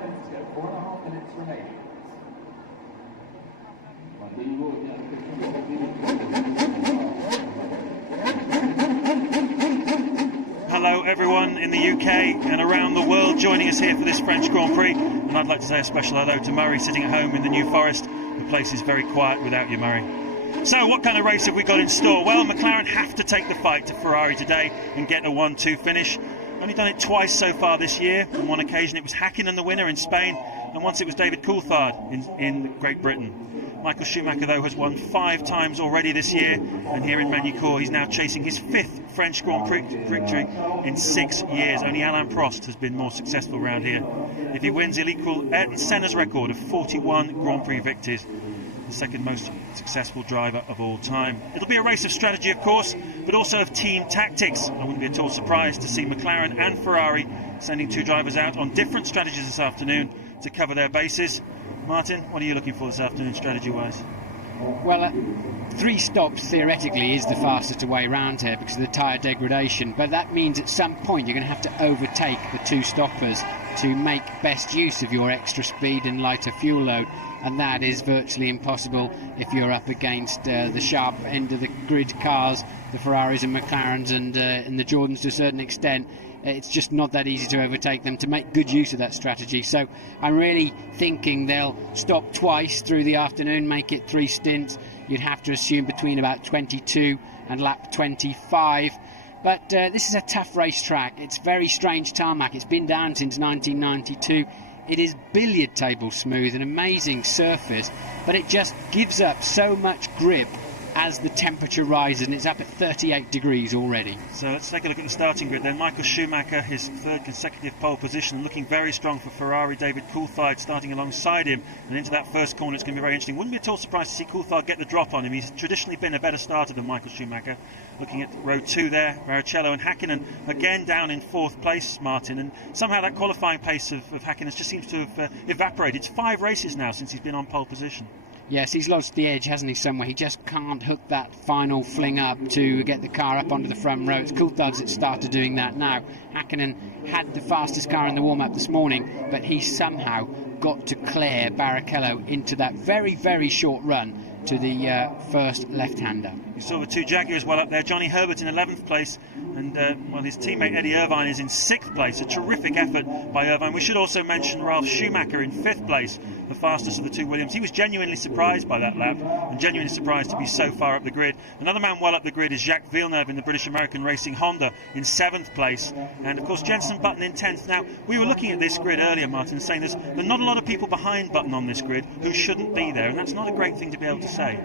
minutes yet, 4.5 minutes remaining. Hello everyone in the UK and around the world joining us here for this French Grand Prix, and I'd like to say a special hello to Murray sitting at home in the New Forest. The place is very quiet without you, Murray. So what kind of race have we got in store? Well, McLaren have to take the fight to Ferrari today and get a 1-2 finish. Only done it twice so far this year. On one occasion it was Häkkinen the winner in Spain, and once it was David Coulthard in Great Britain. Michael Schumacher, though, has won 5 times already this year, and here in Magny Cours he's now chasing his 5th French Grand Prix victory in 6 years. Only Alain Prost has been more successful around here. If he wins, he'll equal Ayrton Senna's record of 41 Grand Prix victories, the second most successful driver of all time. It'll be a race of strategy, of course, but also of team tactics. I wouldn't be at all surprised to see McLaren and Ferrari sending 2 drivers out on different strategies this afternoon to cover their bases. Martin, what are you looking for this afternoon, strategy-wise? Well, 3 stops theoretically is the fastest way round here because of the tyre degradation, but that means at some point you're going to have to overtake the 2 stoppers to make best use of your extra speed and lighter fuel load, and that is virtually impossible if you're up against the sharp end of the grid cars, the Ferraris and McLarens and the Jordans to a certain extent. It's just not that easy to overtake them, to make good use of that strategy. So I'm really thinking they'll stop twice through the afternoon, make it 3 stints. You'd have to assume between about 22 and lap 25. But this is a tough racetrack. It's very strange tarmac. It's been down since 1992. It is billiard table smooth, an amazing surface, but it just gives up so much grip as the temperature rises, and it's up at 38 degrees already. So let's take a look at the starting grid then. Michael Schumacher, his 3rd consecutive pole position, looking very strong for Ferrari. David Coulthard starting alongside him, and into that first corner it's going to be very interesting. Wouldn't be at all surprised to see Coulthard get the drop on him. He's traditionally been a better starter than Michael Schumacher. Looking at row 2 there, Barrichello and Häkkinen again down in 4th place, Martin, and somehow that qualifying pace of Häkkinen just seems to have evaporated. It's 5 races now since he's been on pole position. Yes, he's lost the edge, hasn't he, somewhere? He just can't hook that final fling up to get the car up onto the front row. It's Coulthard's that started doing that now. Häkkinen had the fastest car in the warm-up this morning, but he somehow got to clear Barrichello into that very, very short run to the first left-hander. You saw the 2 Jaguars well up there. Johnny Herbert in 11th place, and his teammate Eddie Irvine is in 6th place. A terrific effort by Irvine. We should also mention Ralf Schumacher in 5th place, the fastest of the 2 Williams. He was genuinely surprised by that lap, and genuinely surprised to be so far up the grid. Another man well up the grid is Jacques Villeneuve in the British-American Racing Honda in 7th place, and of course Jenson Button in 10th. Now, we were looking at this grid earlier, Martin, saying there are not a lot of people behind Button on this grid who shouldn't be there, and that's not a great thing to be able to say.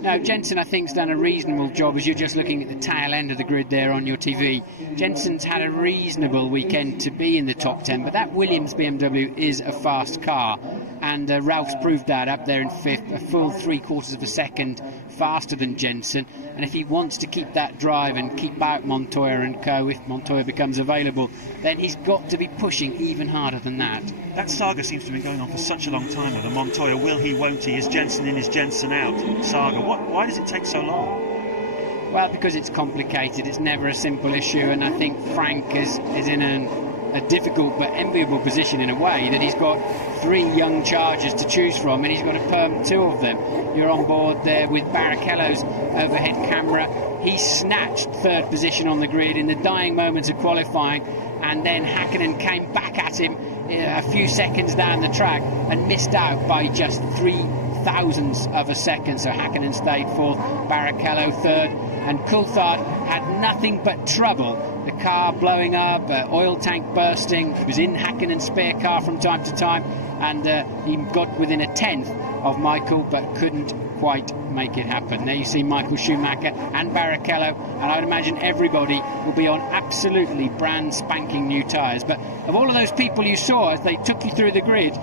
No, Jenson, I think, has done a reasonable job, as you're just looking at the tail end of the grid there on your TV. Jenson's had a reasonable weekend to be in the top 10, but that Williams BMW is a fast car, and Ralph's proved that up there in 5th, a full 3/4 of a second faster than Jenson, and if he wants to keep that drive and keep out Montoya and co, if Montoya becomes available, then he's got to be pushing even harder than that. That saga seems to have been going on for such a long time, though. The Montoya, will he, won't he, is Jenson in, is Jenson out saga. Why does it take so long? Well, because it's complicated. It's never a simple issue, and I think Frank is in a difficult but enviable position in a way, that he's got 3 young chargers to choose from, and he's got to perm 2 of them. You're on board there with Barrichello's overhead camera. He snatched 3rd position on the grid in the dying moments of qualifying, and then Häkkinen came back at him a few seconds down the track and missed out by just 0.003 of a second. So Häkkinen stayed 4th, Barrichello 3rd, and Coulthard had nothing but trouble. The car blowing up, oil tank bursting. He was in Häkkinen's spare car from time to time, and he got within a 1/10 of Michael, but couldn't quite make it happen. There you see Michael Schumacher and Barrichello, and I'd imagine everybody will be on absolutely brand spanking new tyres. But of all of those people you saw as they took you through the grid,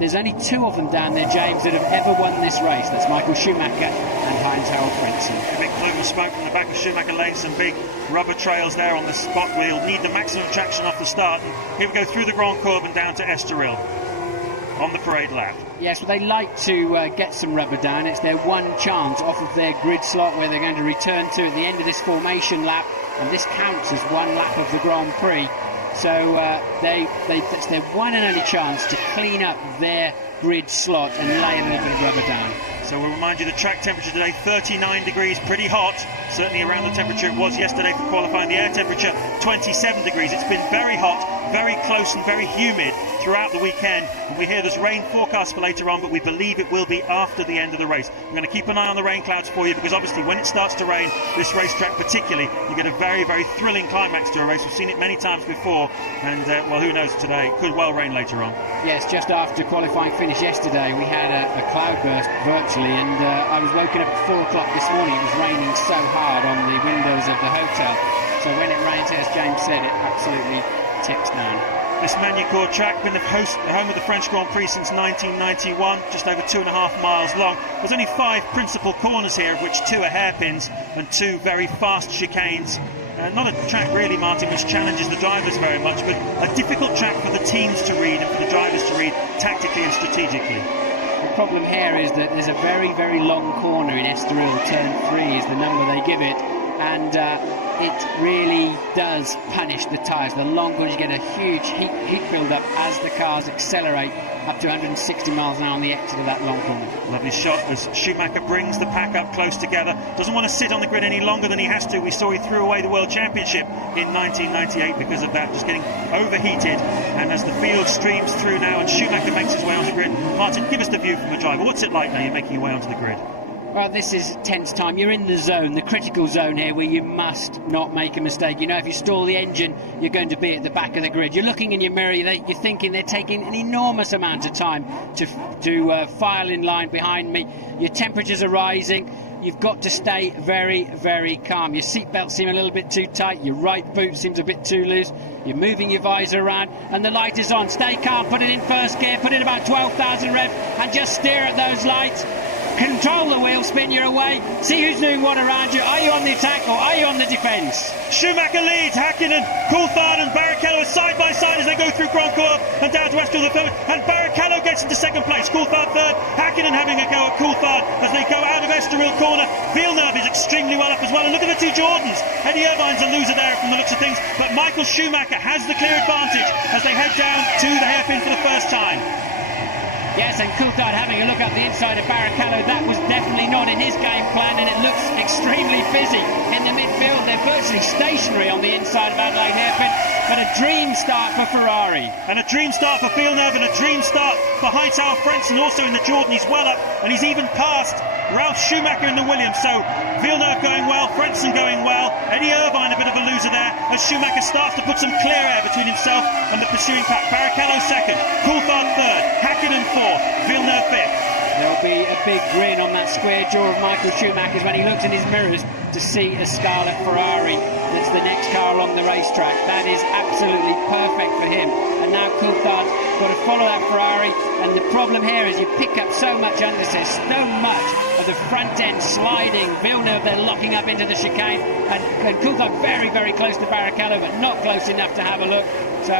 there's only 2 of them down there, James, that have ever won this race. That's Michael Schumacher and Heinz-Harald Frentzen. A big plume of smoke from the back of Schumacher Lane, some big rubber trails there on the spot where you'll need the maximum traction off the start. And here we go through the Grand Cours and down to Estoril on the parade lap. Yes, well, they like to get some rubber down. It's their one chance off of their grid slot where they're going to return to at the end of this formation lap, and this counts as 1 lap of the Grand Prix. So that's their one and only chance to clean up their grid slot and lay a little bit of rubber down. So we'll remind you the track temperature today, 39 degrees, pretty hot, certainly around the temperature it was yesterday for qualifying. The air temperature, 27 degrees. It's been very hot, very close and very humid throughout the weekend. And we hear there's rain forecast for later on, but we believe it will be after the end of the race. We're going to keep an eye on the rain clouds for you, because obviously when it starts to rain, this racetrack particularly, you get a very, very thrilling climax to a race. We've seen it many times before, and well, who knows today? It could well rain later on. Yes, just after qualifying finish yesterday, we had a cloudburst virtually, and I was woken up at 4 o'clock this morning. It was raining so hard on the windows of the hotel. So when it rains, as James said, it absolutely tips down. This Magny Cours track, been the home of the French Grand Prix since 1991, just over 2.5 miles long. There's only 5 principal corners here, of which 2 are hairpins and 2 very fast chicanes. Not a track really, Martin, which challenges the drivers very much, but a difficult track for the teams to read and for the drivers to read tactically and strategically. The problem here is that there's a very, very long corner in Estoril. Turn 3 is the number they give it, and it really does punish the tyres. The long corners, you get a huge heat build-up as the cars accelerate up to 160 miles an hour on the exit of that long corner. Lovely shot as Schumacher brings the pack up close together. Doesn't want to sit on the grid any longer than he has to. We saw he threw away the World Championship in 1998 because of that, just getting overheated. And as the field streams through now and Schumacher makes his way onto the grid, Martin, give us the view from the driver. What's it like now you're making your way onto the grid? Well, this is tense time. You're in the zone, the critical zone here, where you must not make a mistake. You know, if you stall the engine, you're going to be at the back of the grid. You're looking in your mirror, you're thinking they're taking an enormous amount of time to file in line behind me. Your temperatures are rising. You've got to stay very, very calm. Your seatbelts seem a little bit too tight. Your right boot seems a bit too loose. You're moving your visor around, and the light is on. Stay calm. Put it in first gear. Put it about 12,000 revs, and just steer at those lights. Control the wheel, spin your away, see who's doing what around you. Are you on the attack or are you on the defence? Schumacher leads, Häkkinen, Coulthard and Barrichello are side by side as they go through Grand Cours and down to Estoril the third, and Barrichello gets into second place, Coulthard third, Häkkinen having a go at Coulthard as they go out of Estoril corner. Villeneuve is extremely well up as well, and look at the 2 Jordans. Eddie Irvine's a loser there from the looks of things, but Michael Schumacher has the clear advantage as they head down to the hairpin for the first time. Yes, and Coulthard having a look up the inside of Barrichello. That was definitely not in his game plan, and it looks extremely busy in the midfield. They're virtually stationary on the inside of Adelaide hairpin, but a dream start for Ferrari. And a dream start for Villeneuve, and a dream start for Hightower Frentzen also in the Jordan. He's well up, and he's even passed Ralf Schumacher in the Williams. So Villeneuve going well, Frentzen going well, Eddie Irvine a bit of a loser there as Schumacher starts to put some clear air between himself and the pursuing pack. Barrichello second, Coulthard third, Häkkinen fourth, Villeneuve fifth. There'll be a big grin on that square jaw of Michael Schumacher when he looks in his mirrors to see a scarlet Ferrari that's the next car along the racetrack. That is absolutely perfect for him. And now Coulthard's got to follow that Ferrari, and the problem here is you pick up so much understeer, so much of the front end sliding. Villeneuve, they're locking up into the chicane, and Coulthard very, very close to Barrichello, but not close enough to have a look. So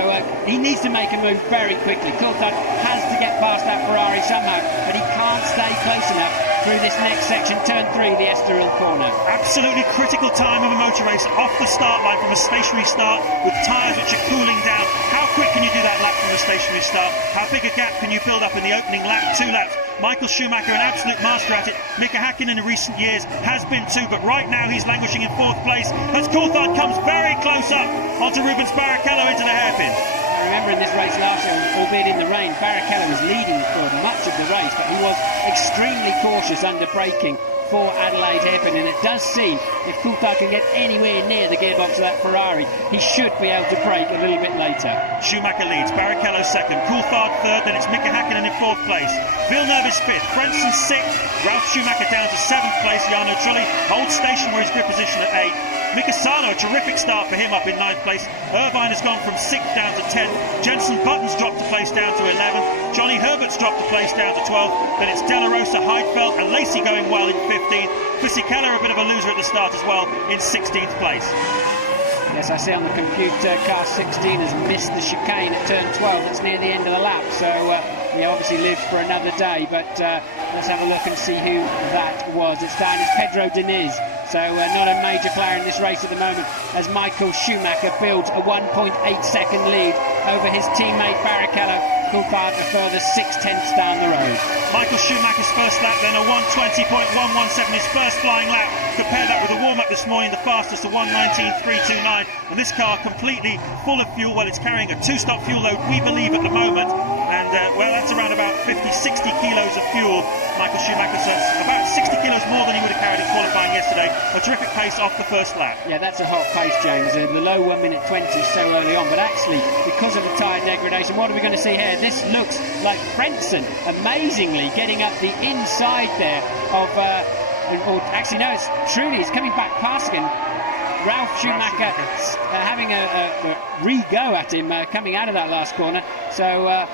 he needs to make a move very quickly. Coulthard has to get past that Ferrari somehow, but he can't stay close enough through this next section, turn 3, the Estoril corner. Absolutely critical time of a motor race, off the start line from a stationary start with tyres which are cooling down. How quick can you do that lap from a stationary start? How big a gap can you build up in the opening lap, 2 laps? Michael Schumacher, an absolute master at it. Mika Häkkinen in recent years has been too, but right now he's languishing in 4th place as Coulthard comes very close up onto Rubens Barrichello into the hairpin. I remember in this race last year, albeit in the rain, Barrichello was leading for much of the race, but he was extremely cautious under braking for Adelaide hairpin, and it does seem if Coulthard can get anywhere near the gearbox of that Ferrari, he should be able to brake a little bit later. Schumacher leads, Barrichello second, Coulthard third, then it's Mika Häkkinen in 4th place. Villeneuve is 5th, Frentzen 6th, Ralf Schumacher down to 7th place, Jarno Trulli holds station where his grip position at 8th. Mika Salo, a terrific start for him up in 9th place. Irvine has gone from 6th down to 10th. Jenson Button's dropped a place down to 11th. Johnny Herbert's dropped a place down to 12th. Then it's De La Rosa, Heidfeld and Lacey going well in 15th. Fisichella a bit of a loser at the start as well in 16th place. Yes, I see on the computer car 16 has missed the chicane at turn 12. That's near the end of the lap. So he obviously lived for another day, but let's have a look and see who that was. It's down as Pedro Diniz, so not a major player in this race at the moment, as Michael Schumacher builds a 1.8-second lead over his teammate Barrichello. Coulthard a further 6/10 down the road. Michael Schumacher's first lap then a 1:20.117, his first flying lap. Compare that with the warm-up this morning, the fastest, a 1:19.329, and this car completely full of fuel. Well, it's carrying a 2-stop fuel load, we believe, at the moment, and well, that's around about 50-60 kilos of fuel. Michael Schumacher says about 60 kilos more than he would have carried in qualifying yesterday. A terrific pace off the first lap. Yeah, that's a hot pace, James. The low 1:20 so early on, but actually, because of the tyre degradation, what are we going to see here? This looks like Frentzen, amazingly, getting up the inside there of, or actually no, it's truly, he's coming back past again. Ralf Schumacher having a re-go at him coming out of that last corner. So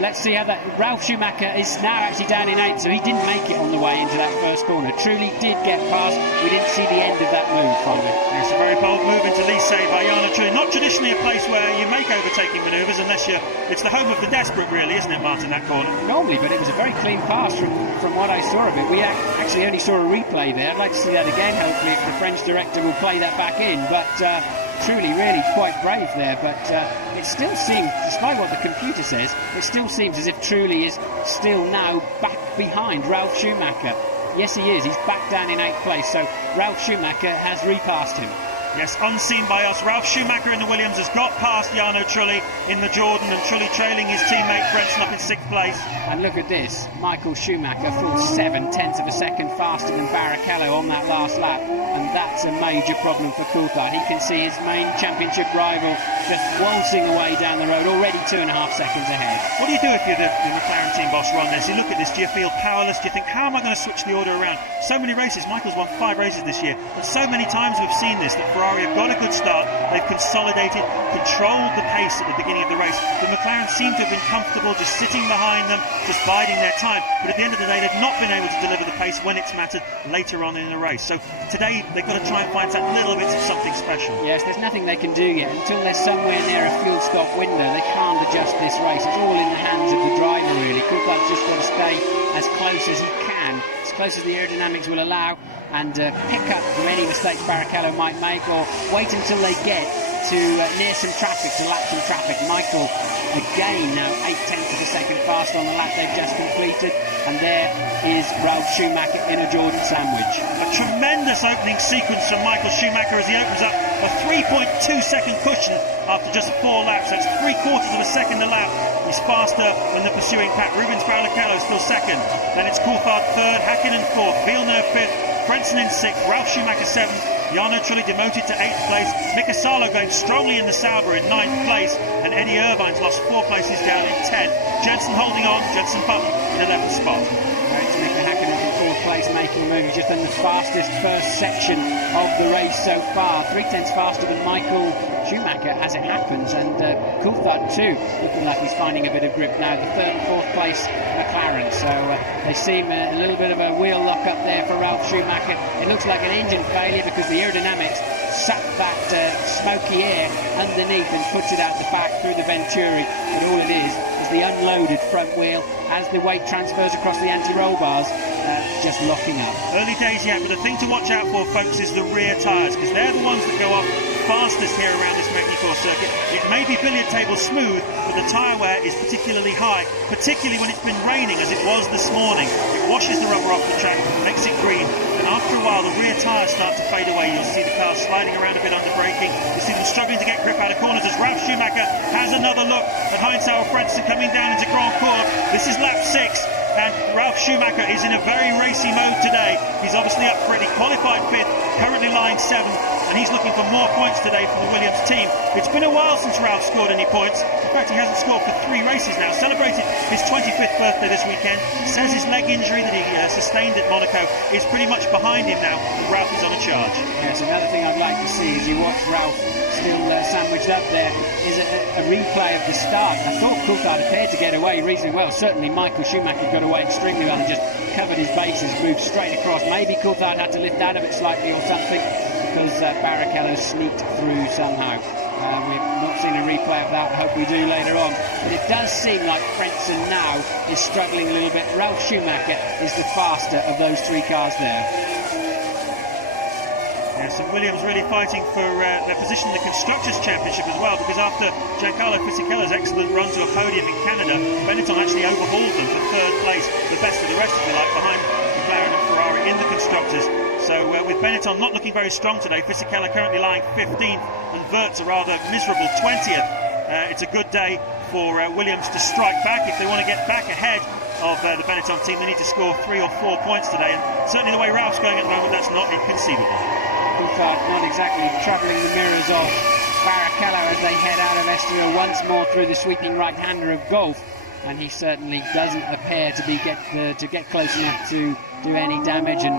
let's see how that. Ralf Schumacher is now actually down in 8th, so he didn't make it on the way into that first corner. Truly did get past. We didn't see the end of that move from him. It's a very bold move into Lycée by Jarno Trulli. Not traditionally a place where you make overtaking manoeuvres unless you're. It's the home of the desperate, really, isn't it, Martin? That corner. Normally, but it was a very clean pass from what I saw of it. We actually only saw a replay there. I'd like to see that again. Hopefully, if the French director will play that back in, but. Truly, really quite brave there, but it still seems, despite what the computer says, it still seems as if Trulli is still now back behind Ralf Schumacher. Yes, he is. He's back down in 8th place, so Ralf Schumacher has repassed him. Yes, unseen by us, Ralf Schumacher in the Williams has got past Jarno Trulli in the Jordan, and Trulli trailing his teammate Frentzen up in 6th place. And look at this, Michael Schumacher full 7/10 of a second faster than Barrichello on that last lap, and that's a major problem for Coulthard. He can see his main championship rival just waltzing away down the road, already 2.5 seconds ahead. What do you do if you're the McLaren team boss, Ron? As you look at this, do you feel powerless? Do you think, how am I going to switch the order around? So many races, Michael's won 5 races this year, but so many times we've seen this, that Ferrari have got a good start, they've consolidated, controlled the pace at the beginning of the race. The McLaren seem to have been comfortable just sitting behind them, just biding their time, but at the end of the day they've not been able to deliver the pace when it's mattered later on in the race. So today they've got to try and find that little bit of something special. Yes, there's nothing they can do yet. Until they're somewhere near a fuel stop window, they can't adjust this race. It's all in the hands of the driver, really. Coulthard's just got to stay as close as he can, as close as the aerodynamics will allow, and pick up from any mistakes Barrichello might make, or wait until they get to near some traffic, to lap some traffic. Michael again now 8/10 of a second faster on the lap they've just completed, and there is Ralf Schumacher in a Jordan sandwich. A tremendous opening sequence from Michael Schumacher as he opens up a 3.2 second cushion after just 4 laps. That's 3/4 of a second a lap. He's faster than the pursuing pack. Rubens Barrichello still second. Then it's Coulthard third, Hakkinen fourth, Villeneuve fifth, Frentzen in 6th, Ralf Schumacher 7th, Jarno Trulli demoted to 8th place, Mika Salo going strongly in the Sauber in 9th place, and Eddie Irvine's lost 4 places down in 10th. Jensen holding on, Jensen Button in 11th spot. It's Mika Hakkinen in 4th place, making a move. He's just done the fastest first section of the race so far, 3/10 faster than Michael Schumacher as it happens, and Coulthard too, looking like he's finding a bit of grip now. The 3rd and 4th place McLaren, so they seem a little bit of a wheel lock up there for Ralf Schumacher. It looks like an engine failure because the aerodynamics suck that smoky air underneath and puts it out the back through the Venturi, and all it is the unloaded front wheel as the weight transfers across the anti-roll bars, just locking up. Early days yet, but the thing to watch out for, folks, is the rear tyres, because they're the ones that go off fastest here around this Magny Cours circuit. It may be billiard table smooth, but the tyre wear is particularly high, particularly when it's been raining as it was this morning. It washes the rubber off the track, makes it green, and after a while the rear tyres start to fade away. You'll see the cars sliding around a bit under braking. You'll see them struggling to get grip out of corners as Ralf Schumacher has another look at Heinz-Sauer Frentzen coming down into Grand Cours. This is lap 6. And Ralf Schumacher is in a very racy mode today. He's obviously up for it. He qualified 5th, currently lying 7th, and he's looking for more points today from the Williams team. It's been a while since Ralf scored any points. In fact, he hasn't scored for 3 races now. Celebrated his 25th birthday this weekend. Says his leg injury that he sustained at Monaco is pretty much behind him now. Ralf is on a charge. Yes, another thing I'd like to see as you watch Ralf still sandwiched up there is a replay of the start. I thought Coulthard appeared to get away reasonably well. Certainly Michael Schumacher got away extremely well and just covered his bases, moved straight across. Maybe Coulthard had to lift out of it slightly or something because Barrichello sneaked through somehow. We've not seen a replay of that. I hope we do later on. But it does seem like Frentzen now is struggling a little bit. Ralf Schumacher is the faster of those three cars there. Yes, and Williams really fighting for their position in the Constructors' Championship as well, because after Giancarlo Fisichella's excellent run to a podium in Canada, Benetton actually overhauled them for third place, the best of the rest, if you like, behind McLaren and Ferrari in the Constructors. So with Benetton not looking very strong today, Fisichella currently lying 15th and Wirtz a rather miserable 20th. It's a good day for Williams to strike back. If they want to get back ahead of the Benetton team, they need to score 3 or 4 points today, and certainly the way Ralph's going at the moment, that's not inconceivable. Coulthard not exactly troubling the mirrors of Barrichello as they head out of Estoril once more through the sweeping right-hander of golf, and he certainly doesn't appear to get close enough to do any damage and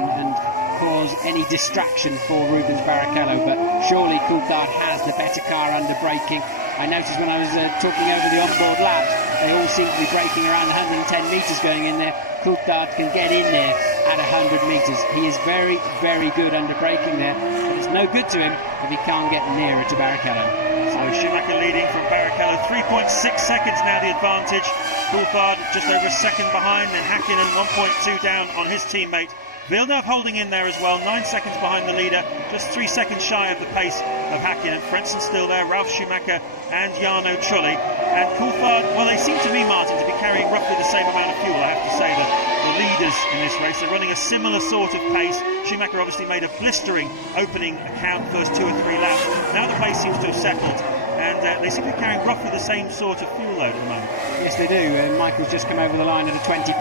cause any distraction for Rubens Barrichello. But surely Coulthard has the better car under braking. I noticed when I was talking over the onboard laps, they all seem to be braking around 110 metres going in there. Coulthard can get in there at 100 metres. He is very, very good under braking there, but it's no good to him if he can't get nearer to Barrichello. So Schumacher leading from Barrichello, 3.6 seconds now the advantage. Coulthard just over a second behind, then Hakkinen 1.2 down on his teammate. Villeneuve holding in there as well, 9 seconds behind the leader, just 3 seconds shy of the pace of Hakkinen. Frentzen still there, Ralf Schumacher and Jarno Trulli. And Coulthard, well, they seem to me, Martin, to be carrying roughly the same amount of fuel. I have to say that the leaders in this race are running a similar sort of pace. Schumacher obviously made a blistering opening account, first 2 or 3 laps. Now the pace seems to have settled, and they seem to be carrying roughly the same sort of fuel load at the moment. Yes, they do. Michael's just come over the line at a 20.6,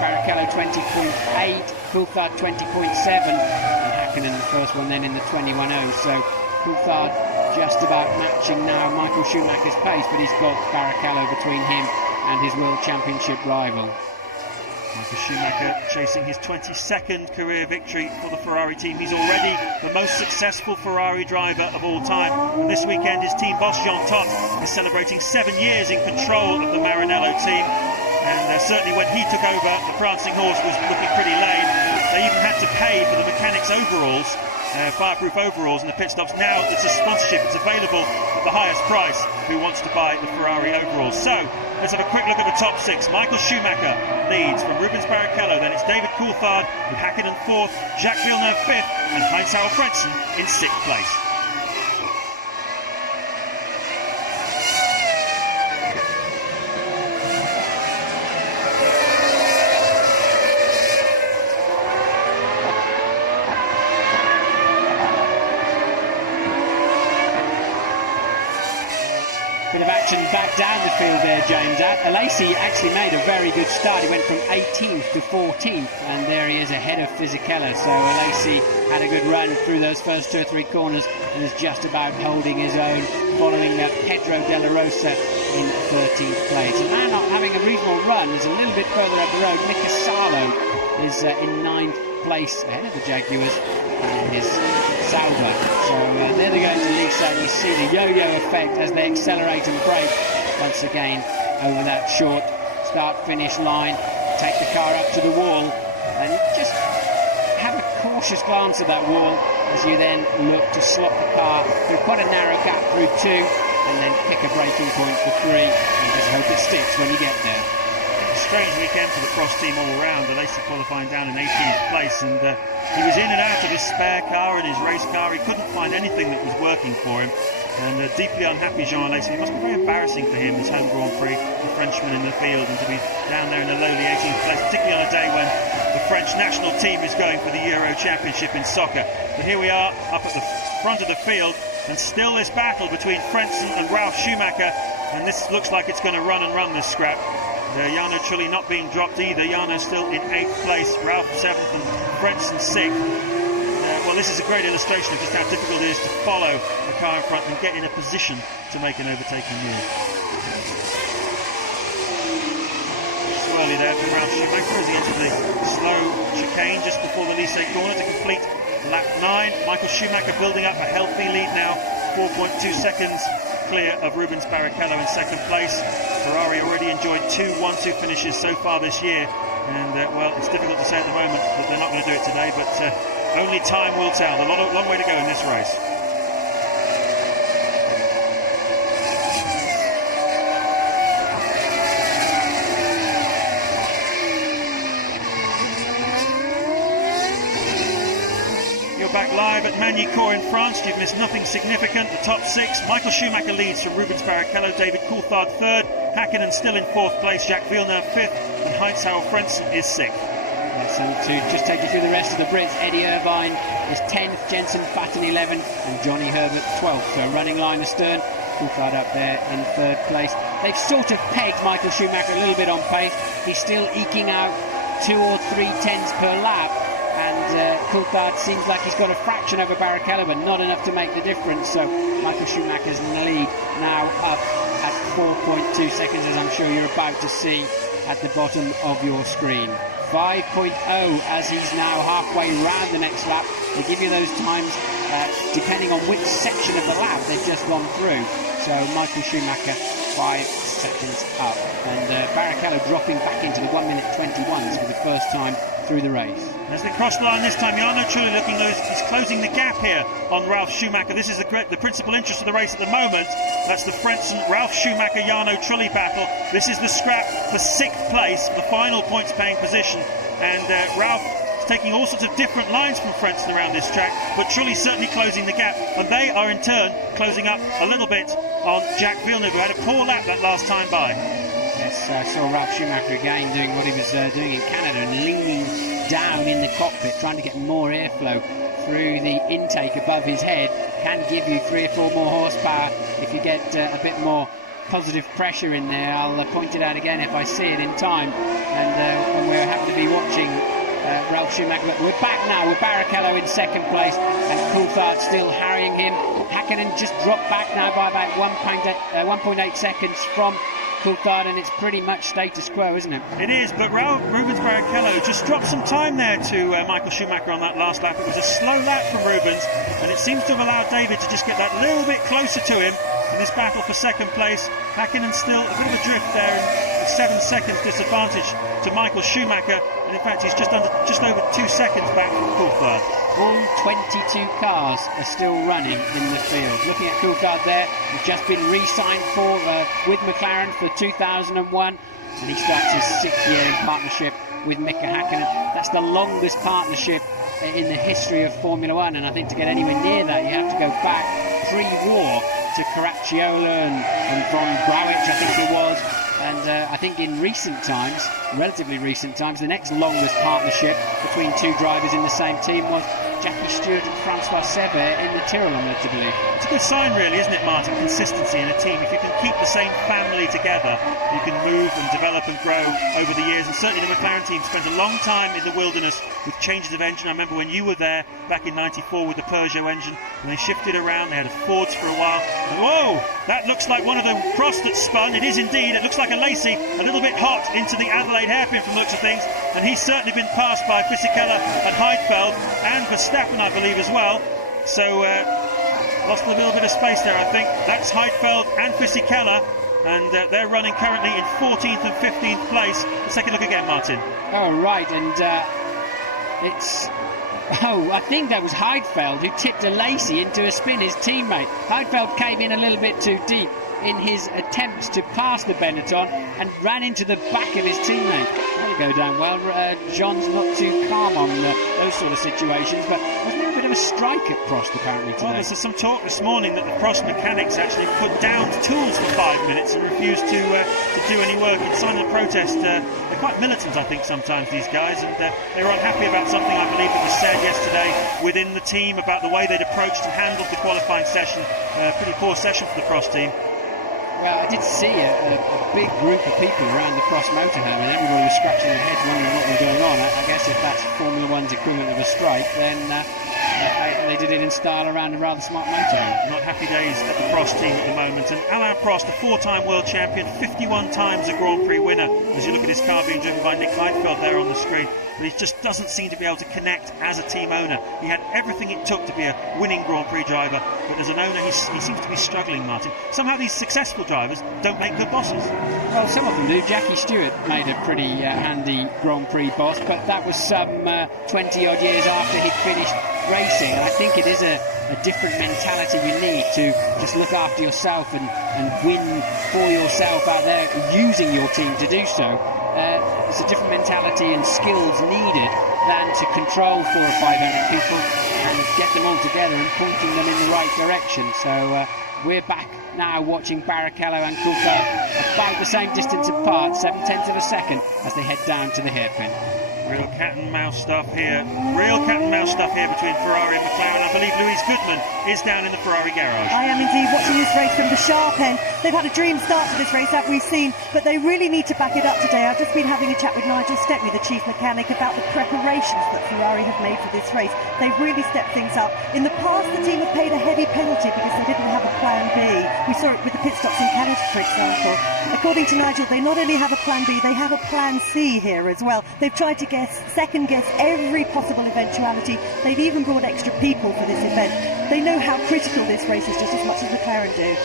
Barrichello 20.8, Coulthard 20.7, and Hakkinen the first one then in the 21.0. So Coulthard just about matching now Michael Schumacher's pace, but he's got Barrichello between him and his World Championship rival. Michael Schumacher chasing his 22nd career victory for the Ferrari team. He's already the most successful Ferrari driver of all time. And this weekend his team boss Jean Todt is celebrating 7 years in control of the Maranello team. And certainly when he took over, the prancing horse was looking pretty lame. They even had to pay for the mechanics' overalls, fireproof overalls in the pit stops. Now it's a sponsorship, it's available at the highest price who wants to buy the Ferrari overalls. So let's have a quick look at the top 6. Michael Schumacher leads from Rubens Barrichello, then it's David Coulthard with Hakkinen 4th, Jacques Villeneuve 5th, and Heinz-Harald Frentzen in 6th place. Back down the field there, James. Alesi actually made a very good start. He went from 18th to 14th, and there he is ahead of Fisichella. So Alesi had a good run through those first 2 or 3 corners and is just about holding his own, following Pedro Della Rosa in 13th place. And now not having a reasonable run is a little bit further up the road. Mika Salo is in 9th place ahead of the Jaguars and his Sauber. So there they go to Lisa, and you see the yo-yo effect as they accelerate and brake once again over that short start-finish line. Take the car up to the wall and just have a cautious glance at that wall as you then look to slot the car through quite a narrow gap through 2 and then pick a braking point for 3 and just hope it sticks when you get there. A strange weekend for the Prost team all round. Alesi qualifying down in 18th place, and he was in and out of his spare car and his race car. He couldn't find anything that was working for him, and deeply unhappy Jean Alesi. It must be very embarrassing for him, this home Grand Prix, the Frenchman in the field, and to be down there in a lowly 18th place, particularly on a day when the French national team is going for the Euro Championship in soccer. But here we are up at the front of the field, and still this battle between Frentzen and Ralf Schumacher, and this looks like it's going to run and run, this scrap. Jarno Trulli not being dropped either. Jarno still in 8th place, Ralf 7th and Frentzen 6th. Well, this is a great illustration of just how difficult it is to follow the car in front and get in a position to make an overtaking move. Swirly there from Ralf Schumacher as he entered the slow chicane just before the Lycée corner to complete lap 9. Michael Schumacher building up a healthy lead now, 4.2 seconds clear of Rubens Barrichello in 2nd place. Ferrari already enjoyed 2 1-2 finishes so far this year, and well, it's difficult to say at the moment that they're not going to do it today, but only time will tell. A long way to go in this race. back live at Magny Cours in France. You've missed nothing significant. The top 6, Michael Schumacher leads from Rubens Barrichello, David Coulthard 3rd, Hakkinen still in 4th place, Jacques Villeneuve 5th, and Heinz-Harald Frentzen is 6th. Yes, and to just take you through the rest of the Brits, Eddie Irvine is 10th, Jenson Button 11th, and Johnny Herbert 12th. So running line astern, Coulthard up there in 3rd place. They've sort of pegged Michael Schumacher a little bit on pace. He's still eking out 2 or 3 tenths per lap, and Coulthard seems like he's got a fraction over Barrichello, but not enough to make the difference. So Michael Schumacher's in the lead now, up at 4.2 seconds, as I'm sure you're about to see at the bottom of your screen. 5.0 as he's now halfway round the next lap. They give you those times depending on which section of the lap they've just gone through. So Michael Schumacher 5 seconds up, and Barrichello dropping back into the 1 minute 21s for the first time through the race. As they cross the line this time, Jarno Trulli looking loose. He's closing the gap here on Ralf Schumacher. This is the principal interest of the race at the moment. That's the Frentzen, Ralf Schumacher, Jarno Trulli battle. This is the scrap for 6th place, the final points paying position. And Ralf is taking all sorts of different lines from Frentzen around this track, but Trulli certainly closing the gap. And they are in turn closing up a little bit on Jacques Villeneuve, who had a poor lap that last time by. Yes, I saw Ralf Schumacher again doing what he was doing in Canada and leaning down in the cockpit, trying to get more airflow through the intake above his head. Can give you 3 or 4 more horsepower if you get a bit more positive pressure in there. I'll point it out again if I see it in time. And we're happy to be watching Ralf Schumacher. But we're back now with Barrichello in 2nd place and Coulthard still harrying him. Hakkinen just dropped back now by about 1.8 seconds from Coulthard, and it's pretty much status quo, isn't it? It is, but Rubens Barrichello just dropped some time there to Michael Schumacher on that last lap. It was a slow lap from Rubens, and it seems to have allowed David to just get that little bit closer to him in this battle for 2nd place. Hakkinen still a bit of a drift there, and 7 seconds disadvantage to Michael Schumacher, and in fact he's just over 2 seconds back from Coulthard. All 22 cars are still running in the field. Looking at Coulthard there, he's just been re-signed with McLaren for 2001, and he starts his 6th year in partnership with Mika Hakkinen. That's the longest partnership in the history of Formula One, and I think to get anywhere near that you have to go back pre-war to Caracciola and Von Brauwich, I think it was. And I think in recent times, relatively recent times, the next longest partnership between 2 drivers in the same team was Jackie Stewart and Francois Seber in the Tyrrell, I'm led to believe. It's a good sign really, isn't it, Martin? Consistency in a team. If you can keep the same family together, you can move and develop and grow over the years. And certainly the McLaren team spent a long time in the wilderness with changes of engine. I remember when you were there back in '94 with the Peugeot engine, and they shifted around. They had a Fords for a while. And whoa, that looks like one of the Prost that spun. It is indeed. It looks like a Lacey, a little bit hot into the Adelaide hairpin from the looks of things. And he's certainly been passed by Fisichella and Heidfeld and Verstappen, I believe, as well. So lost a little bit of space there, I think. That's Heidfeld and Fisichella, and they're running currently in 14th and 15th place. Let's take a look again, Martin. Oh, right, and it's... Oh, I think that was Heidfeld who tipped a Lacey into a spin, his teammate. Heidfeld came in a little bit too deep in his attempts to pass the Benetton and ran into the back of his teammate. That'll go down well. John's not too calm on those sort of situations, but wasn't there a bit of a strike at Prost apparently today? Well, there's some talk this morning that the Prost mechanics actually put down tools for 5 minutes and refused to do any work in sign of protest. They're quite militant, I think, sometimes, these guys, and they were unhappy about something, I believe, that was said yesterday within the team about the way they'd approached and handled the qualifying session. Pretty poor session for the Prost team. Well, I did see a big group of people around the Prost motorhome, and everybody was scratching their heads wondering what was going on. I guess if that's Formula One's equivalent of a strike, then they did it in style around a rather smart motorhome. Not happy days at the Prost team at the moment. And Alain Prost, a 4-time world champion, 51 times a Grand Prix winner, as you look at his car being driven by Nick Heidfeld there on the screen. But he just doesn't seem to be able to connect as a team owner. He had everything it took to be a winning Grand Prix driver, but as an owner he seems to be struggling, Martin. Somehow these successful drivers don't make good bosses. Well, some of them do. Jackie Stewart made a pretty handy Grand Prix boss, but that was some 20-odd years after he'd finished racing. And I think it is a different mentality you need to just look after yourself and win for yourself out there, using your team to do so. It's a different mentality and skills needed than to control 400 or 500 people and get them all together and pointing them in the right direction. So we're back now watching Barrichello and Coulthard about the same distance apart, 0.7 of a second, as they head down to the hairpin. Real cat and mouse stuff here. Real cat and mouse stuff here between Ferrari and McLaren. I believe Louise Goodman is down in the Ferrari garage. I am indeed watching this race from the sharp end. They've had a dream start to this race, as we've seen, but they really need to back it up today. I've just been having a chat with Nigel Stepney, the chief mechanic, about the preparations that Ferrari have made for this race. They've really stepped things up. In the past, the team have paid a heavy penalty because they didn't have a plan B. We saw it with the pit stops in Canada, for example. According to Nigel, they not only have a plan B, they have a plan C here as well. They've tried to second guess every possible eventuality. They've even brought extra people for this event. They know how critical this race is, just as much as McLaren do.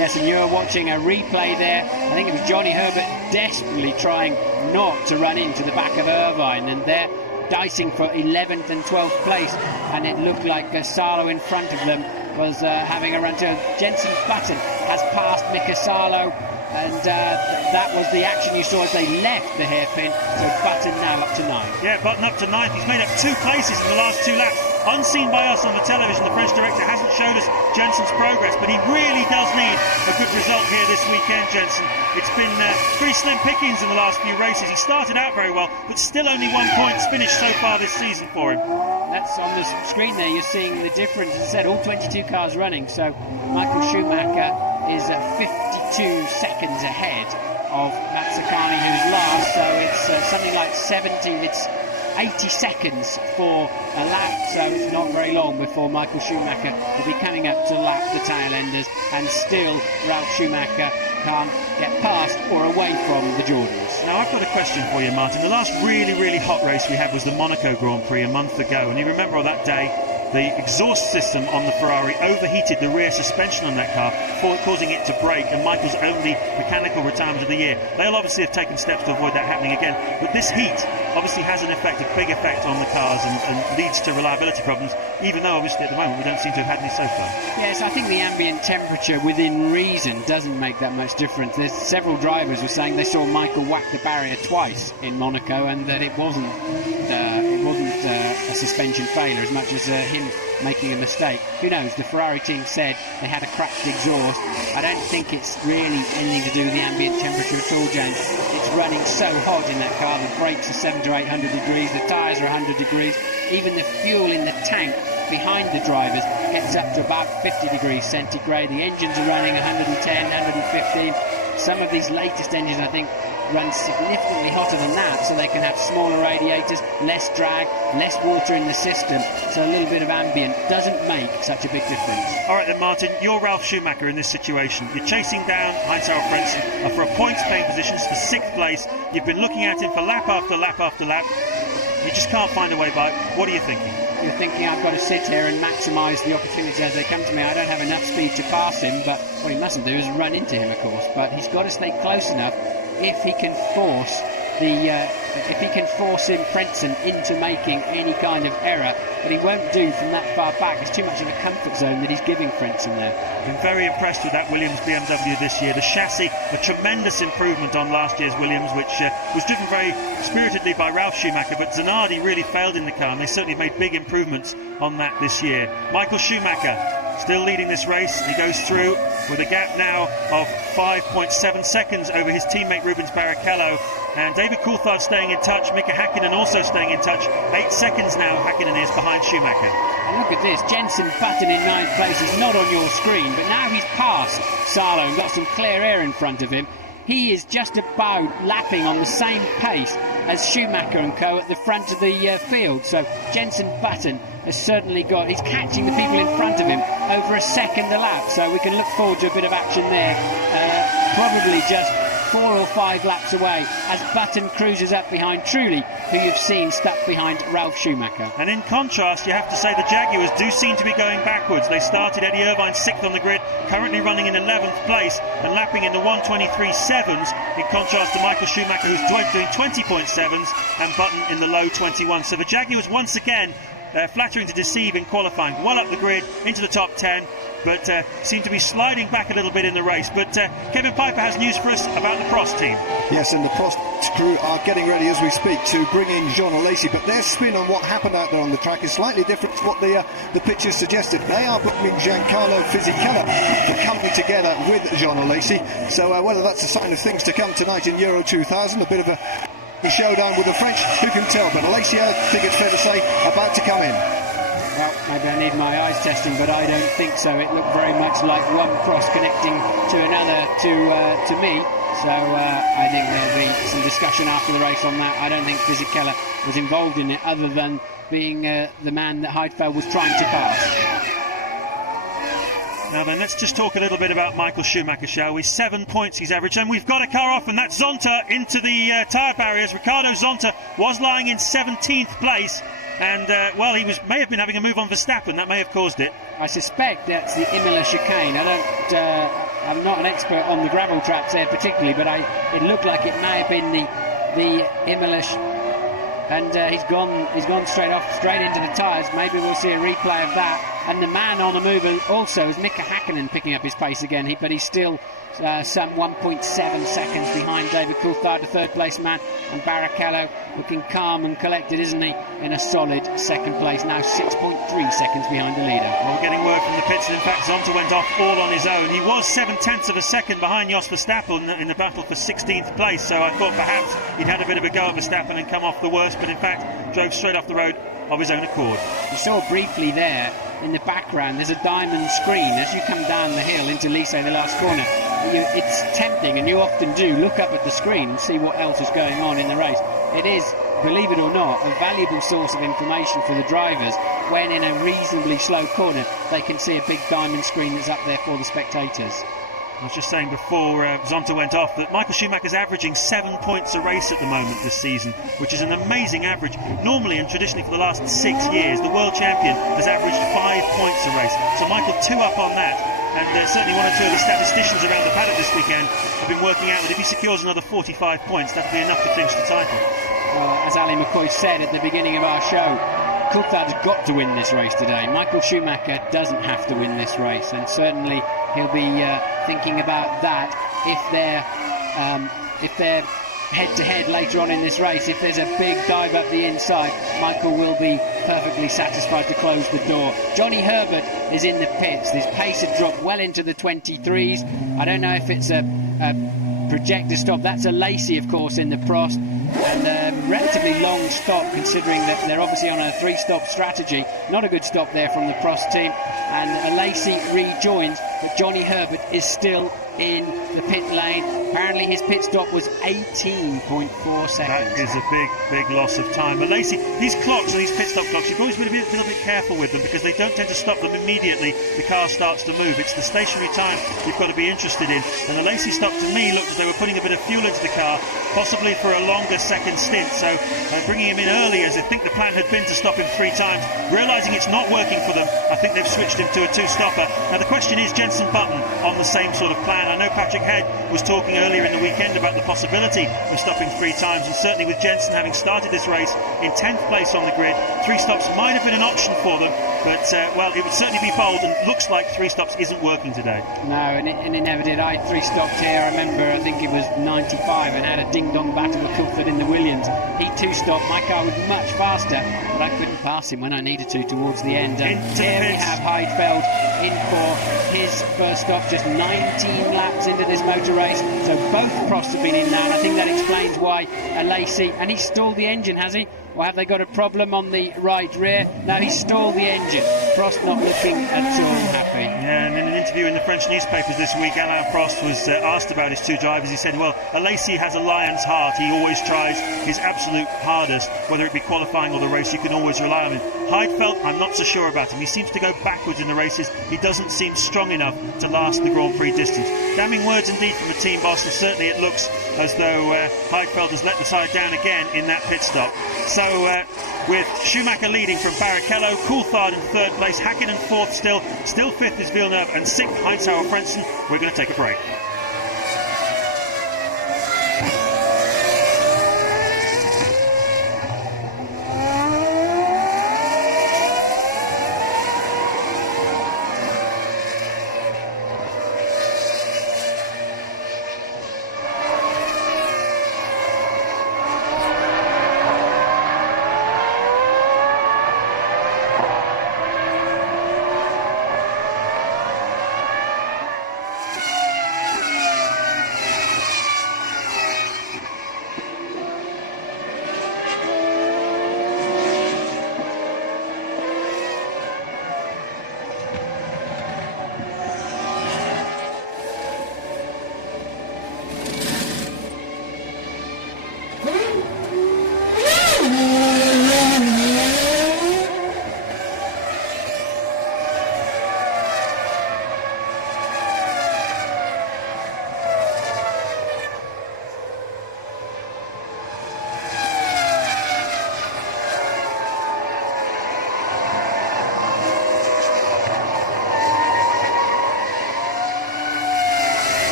Yes, and you're watching a replay there. I think it was Johnny Herbert desperately trying not to run into the back of Irvine, and they're dicing for 11th and 12th place, and it looked like Salo in front of them was having a run to Jenson Button has passed Mika Salo, and that was the action you saw as they left the hairpin. So Button now up to 9. Yeah, Button up to 9th. He's made up 2 places in the last 2 laps. Unseen by us on the television, the French director hasn't showed us Jenson's progress, but he really does need a good result here this weekend, Jenson. It's been pretty slim pickings in the last few races. He started out very well, but still only 1 point finished so far this season for him. That's on the screen there, you're seeing the difference. As I said, all 22 cars running, so Michael Schumacher is 52 seconds ahead of Mazzacani, who's last, so it's something like 80 seconds for a lap, so it's not very long before Michael Schumacher will be coming up to lap the tail enders, and still Ralf Schumacher can't get past or away from the Jordans. Now I've got a question for you, Martin. The last really hot race we had was the Monaco Grand Prix a month ago, and you remember on that day the exhaust system on the Ferrari overheated the rear suspension on that car, causing it to break, and Michael's only mechanical retirement of the year. They'll obviously have taken steps to avoid that happening again, but this heat obviously has a big effect on the cars and leads to reliability problems, even though obviously at the moment we don't seem to have had any so far. Yes, I think the ambient temperature within reason doesn't make that much difference. There's several drivers were saying they saw Michael whack the barrier twice in Monaco, and that it wasn't a suspension failure as much as him making a mistake. Who knows? The Ferrari team said they had a cracked exhaust. I don't think it's really anything to do with the ambient temperature at all, James. It's running so hot in that car. The brakes are 700 to 800 degrees, the tyres are 100 degrees, even the fuel in the tank behind the drivers gets up to about 50 degrees centigrade. The engines are running 110, 115. Some of these latest engines, I think, run significantly hotter than that, so they can have smaller radiators, less drag, less water in the system, so a little bit of ambient doesn't make such a big difference. Alright then, Martin, you're Ralf Schumacher in this situation. You're chasing down Heinz-Harald Frentzen for a points paying position for 6th place. You've been looking at him for lap after lap after lap. You just can't find a way by. What are you thinking? You're thinking, I've got to sit here and maximise the opportunities as they come to me. I don't have enough speed to pass him, but what he mustn't do is run into him, of course. But he's got to stay close enough if he can force him, Frentzen, into making any kind of error. But he won't do from that far back. It's too much of a comfort zone that he's giving Frentzen there. Been very impressed with that Williams BMW this year. The chassis, a tremendous improvement on last year's Williams, which was driven very spiritedly by Ralf Schumacher, but Zanardi really failed in the car, and they certainly made big improvements on that this year. Michael Schumacher still leading this race. He goes through with a gap now of 5.7 seconds over his teammate Rubens Barrichello, and David Coulthard staying in touch, Mika Häkkinen also staying in touch. 8 seconds now Häkkinen is behind Schumacher. And look at this, Jenson Button in 9th place. He's not on your screen, but now he's passed Salo and got some clear air in front of him. He is just about lapping on the same pace as Schumacher and co at the front of the field. So Jenson Button has certainly he's catching the people in front of him over a second a lap. So we can look forward to a bit of action there. Probably just 4 or 5 laps away as Button cruises up behind Truly, who you've seen stuck behind Ralph Schumacher. And in contrast, you have to say the Jaguars do seem to be going backwards. They started Eddie Irvine 6th on the grid, currently running in 11th place and lapping in the 1:23.7s, in contrast to Michael Schumacher, who's doing 20.7s, and Button in the low 21. So the Jaguars once again flattering to deceive in qualifying, well up the grid into the top 10, but seem to be sliding back a little bit in the race. But Kevin Piper has news for us about the Prost team. Yes, and the Prost crew are getting ready as we speak to bring in Jean Alesi, but their spin on what happened out there on the track is slightly different to what the pictures suggested. They are booking Giancarlo Fisichella to company together with Jean Alesi, so whether that's a sign of things to come tonight in Euro 2000, a bit of a showdown with the French, who can tell, but Alesi, I think it's fair to say, about to come in. Well, maybe I need my eyes testing, but I don't think so. It looked very much like one Prost connecting to another to me. So I think there'll be some discussion after the race on that. I don't think Fisichella was involved in it, other than being the man that Heidfeld was trying to pass. Now then, let's just talk a little bit about Michael Schumacher, shall we? 7 points he's averaged, and we've got a car off, and that's Zonta into the tyre barriers. Ricardo Zonta was lying in 17th place, and well, he may have been having a move on Verstappen. That may have caused it. I suspect that's the Imola chicane. I'm not an expert on the gravel traps there particularly, but it looked like it may have been the Imola. And he's gone straight into the tyres. Maybe we'll see a replay of that. And the man on the move also is Mika Hakkinen, picking up his pace again. But he's still some 1.7 seconds behind David Coulthard, the third place man, and Barrichello looking calm and collected, isn't he, in a solid second place, now 6.3 seconds behind the leader. Well, we're getting word from the pits. In fact, Zonta went off all on his own. He was 0.7 of a second behind Jos Verstappen in the battle for 16th place, so I thought perhaps he'd had a bit of a go at Verstappen and come off the worst, but in fact drove straight off the road of his own accord. You saw briefly there in the background there's a diamond screen as you come down the hill into Lycée, the last corner. It's tempting, and you often do look up at the screen and see what else is going on in the race. It is, believe it or not, a valuable source of information for the drivers when in a reasonably slow corner they can see a big diamond screen that's up there for the spectators. I was just saying before Zonta went off that Michael Schumacher's averaging 7 points a race at the moment this season, which is an amazing average. Normally and traditionally for the last 6 years, the world champion has averaged 5 points a race. So Michael 2 up on that. And certainly one or two of the statisticians around the paddock this weekend have been working out that if he secures another 45 points, that'll be enough to clinch the title. Well, as Ali McCoy said at the beginning of our show, Coulthard's got to win this race today. Michael Schumacher doesn't have to win this race, and certainly he'll be thinking about that if they're head-to-head later on in this race. If there's a big dive up the inside, Michael will be perfectly satisfied to close the door. Johnny Herbert is in the pits. His pace had dropped well into the 23s. I don't know if it's a projector stop. That's a Lacey, of course, in the Prost, and a relatively long stop considering that they're obviously on a 3-stop strategy. Not a good stop there from the Prost team, and a Lacey rejoins, but Johnny Herbert is still in the pit lane. Apparently his pit stop was 18.4 seconds. That is a big loss of time. But Lacey, these clocks and these pit stop clocks, you've always been a little bit careful with them, because they don't tend to stop them immediately the car starts to move. It's the stationary time you've got to be interested in. And the Lacey stop to me looked as they were putting a bit of fuel into the car, possibly for a longer second stint. So bringing him in early, as I think the plan had been to stop him 3 times, realising it's not working for them, I think they've switched him to a 2-stopper. Now the question is, Jenson Button on the same sort of plan. I know Patrick Head was talking earlier in the weekend about the possibility of stopping 3 times, and certainly with Jenson having started this race in 10th place on the grid, 3 stops might have been an option for them, but well, it would certainly be bold, and it looks like 3 stops isn't working today. No, and it never did. I 3 stopped here. I remember, I think it was 95, and had a ding-dong battle with Coulthard in the Williams. He 2-stopped. My car was much faster, but I couldn't pass him when I needed to towards the end. And here we have Heidfeld in for his first stop, just 19 laps into this motor race. So both Prosts have been in now, and I think that explains why Lacey, and he stalled the engine, has he? or have they got a problem on the right rear? No, he's stalled the engine. Prost not looking at all happy. Yeah, and in an interview in the French newspapers this week, Alain Prost was asked about his two drivers. He said, well, Alesi has a lion's heart. He always tries his absolute hardest, whether it be qualifying or the race. You can always rely on him. Heidfeld, I'm not so sure about him. He seems to go backwards in the races. He doesn't seem strong enough to last the Grand Prix distance. Damning words indeed from the team boss, and certainly it looks as though Heidfeld has let the side down again in that pit stop. So with Schumacher leading from Barrichello, Coulthard in third place, Hakkinen fourth still fifth is Villeneuve, and sixth Heinz-Harald Frentzen. We're going to take a break.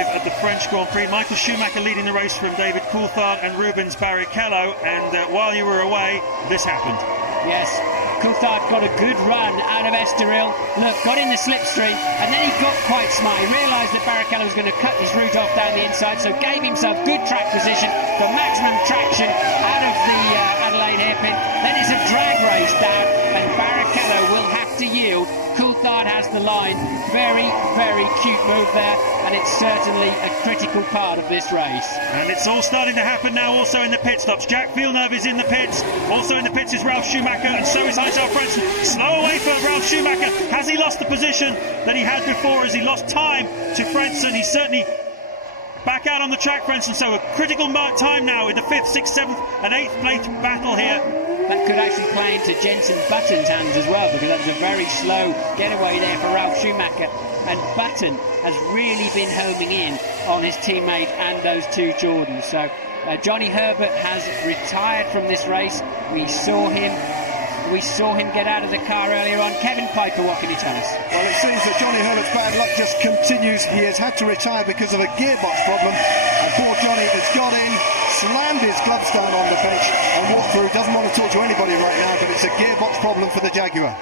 At the French Grand Prix, Michael Schumacher leading the race from David Coulthard and Rubens Barrichello, and while you were away, this happened. Yes, Coulthard got a good run out of Estoril. Look, got in the slipstream, and then he got quite smart. He realised that Barrichello was going to cut his route off down the inside, so gave himself good track position for maximum traction out of the Adelaide hairpin. Then it's a drag race down, and Barrichello will have to yield. Coulthard has the line. Very, very cute move there, and it's certainly a critical part of this race. And it's all starting to happen now also in the pit stops. Jacques Villeneuve is in the pits. Also in the pits is Ralf Schumacher, and so is Heinz-Harald Frentzen. Slow away for Ralf Schumacher. Has he lost the position that he had before? Has he lost time to Frentzen? He's certainly back out on the track, Frentzen. So a critical time now in the 5th, 6th, 7th and 8th place battle here. That could actually play into Jenson Button's hands as well, because that was a very slow getaway there for Ralf Schumacher, and Button has really been homing in on his teammate and those two Jordans. So Johnny Herbert has retired from this race. We saw him get out of the car earlier on. Kevin Piper, what can you tell us? Well, it seems that Johnny Herbert's bad luck just continues. He has had to retire because of a gearbox problem, and poor Johnny has got in, slammed his gloves down on the bench and walked through. Doesn't want to talk to anybody right now, but it's a gearbox problem for the Jaguar.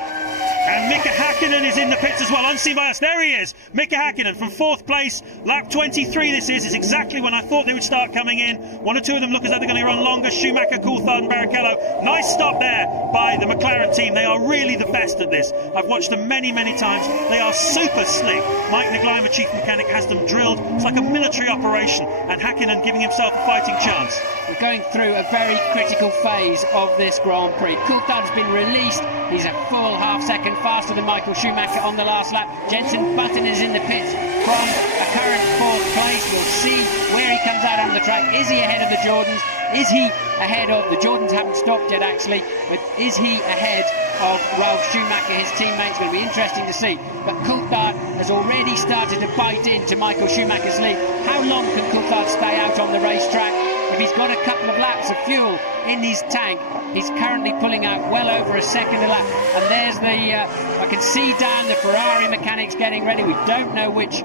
And Mika Hakkinen is in the pits as well, unseen by us. There he is, Mika Hakkinen from 4th place, lap 23 this is exactly when I thought they would start coming in. One or two of them look as though they're going to run longer. Schumacher, Coulthard and Barrichello. Nice stop there by the McLaren team. They are really the best at this. I've watched them many, many times. They are super slick. Mike Nagleimer, chief mechanic, has them drilled. It's like a military operation, and Hakkinen giving himself a fighting chance. We're going through a very critical phase of this Grand Prix. Coulthard's been released He's a full half-second faster than Michael Schumacher on the last lap. Jenson Button is in the pits from a current 4th place. We'll see where he comes out on the track. Is he ahead of the Jordans? Is he ahead of... The Jordans haven't stopped yet, actually, but is he ahead of Ralf Schumacher, his teammate? It's going to be interesting to see. But Coulthard has already started to bite into Michael Schumacher's lead. How long can Coulthard stay out on the racetrack? If he's got a couple of laps of fuel in his tank, he's currently pulling out well over a second a lap. And there's the... I can see down the Ferrari mechanics getting ready. We don't know which...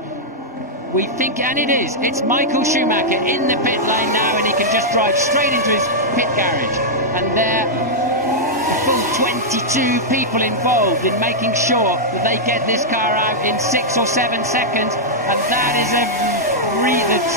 We think, and it is, it's Michael Schumacher in the pit lane now, and he can just drive straight into his pit garage. And there, a full 22 people involved in making sure that they get this car out in 6 or 7 seconds, and that is a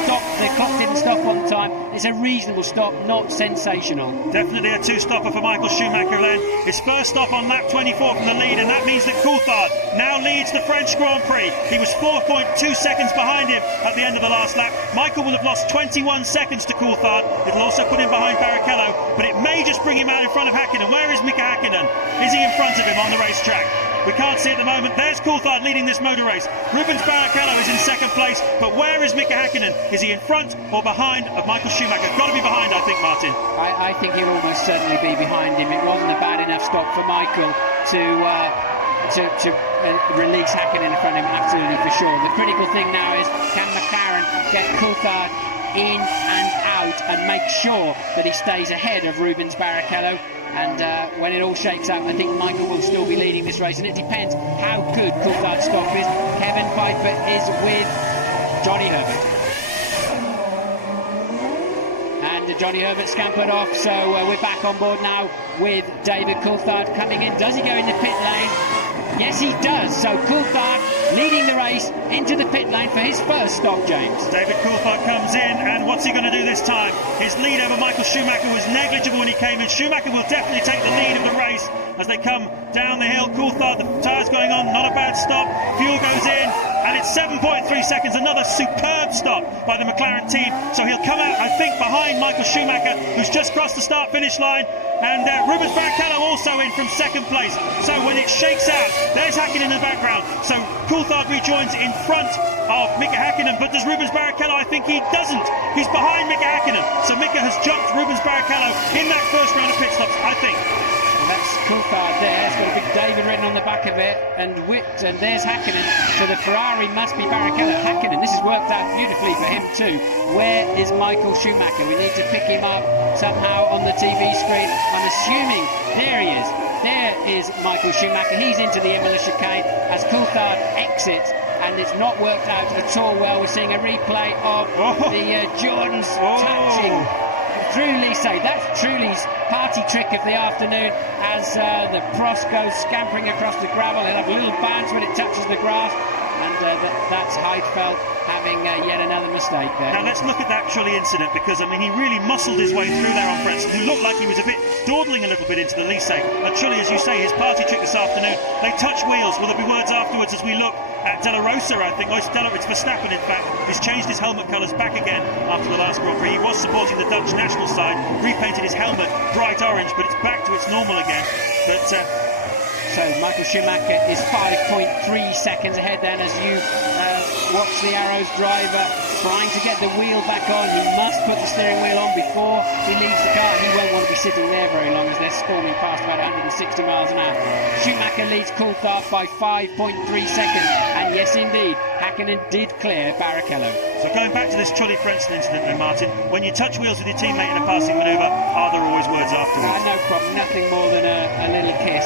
stop. The clock didn't stop on time. It's a reasonable stop, not sensational. Definitely a two-stopper for Michael Schumacher then. His first stop on lap 24 from the lead, and that means that Coulthard now leads the French Grand Prix. He was 4.2 seconds behind him at the end of the last lap. Michael will have lost 21 seconds to Coulthard. It'll also put him behind Barrichello, but it may just bring him out in front of Häkkinen. Where is Mika Häkkinen? Is he in front of him on the racetrack? We can't see at the moment. There's Coulthard leading this motor race. Rubens Barrichello is in second place, but where is Mika Häkkinen? Is he in front or behind of Michael Schumacher? Got to be behind, I think, Martin. I think he'll almost certainly be behind him. It wasn't a bad enough stop for Michael to release Häkkinen in front of him, absolutely for sure. The critical thing now is, can McLaren get Coulthard in and out and make sure that he stays ahead of Rubens Barrichello? And when it all shakes out, I think Michael will still be leading this race, and it depends how good Coulthard's stop is. Kevin Piper is with Johnny Herbert. And Johnny Herbert scampered off, so we're back on board now with David Coulthard coming in. Does he go in the pit lane? Yes, he does. So Coulthard leading the race into the pit lane for his first stop, James. David Coulthard comes in, and what's he going to do this time? His lead over Michael Schumacher was negligible when he came in. Schumacher will definitely take the lead of the race as they come down the hill. Coulthard, the tyres going on, not a bad stop. Fuel goes in, and it's 7.3 seconds. Another superb stop by the McLaren team. So he'll come out, I think, behind Michael Schumacher, who's just crossed the start-finish line. And Rubens Barrichello also in from second place. So when it shakes out, there's Häkkinen in the background. So Coulthard rejoins in front of Mika Häkkinen, but does Rubens Barrichello? I think he doesn't. He's behind Mika Häkkinen. So Mika has jumped Rubens Barrichello in that first round of pit stops, I think. And that's Coulthard there. It's got a big David written on the back of it, and there's Häkkinen. So the Ferrari must be Barrichello. Häkkinen, this has worked out beautifully for him too. Where is Michael Schumacher? We need to pick him up somehow on the TV screen. I'm assuming there he is. There is Michael Schumacher. He's into the Imola chicane as Coulthard exits, and it's not worked out at all well. We're seeing a replay of the Jordans touching through Lise. That's Truly's party trick of the afternoon as the Prost goes scampering across the gravel. He'll have a little bounce when it touches the grass, and that's Heidfeld having yet another mistake there. Now let's look at that Trulli incident, because I mean he really muscled his way through there on Frentzen, who looked like he was a bit dawdling a little bit into the Lise. Trulli, as you say, his party trick this afternoon, they touch wheels. Will there be words afterwards as we look at De La Rosa? I think it's Verstappen in fact. He's changed his helmet colours back again after the last Grand Prix. He was supporting the Dutch national side, repainted his helmet bright orange, but it's back to its normal again. But so Michael Schumacher is 5.3 seconds ahead then as you watch the Arrows driver trying to get the wheel back on. He must put the steering wheel on before he leaves the car. He won't want to be sitting there very long as they're storming past about 160 miles an hour. Schumacher leads Coulthard by 5.3 seconds, and yes indeed, Häkkinen did clear Barrichello. So going back to this Trulli Frentzen incident then, Martin, when you touch wheels with your teammate in a passing manoeuvre, are there always words afterwards? No problem, nothing more than a little kiss.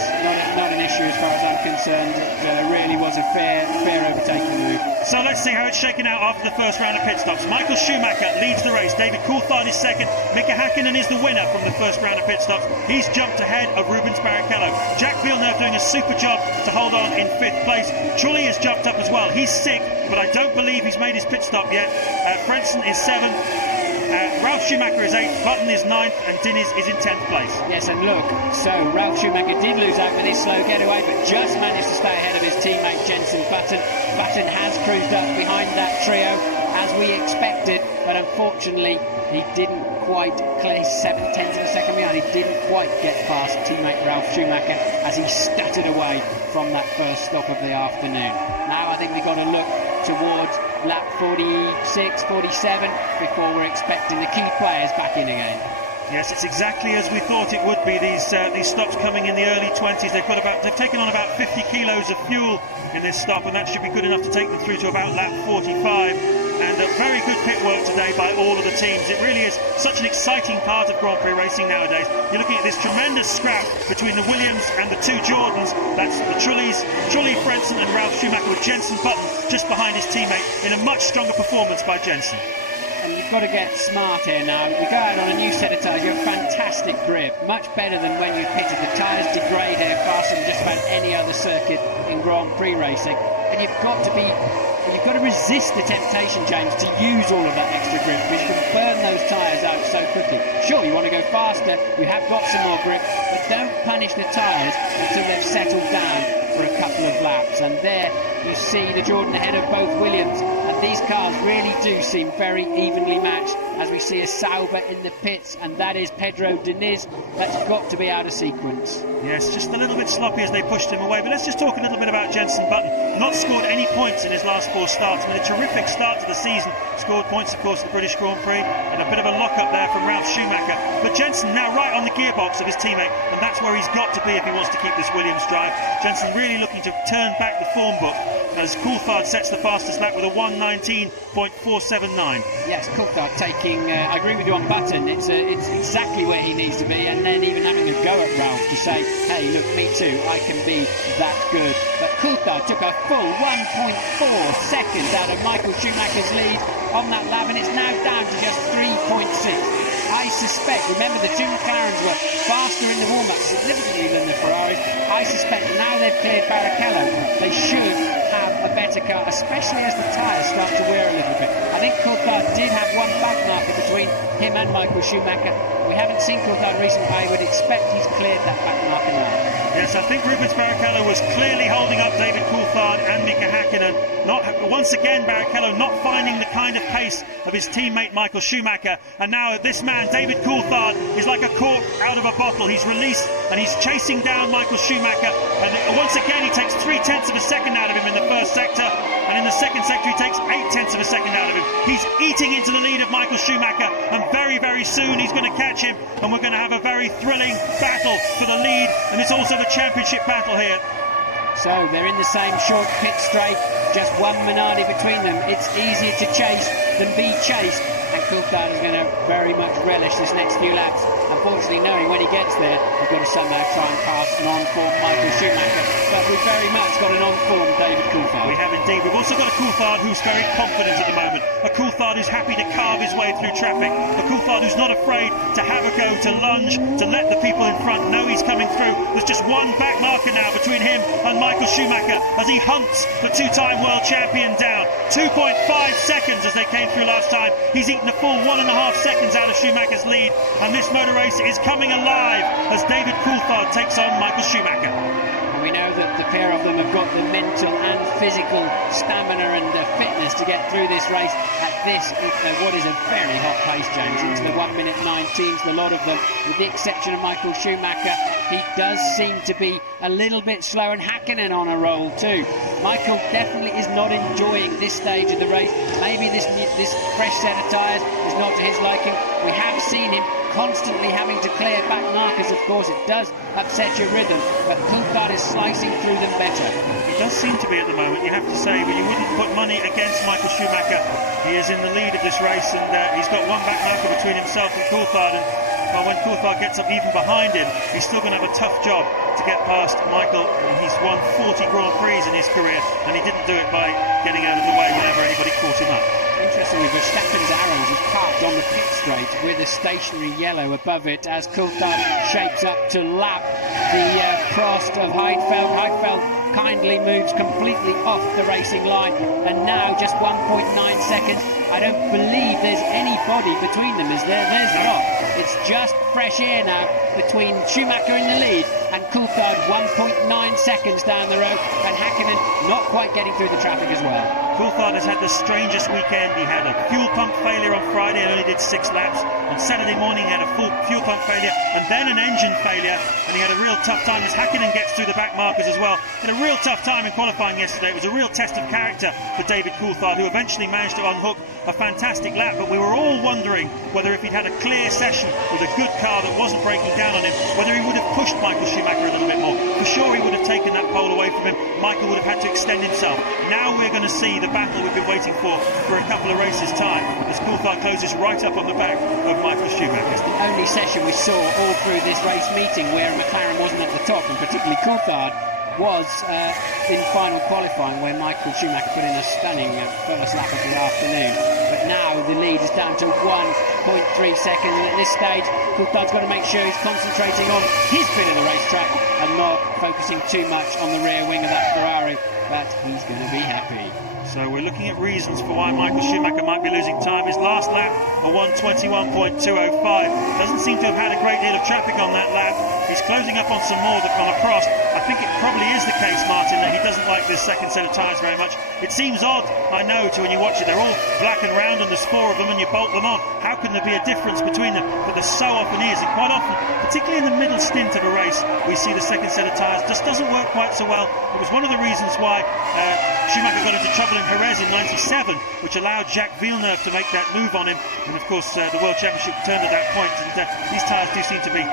Not an issue as far as I'm concerned. It really was a fair overtaking move. So let's see how it's shaken out after the first round of pit stops. Michael Schumacher leads the race. David Coulthard is second. Mika Häkkinen is the winner from the first round of pit stops. He's jumped ahead of Rubens Barrichello. Jack Villeneuve doing a super job to hold on in fifth place. Trulli has jumped up as well. He's sick, but I don't believe he's made his pit stop yet. Frentzen is seventh. Ralf Schumacher is 8th, Button is 9th, and Diniz is in 10th place. Yes, and look, so Ralf Schumacher did lose out with his slow getaway, but just managed to stay ahead of his teammate Jenson Button. Button has cruised up behind that trio, as we expected, but unfortunately he didn't quite clear 7/10 of a second behind. He didn't quite get past teammate Ralf Schumacher as he stuttered away from that first stop of the afternoon. Now I think we've got to look towards lap 46, 47 before we're expecting the key players back in again. Yes, it's exactly as we thought it would be. These stops coming in the early 20s. They've taken on about 50 kilos of fuel in this stop, and that should be good enough to take them through to about lap 45. And very good pit work today by all of the teams. It really is such an exciting part of Grand Prix racing nowadays. You're looking at this tremendous scrap between the Williams and the two Jordans. That's the Trulli Frentzen and Ralf Schumacher, with Jenson Button just behind his teammate in a much stronger performance by Jenson. Got to get smart here now. You go out on a new set of tyres, you have fantastic grip, much better than when you pitted. The tyres degrade here faster than just about any other circuit in Grand Prix racing, and you've got to resist the temptation, James, to use all of that extra grip, which can burn those tyres out so quickly. Sure, you want to go faster, you have got some more grip, but don't punish the tyres until they've settled down for a couple of laps. And there you see the Jordan ahead of both Williams, and these cars really do seem very evenly matched, as we see a Sauber in the pits, and that is Pedro Diniz. That's got to be out of sequence. Yes, just a little bit sloppy as they pushed him away. But let's just talk a little bit about Jenson Button. Not scored any points in his last 4 starts. With a terrific start to the season. Scored points, of course, at the British Grand Prix, and a bit of a lock-up there from Ralf Schumacher. But Jenson now right on the gearbox of his teammate, and that's where he's got to be if he wants to keep this Williams drive. Jenson really looking to turn back the form book, as Coulthard sets the fastest lap with a 1:19.479. Yes, Coulthard taking, I agree with you on Button, it's exactly where he needs to be, and then even having a go at Ralf to say, hey, look, me too, I can be that good. But Coulthard took a full 1.4 seconds out of Michael Schumacher's lead on that lap, and it's now down to just 3.6. I suspect, remember the two McLarens were faster in the warm-up significantly than the Ferraris. I suspect now they've cleared Barrichello, they should have a better car, especially as the tyres start to wear a little bit. I think Coulthard did have one back marker between him and Michael Schumacher. We haven't seen Coulthard recently. I would expect he's cleared that back marker now. Yes, I think Rubens Barrichello was clearly holding up David Coulthard and Mika Häkkinen. Once again, Barrichello not finding the kind of pace of his teammate Michael Schumacher. And now this man, David Coulthard, is like a cork out of a bottle. He's released and he's chasing down Michael Schumacher. And once again, he takes 0.3 of a second out of him in the first sector. And in the second sector, he takes 0.8 of a second out of him. He's eating into the lead of Michael Schumacher. And very, very soon, he's going to catch him. And we're going to have a very thrilling battle for the lead. And it's also the championship battle here. So they're in the same short pit straight, just one Minardi between them. It's easier to chase than be chased, and Coulthard is going to very much relish this next few laps. Unfortunately, knowing when he gets there, he's got to somehow try and pass an on-form Michael Schumacher. But we've very much got an on-form David Coulthard. We have indeed. We've also got a Coulthard who's very confident at the moment. A Coulthard who's happy to carve his way through traffic. A Coulthard who's not afraid to have a go, to lunge, to let the people in front know he's coming through. There's just one back marker now between him and Michael Schumacher as he hunts the two-time world champion down. 2.5 seconds as they came through last time. He's eaten a full 1.5 seconds out of Schumacher's lead, and this motor race is coming alive as David Coulthard takes on Michael Schumacher. And we know that the pair of them have got the mental and physical stamina and fitness to get through this race at this, what is a very hot pace, James. Into the 1:19s, the lot of them, with the exception of Michael Schumacher. He does seem to be a little bit slow, and Häkkinen on a roll too. Michael definitely is not enjoying this stage of the race. Maybe this fresh set of tyres is not to his liking. We have seen him constantly having to clear back markers. Of course, it does upset your rhythm, but Coulthard is slicing through them better. It does seem to be at the moment, you have to say, but you wouldn't put money against Michael Schumacher. He is in the lead of this race, and he's got one back marker between himself and Coulthard. And when Coulthard gets up even behind him, he's still going to have a tough job to get past Michael. And he's won 40 Grand Prix in his career, and he didn't do it by getting out of the way whenever anybody caught him up. Interestingly, Verstappen's arrows is parked on the pit straight with a stationary yellow above it as Coulthard shapes up to lap the Prost of Heidfeld. Heidfeld kindly moves completely off the racing line, and now just 1.9 seconds. I don't believe there's anybody between them, is there? There's not. It's just fresh air now between Schumacher in the lead and Coulthard 1.9 seconds down the road, and Häkkinen not quite getting through the traffic as well. Coulthard has had the strangest weekend. He had a fuel pump failure on Friday and only did 6 laps. On Saturday morning he had a full fuel pump failure and then an engine failure, and he had a real tough time as Hakkinen gets through the back markers as well. He had a real tough time in qualifying yesterday. It was a real test of character for David Coulthard, who eventually managed to unhook a fantastic lap, but we were all wondering whether if he'd had a clear session with a good car that wasn't breaking down on him, whether he would have pushed Michael Schumacher a little bit more. For sure he would have taken that pole away from him. Michael would have had to extend himself. Now we're going to see the battle we've been waiting for a couple of races' time, as Coulthard closes right up on the back of Michael Schumacher. It's the only session we saw all through this race meeting where McLaren wasn't at the top, and particularly Coulthard was in final qualifying, where Michael Schumacher put in a stunning first lap of the afternoon. But now the lead is down to 1.3 seconds, and at this stage Coulthard's got to make sure he's concentrating on his bit of the racetrack and not focusing too much on the rear wing of that Ferrari, but he's going to be happy. So we're looking at reasons for why Michael Schumacher might be losing time. His last lap, a 1:21.205. Doesn't seem to have had a great deal of traffic on that lap. He's closing up on some more on a Prost. I think it probably is the case, Martin, that he doesn't like this second set of tyres very much. It seems odd, I know, to when you watch it. They're all black and round and there's 4 of them and you bolt them on. How can there be a difference between them? But there so often is, and quite often, particularly in the middle stint of a race, we see the second set of tyres just doesn't work quite so well. It was one of the reasons why Schumacher got into trouble in Jerez in '97, which allowed Jacques Villeneuve to make that move on him, and of course the World Championship turned at that point, and these tyres do seem to be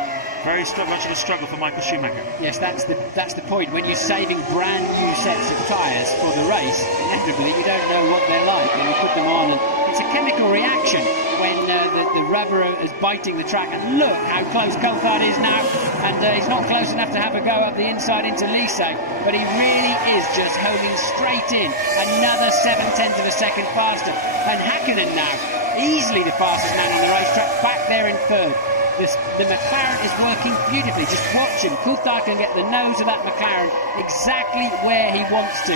very much of a struggle for Michael Schumacher. Yes, that's the point. When you're saving brand new sets of tyres for the race, inevitably you don't know what they're like, and you put them on, and it's a chemical reaction when the rubber is biting the track. And look how close Coulthard is now, and he's not close enough to have a go up the inside into Lise, but he really is just homing straight in. Another 7/10 of a second faster, and Hakkinen now easily the fastest man on the racetrack, back there in third. The McLaren is working beautifully. Just watch him. Coulthard can get the nose of that McLaren exactly where he wants to.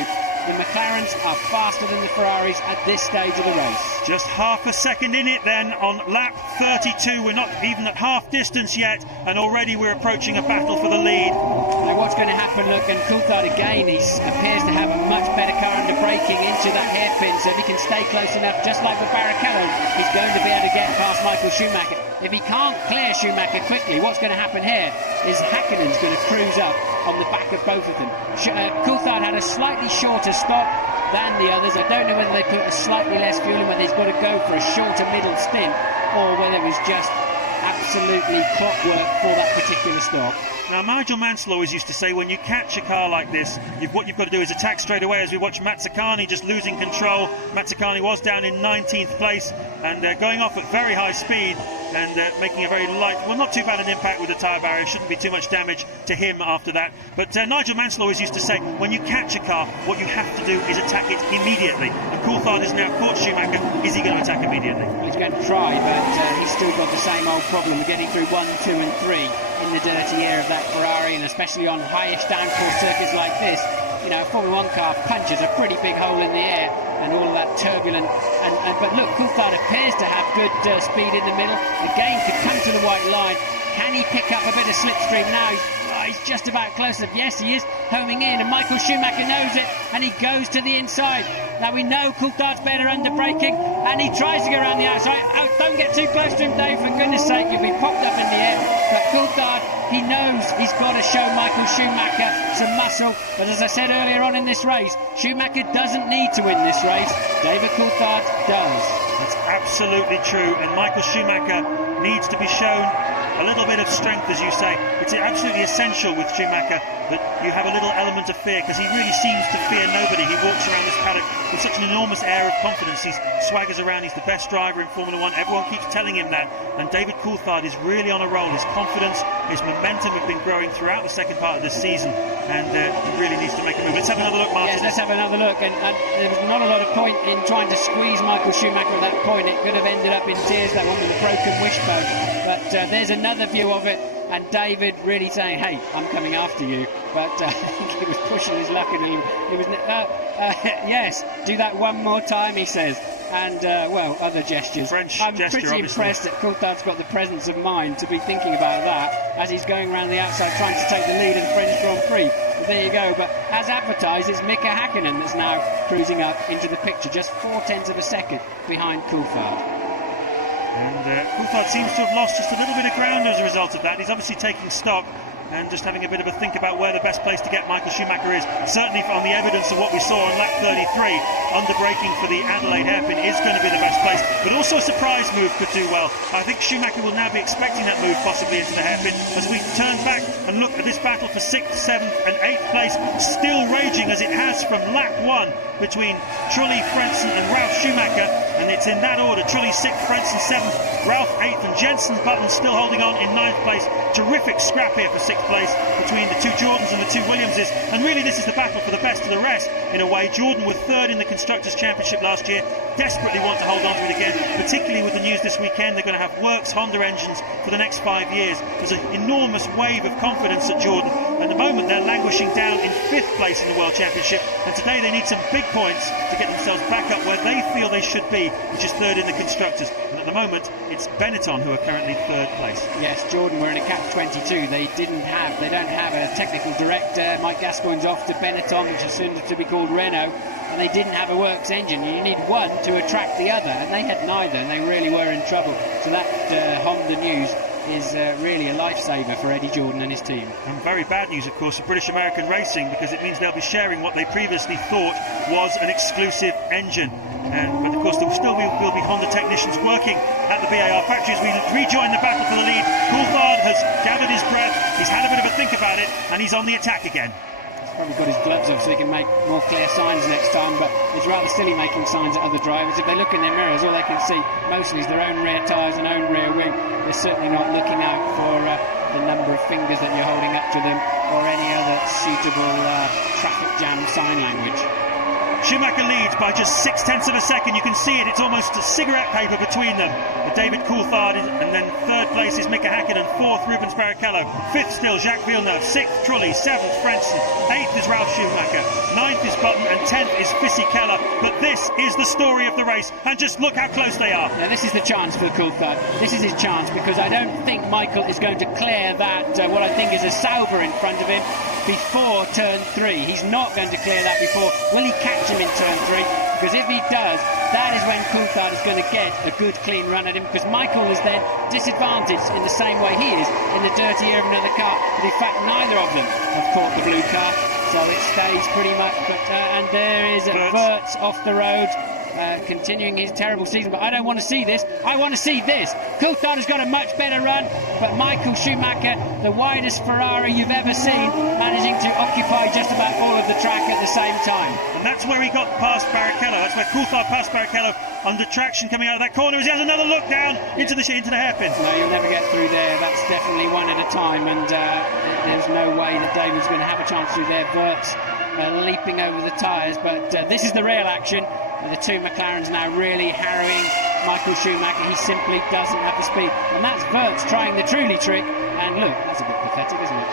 The McLarens are faster than the Ferraris at this stage of the race. Just half a second in it then on lap 32. We're not even at half distance yet, and already we're approaching a battle for the lead. Now what's going to happen, look, and Coulthard again, he appears to have a much better car under braking into that hairpin, so if he can stay close enough, just like with Barrichello, he's going to be able to get past Michael Schumacher. If he can't clear Schumacher quickly, what's going to happen here is Hakkinen's going to cruise up on the back of both of them. Coulthard had a slightly shorter stop than the others. I don't know whether they put a slightly less fuel in, whether he's got to go for a shorter middle stint, or whether it was just absolutely clockwork for that particular stop. Now, Nigel Mansell always used to say, when you catch a car like this, what you've got to do is attack straight away, as we watch Mazzacani just losing control. Mazzacani was down in 19th place and going off at very high speed and making a very light, well, not too bad an impact with the tyre barrier. Shouldn't be too much damage to him after that. But Nigel Mansell always used to say, when you catch a car, what you have to do is attack it immediately. And Coulthard has now caught Schumacher. Is he going to attack immediately? Well, he's going to try, but he's still got the same old problem of getting through 1, 2 and 3 in the dirty air of that Ferrari, and especially on highish downforce circuits like this. You know, a Formula 1 car punches a pretty big hole in the air, and all of that turbulent. But look, Coulthard appears to have good speed in the middle. Again, could come to the white line. Can he pick up a bit of slipstream now? Oh, he's just about close enough. Yes, he is homing in, and Michael Schumacher knows it, and he goes to the inside. Now we know Coulthard's better under braking, and he tries to go around the outside. Oh, don't get too close to him, Dave, for goodness sake, you'll be popped up in the air. But Coulthard, he knows he's got to show Michael Schumacher some muscle. But as I said earlier on in this race, Schumacher doesn't need to win this race. David Coulthard does. That's absolutely true, and Michael Schumacher needs to be shown a little bit of strength, as you say. It's absolutely essential with Schumacher that you have a little element of fear, because he really seems to fear nobody. He walks around this paddock with such an enormous air of confidence. He swaggers around. He's the best driver in Formula 1. Everyone keeps telling him that. And David Coulthard is really on a roll. His confidence, his momentum have been growing throughout the second part of this season, and he really needs to make a move. Let's have another look, Martin. Yes, let's have another look. And there was not a lot of point in trying to squeeze Michael Schumacher at that point. It could have ended up in tears, that one with a broken wishbone. But there's another view of it, and David really saying, hey, I'm coming after you. But I think he was pushing his luck, and he was yes, do that one more time, he says. And well, other gestures. French I'm gesture, pretty obviously. impressed that Coulthard's got the presence of mind to be thinking about that as he's going around the outside trying to take the lead in the French Grand Prix. there you go. But as advertised, it's Mika Hakkinen that's now cruising up into the picture, just 0.4 of a second behind Coulthard. And Coulthard seems to have lost just a little bit of ground as a result of that. He's obviously taking stock and just having a bit of a think about where the best place to get Michael Schumacher is. Certainly on the evidence of what we saw on lap 33, under-braking for the Adelaide hairpin is going to be the best place, but also a surprise move could do well. I think Schumacher will now be expecting that move possibly into the hairpin as we turn back and look at this battle for 6th, 7th and 8th place, still raging as it has from lap 1 between Trulli, Frentzen and Ralf Schumacher, and it's in that order: Trulli 6th, Frentzen 7th, Ralf 8th and Jenson Button still holding on in 9th place. Terrific scrap here for 6th place between the two Jordans and the two Williamses, and really this is the battle for the best of the rest in a way. Jordan were 3rd in the Constructors' Championship last year, desperately want to hold on to it again, particularly with the news this weekend they're going to have Works Honda engines for the next 5 years. There's an enormous wave of confidence at Jordan. At the moment they're languishing down in 5th place in the World Championship, and today they need some big points to get themselves back up where they feel they should be, which is 3rd in the Constructors. And at the moment it's Benetton who are currently 3rd place. Yes, Jordan were in a catch-22. They don't have a technical director. Mike Gascoigne's off to Benetton, which is soon to be called Renault, and they didn't have a works engine. You need one to attract the other, and they had neither, and they really were in trouble. So that Honda news is really a lifesaver for Eddie Jordan and his team. And very bad news, of course, for British American Racing, because it means they'll be sharing what they previously thought was an exclusive engine. But of course there will be Honda technicians working at the BAR factory as we rejoin the battle for the lead. Coulthard has gathered his breath, he's had a bit of a think about it, and he's on the attack again. He's probably got his gloves off so he can make more clear signs next time, but it's rather silly making signs at other drivers. If they look in their mirrors, all they can see mostly is their own rear tyres and own rear wing. They're certainly not looking out for the number of fingers that you're holding up to them or any other suitable traffic jam sign language. Schumacher leads by just 0.6 of a second. You can see it, it's almost a cigarette paper between them. David Coulthard, and then 3rd place is Mika Hakkinen, 4th Rubens Barrichello, 5th still Jacques Villeneuve, 6th Trulli, 7th Frentzen, 8th is Ralf Schumacher, 9th is Button and 10th is Fisichella. But this is the story of the race, and just look how close they are. Now this is the chance for Coulthard. This is his chance, because I don't think Michael is going to clear that what I think is a Sauber in front of him before turn 3. He's not going to clear that before. Will he catch him in turn 3? Because if he does, that is when Coulthard is going to get a good clean run at him, because Michael is then disadvantaged in the same way he is in the dirty air of another car. But in fact neither of them have caught the blue car, so it stays pretty much. And there is Wirtz off the road, continuing his terrible season. But I don't want to see this. I want to see this. Coulthard has got a much better run, but Michael Schumacher, the widest Ferrari you've ever seen, managing to occupy just about all of the track at the same time. And that's where he got past Barrichello. That's where Coulthard passed Barrichello under traction coming out of that corner as he has another look down into the hairpin. No, you'll never get through there. That's definitely one at a time, and there's no way that David's going to have a chance through there. Wirtz leaping over the tyres, but this is the real action. The two McLarens now really harrowing Michael Schumacher. He simply doesn't have the speed, and that's Wirtz trying the Trulli trick, and look, that's a bit pathetic, isn't it?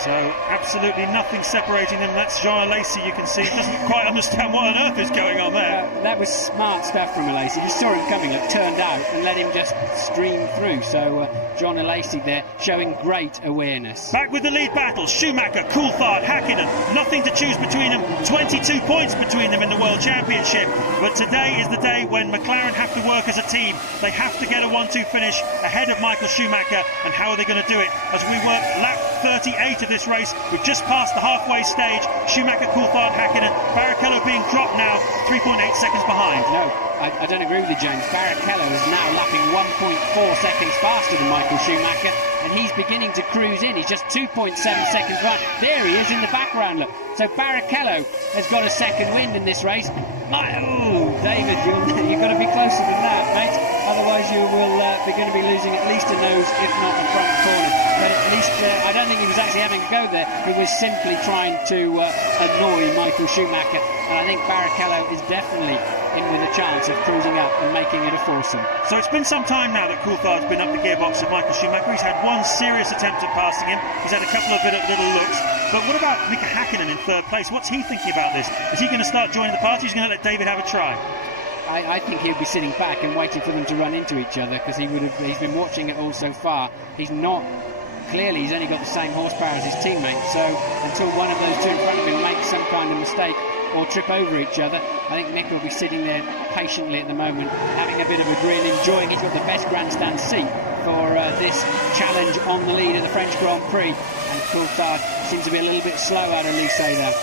So absolutely nothing separating them. That's Jean Alesi, you can see. He doesn't quite understand what on earth is going on there. That was smart stuff from Alesi. He saw it coming, turned out, and let him just stream through. So John Alesi there showing great awareness. Back with the lead battle, Schumacher, Coulthard, Hakkinen. Nothing to choose between them. 22 points between them in the World Championship. But today is the day when McLaren have to work as a team. They have to get a 1-2 finish ahead of Michael Schumacher. And how are they going to do it? As we work lap 38 of this race, we've just passed the halfway stage. Schumacher, Coulthard, Hakkinen, Barrichello being dropped now, 3.8 seconds behind. No, I don't agree with you, James. Barrichello is now lapping 1.4 seconds faster than Michael Schumacher, and he's beginning to cruise in. He's just 2.7 seconds behind. There he is in the background, look. So Barrichello has got a second wind in this race. Oh, David, you've got to be closer than that, mate. Otherwise you will be going to be losing at least a nose, if not a front corner. But at least, I don't think he was actually having a go there. He was simply trying to annoy Michael Schumacher. And I think Barrichello is definitely in with a chance of cruising up and making it a foursome. So it's been some time now that Coulthard's been up the gearbox of Michael Schumacher. He's had one serious attempt at passing him. He's had a couple of little looks. But what about Mika Hakkinen in 3rd place? What's he thinking about this? Is he going to start joining the party? He's going to let David have a try? I think he'll be sitting back and waiting for them to run into each other, because he's been watching it all so far. He's not clearly he's only got the same horsepower as his teammates, so until one of those two in front of him makes some kind of mistake or trip over each other, I think Mick will be sitting there patiently at the moment, having a bit of a grin, enjoying. He's got the best grandstand seat for this challenge on the lead at the French Grand Prix, and Coulthard seems to be a little bit slow out of Lycée there.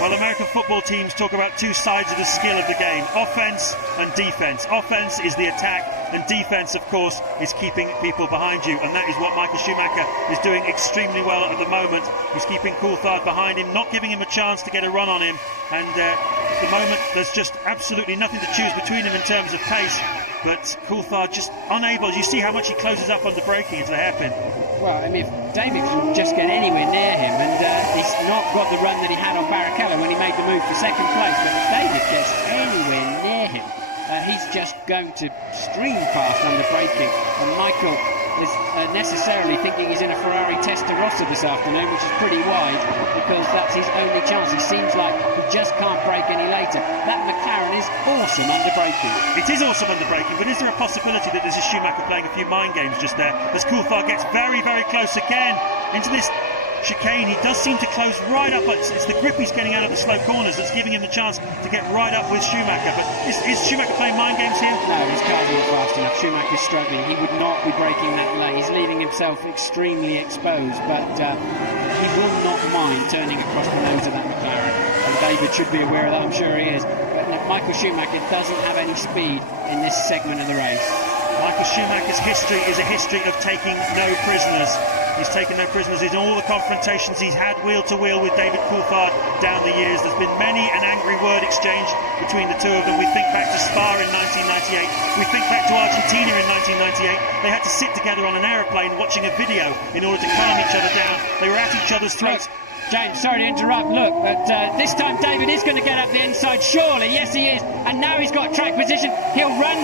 Well, American football teams talk about two sides of the skill of the game, offence and defence. Offence is the attack, and defence, of course, is keeping people behind you, and that is what Michael Schumacher is doing extremely well at the moment. He's keeping Coulthard behind him, not giving him a chance to get a run on him, and at the moment there's just absolutely nothing to choose between them in terms of pace, but Coulthard just unable. You see how much he closes up under braking into the hairpin. Well, I mean, if David can just get anywhere near him, and he's not got the run that he had on Barrichello when he made the move for second place, but if David gets anywhere near him, he's just going to stream past under braking, and Michael is necessarily thinking he's in a Ferrari Testarossa this afternoon, which is pretty wide, because that's his only chance. He seems like he just can't brake any later. That McLaren is awesome under braking. It is awesome under braking, but is there a possibility that this is Schumacher playing a few mind games just there, as Coulthard gets very, very close again into this chicane? He does seem to close right up. It's the grip he's getting out of the slow corners that's giving him the chance to get right up with Schumacher. But is Schumacher playing mind games here? No, his car's not fast enough. Schumacher's struggling. He would not be braking that late. He's leaving himself extremely exposed, but he will not mind turning across the nose of that McLaren. And David should be aware of that, I'm sure he is. But Michael Schumacher doesn't have any speed in this segment of the race. Michael Schumacher's history is a history of taking no prisoners. He's taken no prisoners in all the confrontations he's had wheel to wheel with David Coulthard down the years. There's been many an angry word exchange between the two of them. We think back to Spa in 1998. We think back to Argentina in 1998. They had to sit together on an aeroplane watching a video in order to calm each other down. They were at each other's throats. James, sorry to interrupt. Look, but this time David is going to get up the inside, surely. Yes, he is. And now he's got track position. He'll run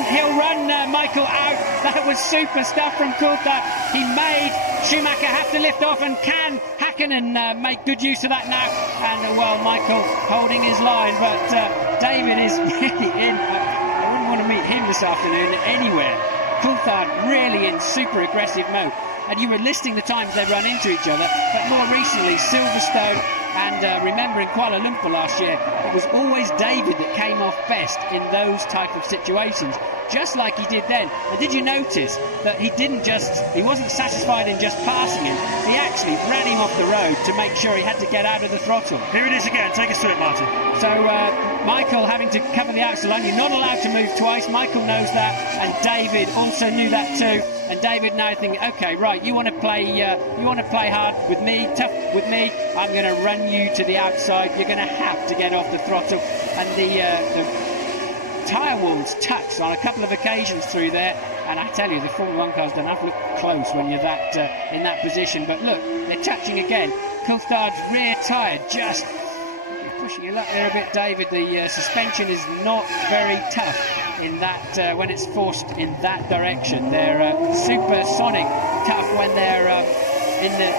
Michael out. That was super stuff from Coulthard. He made Schumacher have to lift off, and can Hakkinen make good use of that now? And well, Michael holding his line, but David is really in. I wouldn't want to meet him this afternoon anywhere. Coulthard really in super aggressive mode. And you were listing the times they've run into each other, but more recently Silverstone, and remember in Kuala Lumpur last year, it was always David that came off best in those type of situations, just like he did then. And did you notice that he wasn't satisfied in just passing him, he actually ran him off the road to make sure he had to get out of the throttle. Here it is again, take us through it, Martin. So Michael having to cover the outside line, you're not allowed to move twice, Michael knows that, and David also knew that too. And David now thinking, okay, right, you want to play hard with me, tough with me. I'm going to run you to the outside. You're going to have to get off the throttle. And the tyre walls touched on a couple of occasions through there. And I tell you, the Formula 1 cars don't have to look close when you're that in that position. But look, they're touching again. Coulthard's rear tyre just pushing you up there a bit, David. The suspension is not very tough in that when it's forced in that direction. They're supersonic tough when they're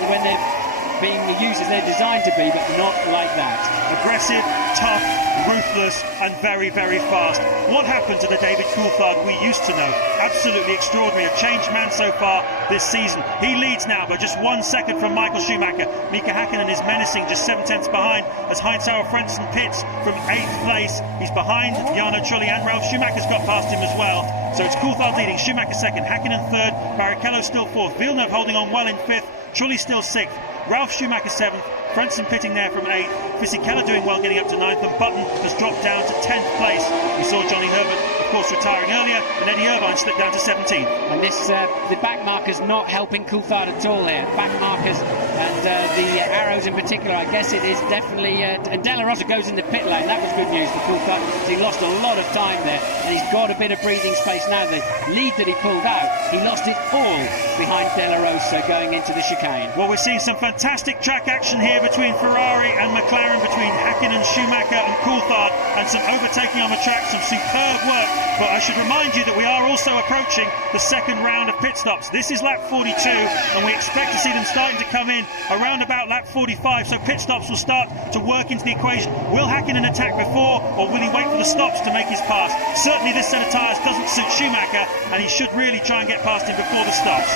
when they're being used as they're designed to be, but not like that. Aggressive, tough, ruthless, and very, very fast. What happened to the David Coulthard we used to know? Absolutely extraordinary. A changed man so far this season. He leads now by just 1 second from Michael Schumacher. Mika Hakkinen is menacing, just 7 tenths behind, as Heinz-Harald Frentzen pits from 8th place. He's behind Jarno Trulli, and Ralf Schumacher's got past him as well. So it's Coulthard leading, Schumacher second, Hakkinen third, Barrichello still fourth, Villeneuve holding on well in fifth, Trulli still sixth, Ralf Schumacher seventh, Frentzen pitting there from 8th, Fisichella doing well getting up to 9th, and Button has dropped down to 10th place. We saw Johnny Herbert, of course, retiring earlier, and Eddie Irvine slipped down to 17th. And this, the back markers not helping Coulthard at all here. Back markers and the arrows in particular, I guess it is definitely... and De La Rosa goes in the pit lane. That was good news for Coulthard. He lost a lot of time there, and he's got a bit of breathing space now. The lead that he pulled out, he lost it all behind De La Rosa going into the chicane. Well, we're seeing some fantastic track action here here between Ferrari and McLaren, between Häkkinen, Schumacher and Coulthard, and some overtaking on the track, some superb work. But I should remind you that we are also approaching the second round of pit stops. This is lap 42, and we expect to see them starting to come in around about lap 45, so pit stops will start to work into the equation. Will Häkkinen attack before, or will he wait for the stops to make his pass? Certainly this set of tyres doesn't suit Schumacher, and he should really try and get past him before the stops.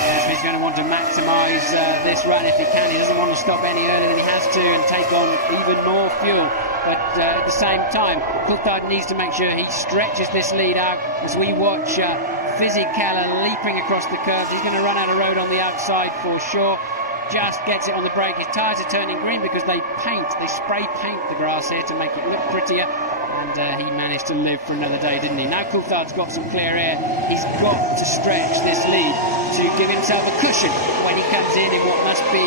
Yes, he's going to want to maximise this run if he can. He doesn't want to stop any earlier than he has to and take on even more fuel. But at the same time, Coulthard needs to make sure he stretches this lead out. As we watch Fizzy Keller leaping across the curves, he's going to run out of road on the outside for sure. Just gets it on the brake. His tyres are turning green because they spray paint the grass here to make it look prettier. And he managed to live for another day, didn't he? Now Coulthard's got some clear air. He's got to stretch this lead to give himself a cushion when he comes in what must be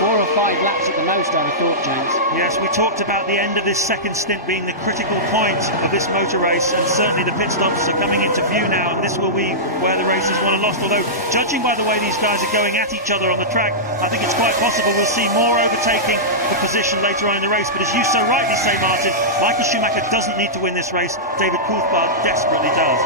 4 or 5 laps at the most, I would have thought, James. Yes, we talked about the end of this second stint being the critical point of this motor race, and certainly the pit stops are coming into view now, and this will be where the race is won and lost. Although, judging by the way these guys are going at each other on the track, I think it's quite possible we'll see more overtaking for position later on in the race. But as you so rightly say, Martin, Michael Schumacher doesn't need to win this race. David Coulthard desperately does.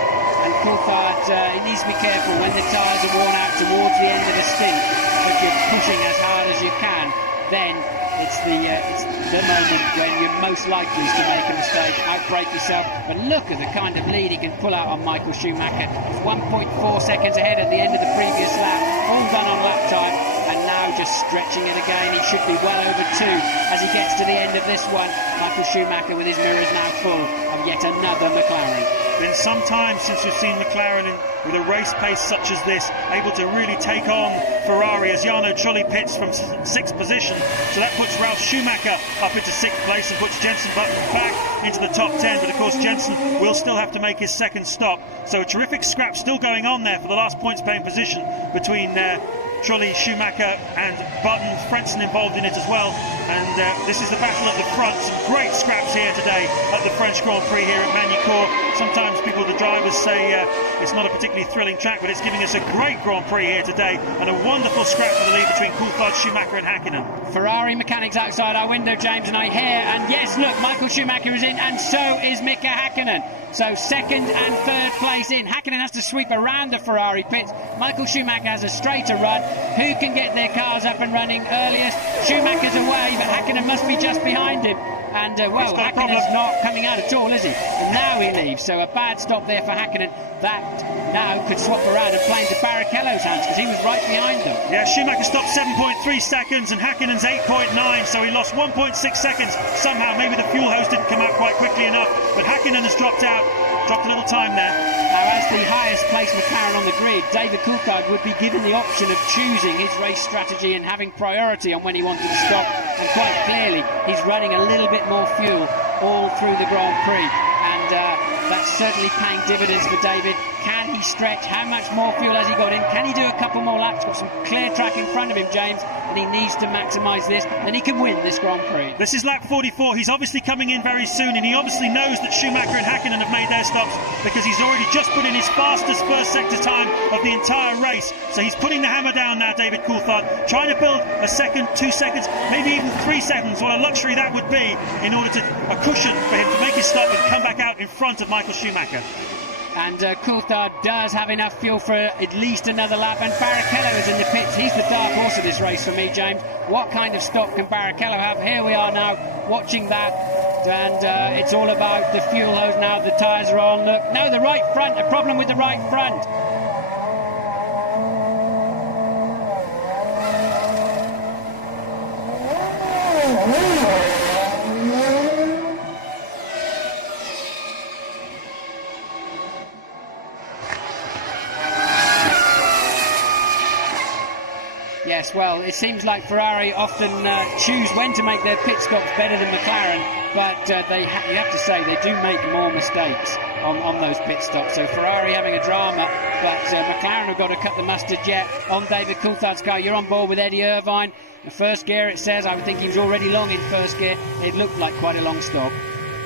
And Coulthard, he needs to be careful when the tyres are worn out towards the end of the stint. If you're pushing as hard as you can, then it's the moment when you're most likely to make a mistake, outbrake yourself. But look at the kind of lead he can pull out on Michael Schumacher. He's 1.4 seconds ahead at the end of the previous lap, all done on lap time, and now just stretching it again. He should be well over 2 as he gets to the end of this one. Michael Schumacher with his mirrors now full of yet another McLaren. Been some time since we've seen McLaren with a race pace such as this able to really take on Ferrari, as Jarno Trulli pits from 6th position, so that puts Ralf Schumacher up into 6th place and puts Jenson Button back into the top 10. But of course Jenson will still have to make his second stop, so a terrific scrap still going on there for the last points paying position between Trulli, Schumacher and Button. Frentzen involved in it as well, and this is the battle at the front. Some great scraps here today at the French Grand Prix here at Magny. Sometimes people, the drivers, say it's not a particularly thrilling track, but it's giving us a great Grand Prix here today, and a wonderful scrap for the lead between Coulthard, Schumacher and Häkkinen. Ferrari mechanics outside our window, James, and I hear, and yes, look, Michael Schumacher is in, and so is Mika Häkkinen. So 2nd and 3rd place in. Häkkinen has to sweep around the Ferrari pits. Michael Schumacher has a straighter run. Who can get their cars up and running earliest? Schumacher's away, but Häkkinen must be just behind him. And, well, Häkkinen's not coming out at all, is he? And now he leaves, so a bad stop there for Häkkinen. That now could swap around and play into Barrichello's hands, because he was right behind them. Yeah, Schumacher stopped 7.3 seconds and Häkkinen's 8.9, so he lost 1.6 seconds. Somehow, maybe the fuel hose didn't come out quite quickly enough, but Häkkinen has dropped a little time there. Now, as the highest placed McLaren on the grid, David Coulthard would be given the option of choosing his race strategy and having priority on when he wanted to stop, and quite clearly he's running a little bit more fuel all through the Grand Prix, and that's certainly paying dividends for David. Can he stretch? How much more fuel has he got in? Can he do a couple more laps? Got some clear track in front of him, James, and he needs to maximise this, and he can win this Grand Prix. This is lap 44. He's obviously coming in very soon, and he obviously knows that Schumacher and Häkkinen have made their stops, because he's already just put in his fastest first sector time of the entire race. So he's putting the hammer down now, David Coulthard, trying to build a second, 2 seconds, maybe even 3 seconds. What a luxury that would be in order to a cushion for him to make his stop and come back out in front of Michael Schumacher. And Coulthard does have enough fuel for at least another lap, and Barrichello is in the pits. He's the dark horse of this race for me, James. What kind of stop can Barrichello have? Here we are now watching that, and it's all about the fuel hose now. The tyres are on. Look, no, the right front, a problem with the right front. Yes, well, it seems like Ferrari often choose when to make their pit stops better than McLaren, but you have to say they do make more mistakes on those pit stops. So Ferrari having a drama, but McLaren have got to cut the mustard yet on David Coulthard's car. You're on board with Eddie Irvine. In first gear, it says, I would think he was already long in first gear. It looked like quite a long stop.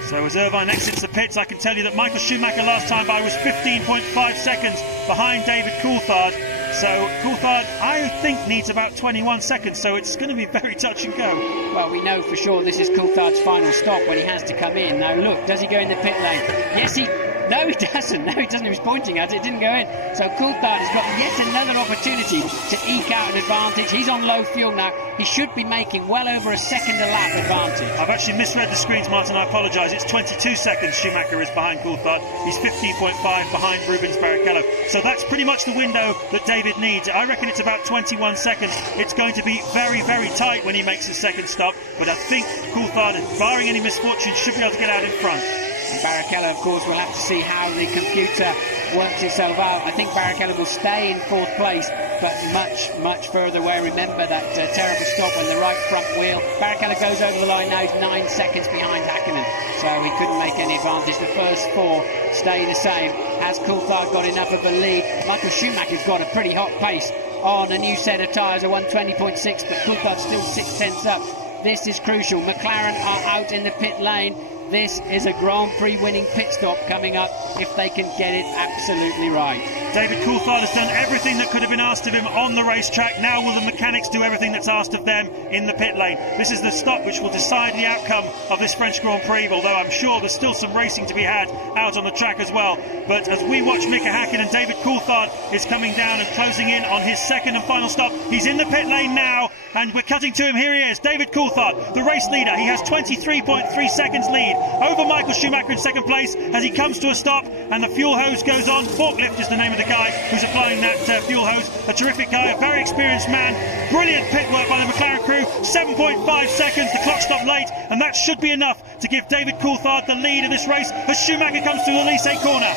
So as Irvine exits the pits, I can tell you that Michael Schumacher last time by was 15.5 seconds behind David Coulthard. So Coulthard, I think, needs about 21 seconds, so it's going to be very touch and go. Well, we know for sure this is Coulthard's final stop when he has to come in. Now look, does he go in the pit lane? Yes, he... No, he doesn't. No, he doesn't. He was pointing at it. It didn't go in. So Coulthard has got yet another opportunity to eke out an advantage. He's on low fuel now. He should be making well over a second a lap advantage. I've actually misread the screens, Martin. I apologise. It's 22 seconds Schumacher is behind Coulthard. He's 15.5 behind Rubens Barrichello. So that's pretty much the window that David needs. I reckon it's about 21 seconds. It's going to be very, very tight when he makes his second stop. But I think Coulthard, barring any misfortune, should be able to get out in front. And Barrichello, of course, will have to see how the computer works itself out. I think Barrichello will stay in fourth place, but much, much further away. Remember that terrible stop on the right front wheel. Barrichello goes over the line now. He's 9 seconds behind Hakkinen, so he couldn't make any advantage. The first four stay the same. Has Coulthard got enough of a lead? Michael Schumacher's got a pretty hot pace on a new set of tyres, a 120.6, but Coulthard's still 6/10 up. This is crucial. McLaren are out in the pit lane. This is a Grand Prix winning pit stop coming up if they can get it absolutely right. David Coulthard has done everything that could have been asked of him on the racetrack. Now will the mechanics do everything that's asked of them in the pit lane? This is the stop which will decide the outcome of this French Grand Prix, although I'm sure there's still some racing to be had out on the track as well. But as we watch Mika Hakkinen, David Coulthard is coming down and closing in on his second and final stop. He's in the pit lane now, and we're cutting to him. Here he is, David Coulthard, the race leader. He has 23.3 seconds lead over Michael Schumacher in second place as he comes to a stop, and the fuel hose goes on. Forklift is the name of the guy who's applying that fuel hose. A terrific guy, a very experienced man. Brilliant pit work by the McLaren crew. 7.5 seconds, the clock stopped late, and that should be enough to give David Coulthard the lead of this race as Schumacher comes to the Elysee corner.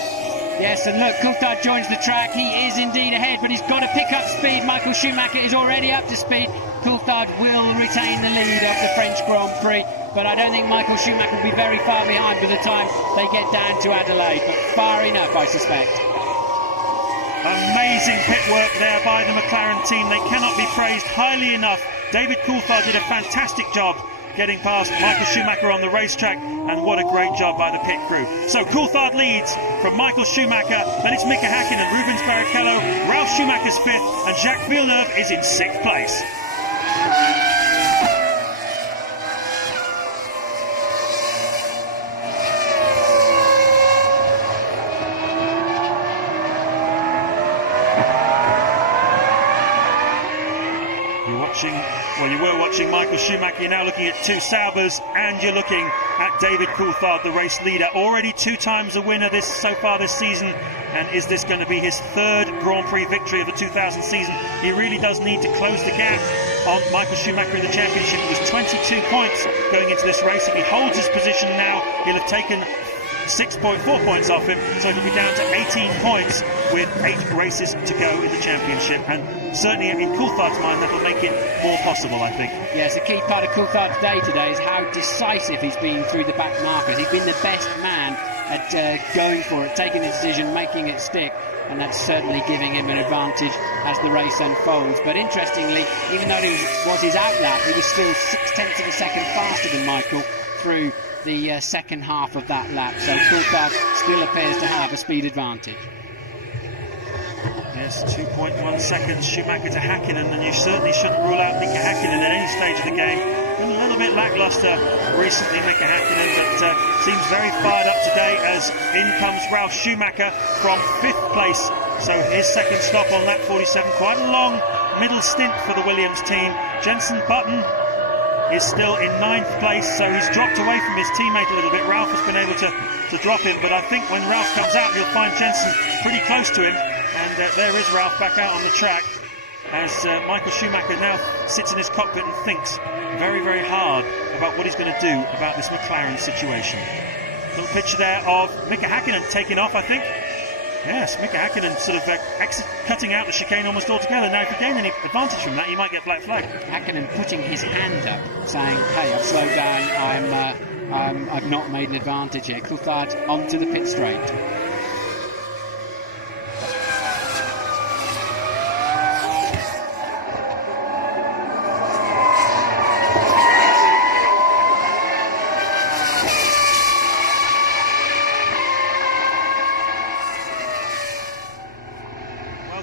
Yes, and look, Coulthard joins the track. He is indeed ahead, but he's got to pick up speed. Michael Schumacher is already up to speed. Coulthard will retain the lead of the French Grand Prix, but I don't think Michael Schumacher will be very far behind by the time they get down to Adelaide, but far enough, I suspect. Amazing pit work there by the McLaren team. They cannot be praised highly enough. David Coulthard did a fantastic job getting past Michael Schumacher on the racetrack, and what a great job by the pit crew. So Coulthard leads from Michael Schumacher, then it's Mika Hakkinen, Rubens Barrichello, Ralf Schumacher's fifth, and Jacques Villeneuve is in sixth place. You were watching Michael Schumacher. You're now looking at two Saubers, and you're looking at David Coulthard, the race leader. Already 2 times a winner so far this season, and is this going to be his third Grand Prix victory of the 2000 season? He really does need to close the gap on Michael Schumacher in the championship. It was 22 points going into this race. If he holds his position now, he'll have taken 6.4 points off him, so it'll be down to 18 points with 8 races to go in the championship, and certainly in Coulthard's mind that'll make it more possible, I think. Yes, a key part of Coulthard's day today is how decisive he's been through the back markers. He's been the best man at going for it, taking the decision, making it stick, and that's certainly giving him an advantage as the race unfolds. But interestingly, even though it was his outlap, he was still 0.6 of a second faster than Michael through the second half of that lap, so Coulthard still appears to have a speed advantage. Yes, 2.1 seconds Schumacher to Hakkinen, and you certainly shouldn't rule out Mika Hakkinen at any stage of the game. Been a little bit lacklustre recently, Mika Hakkinen, but seems very fired up today as in comes Ralf Schumacher from 5th place. So his second stop on lap 47, quite a long middle stint for the Williams team. Jenson Button is still in 9th place, so he's dropped away from his teammate a little bit. Ralf has been able to drop him, but I think when Ralf comes out, you'll find Jenson pretty close to him, and there is Ralf back out on the track as Michael Schumacher now sits in his cockpit and thinks very, very hard about what he's going to do about this McLaren situation. Little picture there of Mika Hakkinen taking off, I think. Yes, Mika Hakkinen sort of cutting out the chicane almost altogether. Now, if you gain any advantage from that, you might get black flag. Hakkinen putting his hand up, saying, "Hey, I've slowed down. I've not made an advantage here." Coulthard onto the pit straight.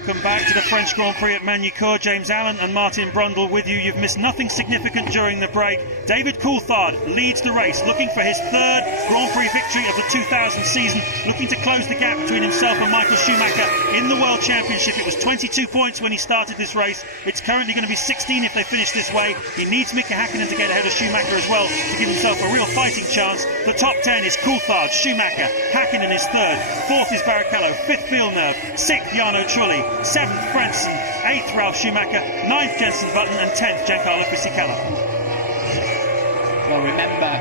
Welcome back to the French Grand Prix at Magny Cours. James Allen and Martin Brundle with you. You've missed nothing significant during the break. David Coulthard leads the race, looking for his third Grand Prix victory of the 2000 season, looking to close the gap between himself and Michael Schumacher in the World Championship. It was 22 points when he started this race. It's currently going to be 16 if they finish this way. He needs Mika Häkkinen to get ahead of Schumacher as well to give himself a real fighting chance. The top 10 is Coulthard, Schumacher, Häkkinen is third, fourth is Barrichello, fifth Villeneuve, sixth Jarno Trulli, 7th Frentzen, 8th Ralf Schumacher, 9th Jenson Button and 10th Giancarlo Fisichella. Well, remember,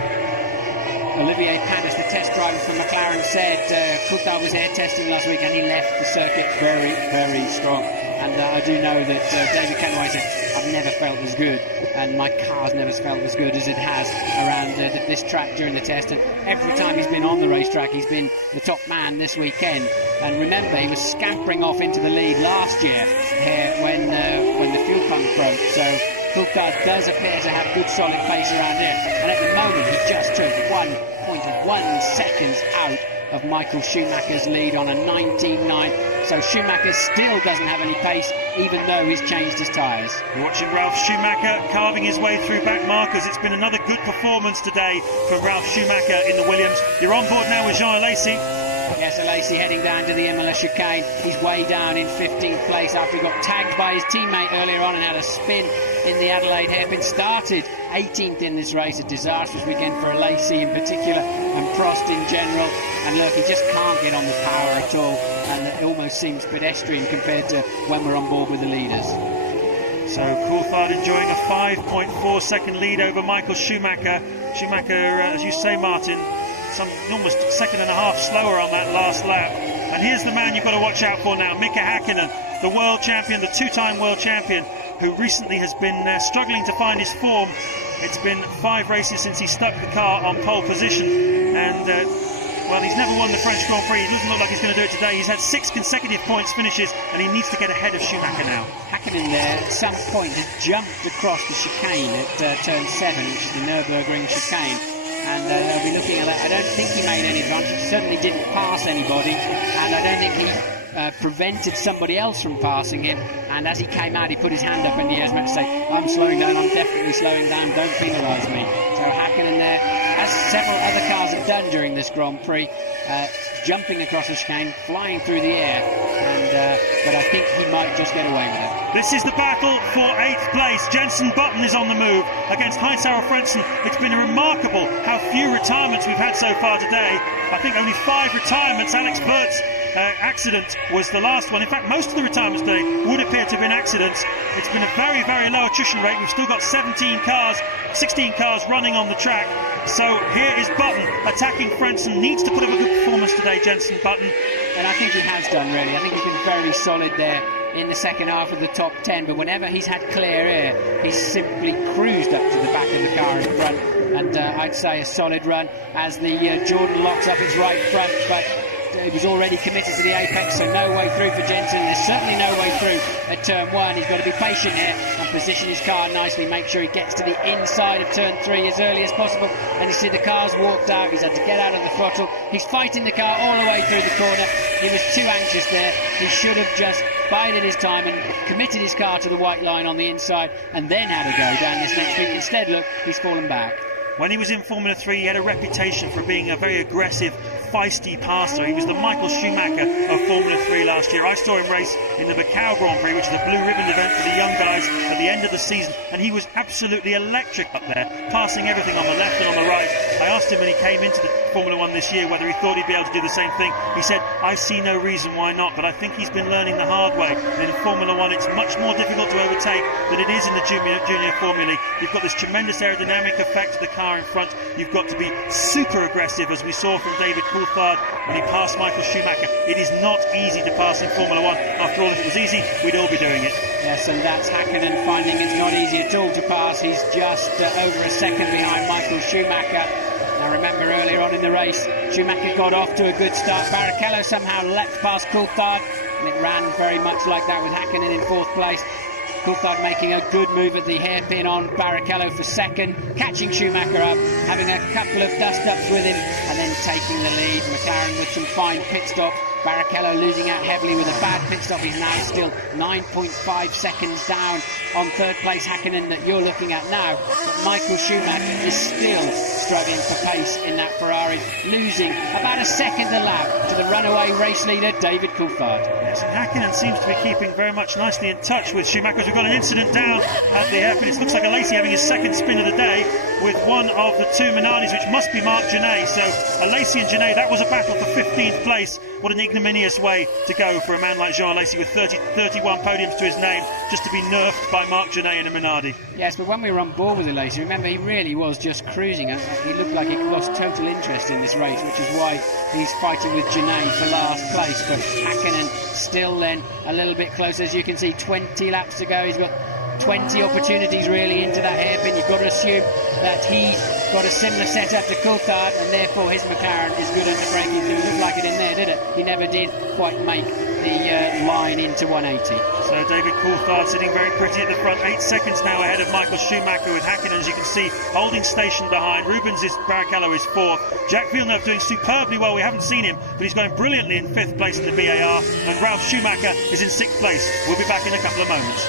Olivier Panis, the test driver from McLaren, said Coulthard was air testing last week and he left the circuit very, very strong. And I do know that David Kenway said, I've never felt as good, and my car's never felt as good as it has around this track during the test. And every time he's been on the racetrack, he's been the top man this weekend. And remember, he was scampering off into the lead last year when the fuel pump broke. So Coulthard does appear to have good solid pace around here. And at the moment, he just took 1.1 seconds out of Michael Schumacher's lead on a 19.9. So Schumacher still doesn't have any pace, even though he's changed his tyres. We're watching Ralf Schumacher carving his way through back markers. It's been another good performance today from Ralf Schumacher in the Williams. You're on board now with Jean Alesi. Yes, Alesi heading down to the Imola chicane. He's way down in 15th place after he got tagged by his teammate earlier on and had a spin in the Adelaide hairpin. Started 18th in this race, a disastrous weekend for Alesi in particular and Prost in general. And look, he just can't get on the power at all, and it almost seems pedestrian compared to when we're on board with the leaders. So Coulthard enjoying a 5.4 second lead over Michael Schumacher. Schumacher, as you say, Martin, almost a second and a half slower on that last lap. And here's the man you've got to watch out for now, Mika Häkkinen, the world champion, the two-time world champion, who recently has been struggling to find his form. It's been 5 races since he stuck the car on pole position, and well, he's never won the French Grand Prix. It doesn't look like he's going to do it today. He's had 6 consecutive points finishes, and he needs to get ahead of Schumacher now. Häkkinen there at some point has jumped across the chicane at turn 7, which is the Nürburgring chicane. And they'll be looking at that. I don't think he made any advantage. He certainly didn't pass anybody, and I don't think he prevented somebody else from passing him. And as he came out, he put his hand up in the air as much to say, I'm slowing down, I'm definitely slowing down, don't penalise me. So Häkkinen there, as several other cars have done during this Grand Prix, jumping across the chicane, flying through the air, and but I think he might just get away with it. This is the battle for 8th place. Jenson Button is on the move against Heinz-Harald Frentzen. It's been remarkable how few retirements we've had so far today. I think only 5 retirements. Alex Burt's accident was the last one. In fact, most of the retirements today would appear to have been accidents. It's been a very, very low attrition rate. We've still got 16 cars running on the track. So here is Button attacking Frentzen. Needs to put up a good performance today, Jenson Button. And I think he has done, really. I think he's been very solid there in the second half of the top 10, but whenever he's had clear air, he's simply cruised up to the back of the car in front, and I'd say a solid run as the Jordan locks up his right front, but he was already committed to the apex, so no way through for Jenson. There's certainly no way through at turn 1. He's got to be patient here and position his car nicely, make sure he gets to the inside of turn 3 as early as possible. And you see the car's walked out, he's had to get out of the throttle, he's fighting the car all the way through the corner. He was too anxious there. He should have just bided his time and committed his car to the white line on the inside and then had a go down this next thing. Instead, look, he's fallen back. When he was in Formula 3, he had a reputation for being a very aggressive, feisty passer. He was the Michael Schumacher of Formula 3 last year. I saw him race in the Macau Grand Prix, which is a blue ribbon event for the young guys at the end of the season, and he was absolutely electric up there, passing everything on the left and on the right. I asked him when he came into the Formula 1 this year whether he thought he'd be able to do the same thing. He said, I see no reason why not, but I think he's been learning the hard way. And in Formula 1, it's much more difficult to overtake than it is in the junior Formula. You've got this tremendous aerodynamic effect of the car in front. You've got to be super aggressive, as we saw from David Coulthard when he passed Michael Schumacher. It is not easy to pass in Formula 1. After all, if it was easy, we'd all be doing it. Yes, and that's Häkkinen finding it's not easy at all to pass. He's just over a second behind Michael Schumacher. Now remember, earlier on in the race, Schumacher got off to a good start. Barrichello somehow leapt past Coulthard, and it ran very much like that with Häkkinen in 4th place. Coulthard making a good move at the hairpin on Barrichello for 2nd, catching Schumacher up, having a couple of dust-ups with him, and then taking the lead. McLaren with some fine pit stops Barrichello losing out heavily with a bad pit stop. He's now still 9.5 seconds down on third place Häkkinen that you're looking at now. But Michael Schumacher is still struggling for pace in that Ferrari, losing about a second a lap to the runaway race leader David Coulthard. Yes, Häkkinen seems to be keeping very much nicely in touch with Schumacher. We've got an incident down at the airport. It looks like Alesi having his second spin of the day with one of the two Minardis, which must be Marc Genet. So Alesi and Genet, that was a battle for 15th place. What an ignominious way to go for a man like Jean Alesi with 31 podiums to his name, just to be nerfed by Marc Genet in a Minardi. Yes, but when we were on board with Alesi, remember, he really was just cruising. He looked like he lost total interest in this race, which is why he's fighting with Genet for last place. But Häkkinen still then a little bit closer. As you can see, 20 laps to go. He's got 20 opportunities really into that hairpin. You've got to assume that he's got a similar setup to Coulthard, and therefore his McLaren is good under braking. It didn't look like it in there, did it? He never did quite make the line into 180. So David Coulthard sitting very pretty at the front, 8 seconds now ahead of Michael Schumacher, with Häkkinen, as you can see, holding station behind. Barrichello is 4th. Jacques Villeneuve doing superbly well. We haven't seen him, but he's going brilliantly in 5th place in the BAR, and Ralf Schumacher is in 6th place. We'll be back in a couple of moments.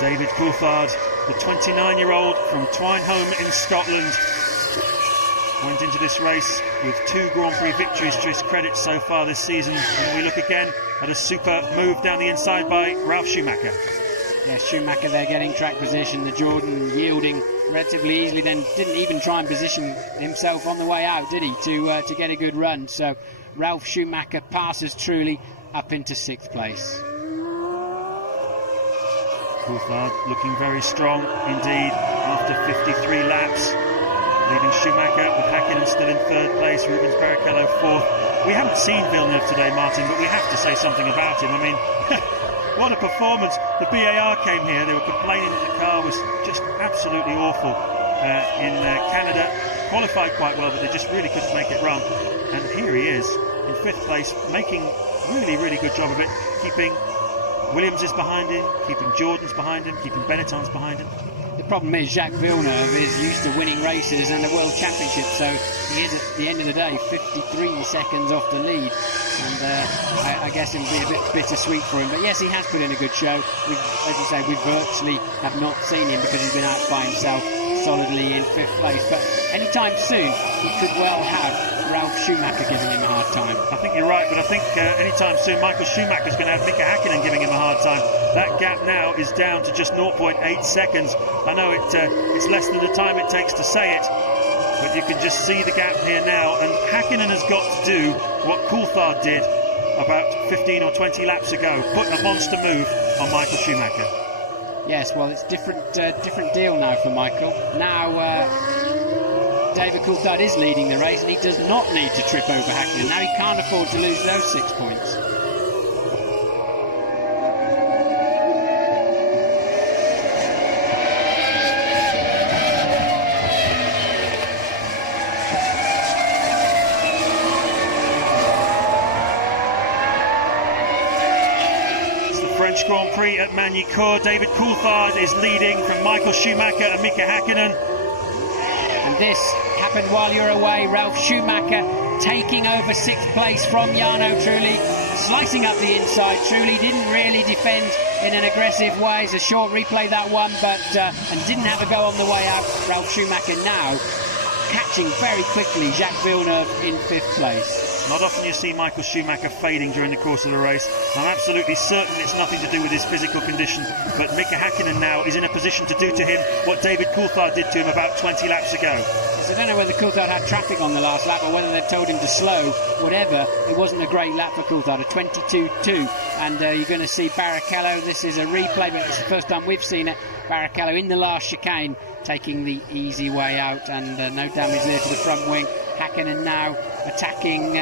David Coulthard, the 29-year-old from Twineholme in Scotland, went into this race with 2 Grand Prix victories to his credit so far this season. And we look again at a super move down the inside by Ralf Schumacher. Yeah, Schumacher there getting track position, the Jordan yielding relatively easily, then didn't even try and position himself on the way out, did he, to get a good run. So Ralf Schumacher passes Trulli up into 6th place. Coulthard looking very strong indeed after 53 laps, leading Schumacher, with Häkkinen still in 3rd place, Rubens Barrichello 4th. We haven't seen Villeneuve today, Martin, but we have to say something about him. I mean, what a performance. The BAR came here, they were complaining that the car was just absolutely awful in Canada. Qualified quite well, but they just really couldn't make it run. And here he is in 5th place, making really good job of it, keeping Williams is behind him, keeping Jordan's behind him, keeping Benetton's behind him. The problem is Jacques Villeneuve is used to winning races and a World Championship, so he is at the end of the day 53 seconds off the lead, and I guess it will be a bit bittersweet for him. But yes, he has put in a good show. As you say, we virtually have not seen him because he's been out by himself solidly in 5th place. But anytime soon, he could well have Ralf Schumacher giving him a hard time. I think you're right, but I think anytime soon Michael Schumacher's going to have Mika Häkkinen giving him a hard time. That gap now is down to just 0.8 seconds. I know it's less than the time it takes to say it, but you can just see the gap here now, and Häkkinen has got to do what Coulthard did about 15 or 20 laps ago, put a monster move on Michael Schumacher. Yes, well, it's different deal now for Michael. Now David Coulthard is leading the race, and he does not need to trip over Häkkinen. Now he can't afford to lose those 6 points. French Grand Prix at Magny Cours. David Coulthard is leading from Michael Schumacher and Mika Häkkinen. And this happened while you're away. Ralf Schumacher taking over 6th place from Jarno Trulli, slicing up the inside. Trulli didn't really defend in an aggressive way. It's a short replay, that one, but and didn't have a go on the way out. Ralf Schumacher now catching very quickly Jacques Villeneuve in 5th place. Not often you see Michael Schumacher fading during the course of the race. I'm absolutely certain it's nothing to do with his physical condition, but Mika Häkkinen now is in a position to do to him what David Coulthard did to him about 20 laps ago. Yes, I don't know whether Coulthard had traffic on the last lap or whether they've told him to slow. Whatever, it wasn't a great lap for Coulthard, a 22.2, and you're going to see Barrichello. This is a replay, but it's the first time we've seen it. Barrichello in the last chicane, taking the easy way out, and no damage there to the front wing. Häkkinen now attacking,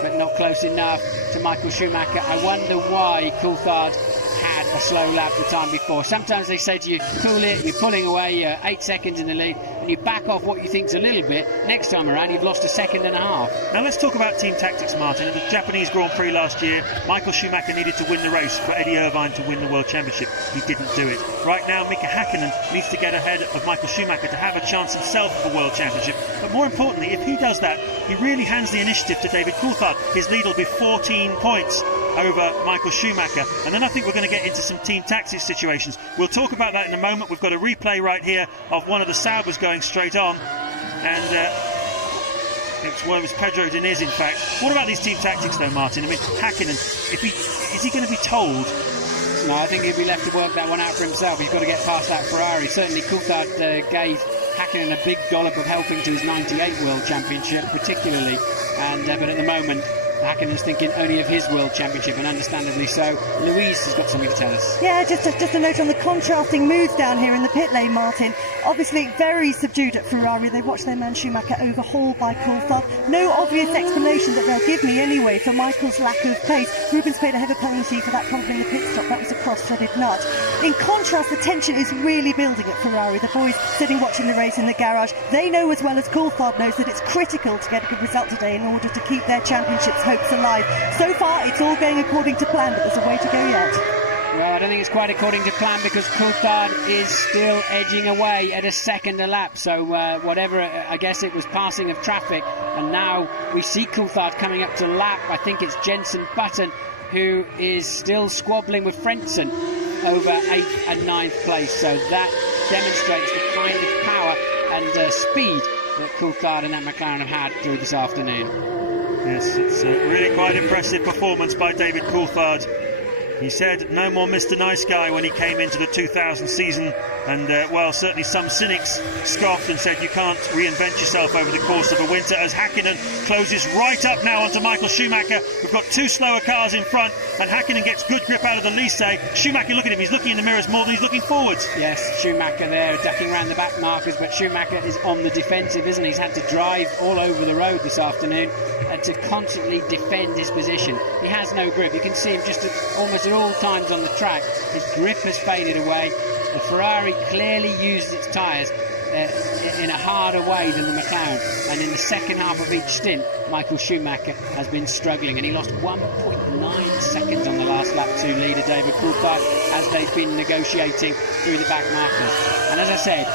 but not close enough to Michael Schumacher. I wonder why Coulthard had had a slow lap the time before. Sometimes they say to you, cool it, you're pulling away, you're 8 seconds in the lead, and you back off what you think's a little bit. Next time around, you've lost 1.5 seconds. Now let's talk about team tactics, Martin. At the Japanese Grand Prix last year, Michael Schumacher needed to win the race for Eddie Irvine to win the World Championship. He didn't do it. Right now, Mika Häkkinen needs to get ahead of Michael Schumacher to have a chance himself for World Championship. But more importantly, if he does that, he really hands the initiative to David Coulthard. His lead will be 14 points over Michael Schumacher, and then I think we're going to get into some team tactics situations. We'll talk about that in a moment. We've got a replay right here of one of the Saubers going straight on, and it was Pedro Diniz, in fact. What about these team tactics, though, Martin? I mean, Häkkinen, is he going to be told? No, I think he'll be left to work that one out for himself. He's got to get past that Ferrari. Certainly, Coulthard gave Häkkinen a big dollop of helping to his 98 World Championship, particularly. And but at the moment, Häkkinen's thinking only of his World Championship, and understandably so. Louise has got something to tell us. Yeah, just a note on the contrasting moves down here in the pit lane, Martin. Obviously very subdued at Ferrari. They watched their man Schumacher overhauled by Coulthard. No obvious explanation that they'll give me anyway for Michael's lack of pace. Rubens paid a heavy penalty for that crumpling the pit stop. That was a cross-threaded nut. In contrast, the tension is really building at Ferrari. The boys sitting watching the race in the garage, they know as well as Coulthard knows that it's critical to get a good result today in order to keep their championships hopes alive. So far, it's all going according to plan, but there's a way to go yet. Well, I don't think it's quite according to plan, because Coulthard is still edging away at 1 second a lap. So whatever, I guess it was passing of traffic, and now we see Coulthard coming up to lap. I think it's Jenson Button who is still squabbling with Frentzen over 8th and 9th place. So that demonstrates the kind of power and speed that Coulthard and that McLaren have had through this afternoon. Yes, it's a really quite impressive performance by David Coulthard. He said no more Mr. Nice Guy when he came into the 2000 season, and well, certainly some cynics scoffed and said you can't reinvent yourself over the course of a winter, as Häkkinen closes right up now onto Michael Schumacher. We've got two slower cars in front, and Häkkinen gets good grip out of the Lycée. Schumacher, look at him, he's looking in the mirrors more than he's looking forwards. Yes, Schumacher there ducking around the back markers, but Schumacher is on the defensive, isn't he? He's had to drive all over the road this afternoon and to constantly defend his position. He has no grip. You can see him just almost at all times on the track. His grip has faded away. The Ferrari clearly used its tyres in a harder way than the McLaren, and in the second half of each stint, Michael Schumacher has been struggling, and he lost 1.9 seconds on the last lap to leader David Coulthard as they've been negotiating through the back markers. And as I said,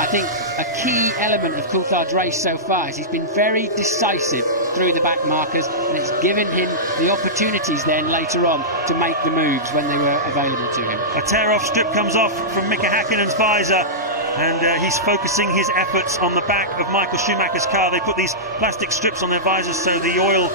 I think a key element of Coulthard's race so far is he's been very decisive through the back markers, and it's given him the opportunities then later on to make the moves when they were available to him. A tear-off strip comes off from Mika Häkkinen's visor, and he's focusing his efforts on the back of Michael Schumacher's car. They put these plastic strips on their visors so the oil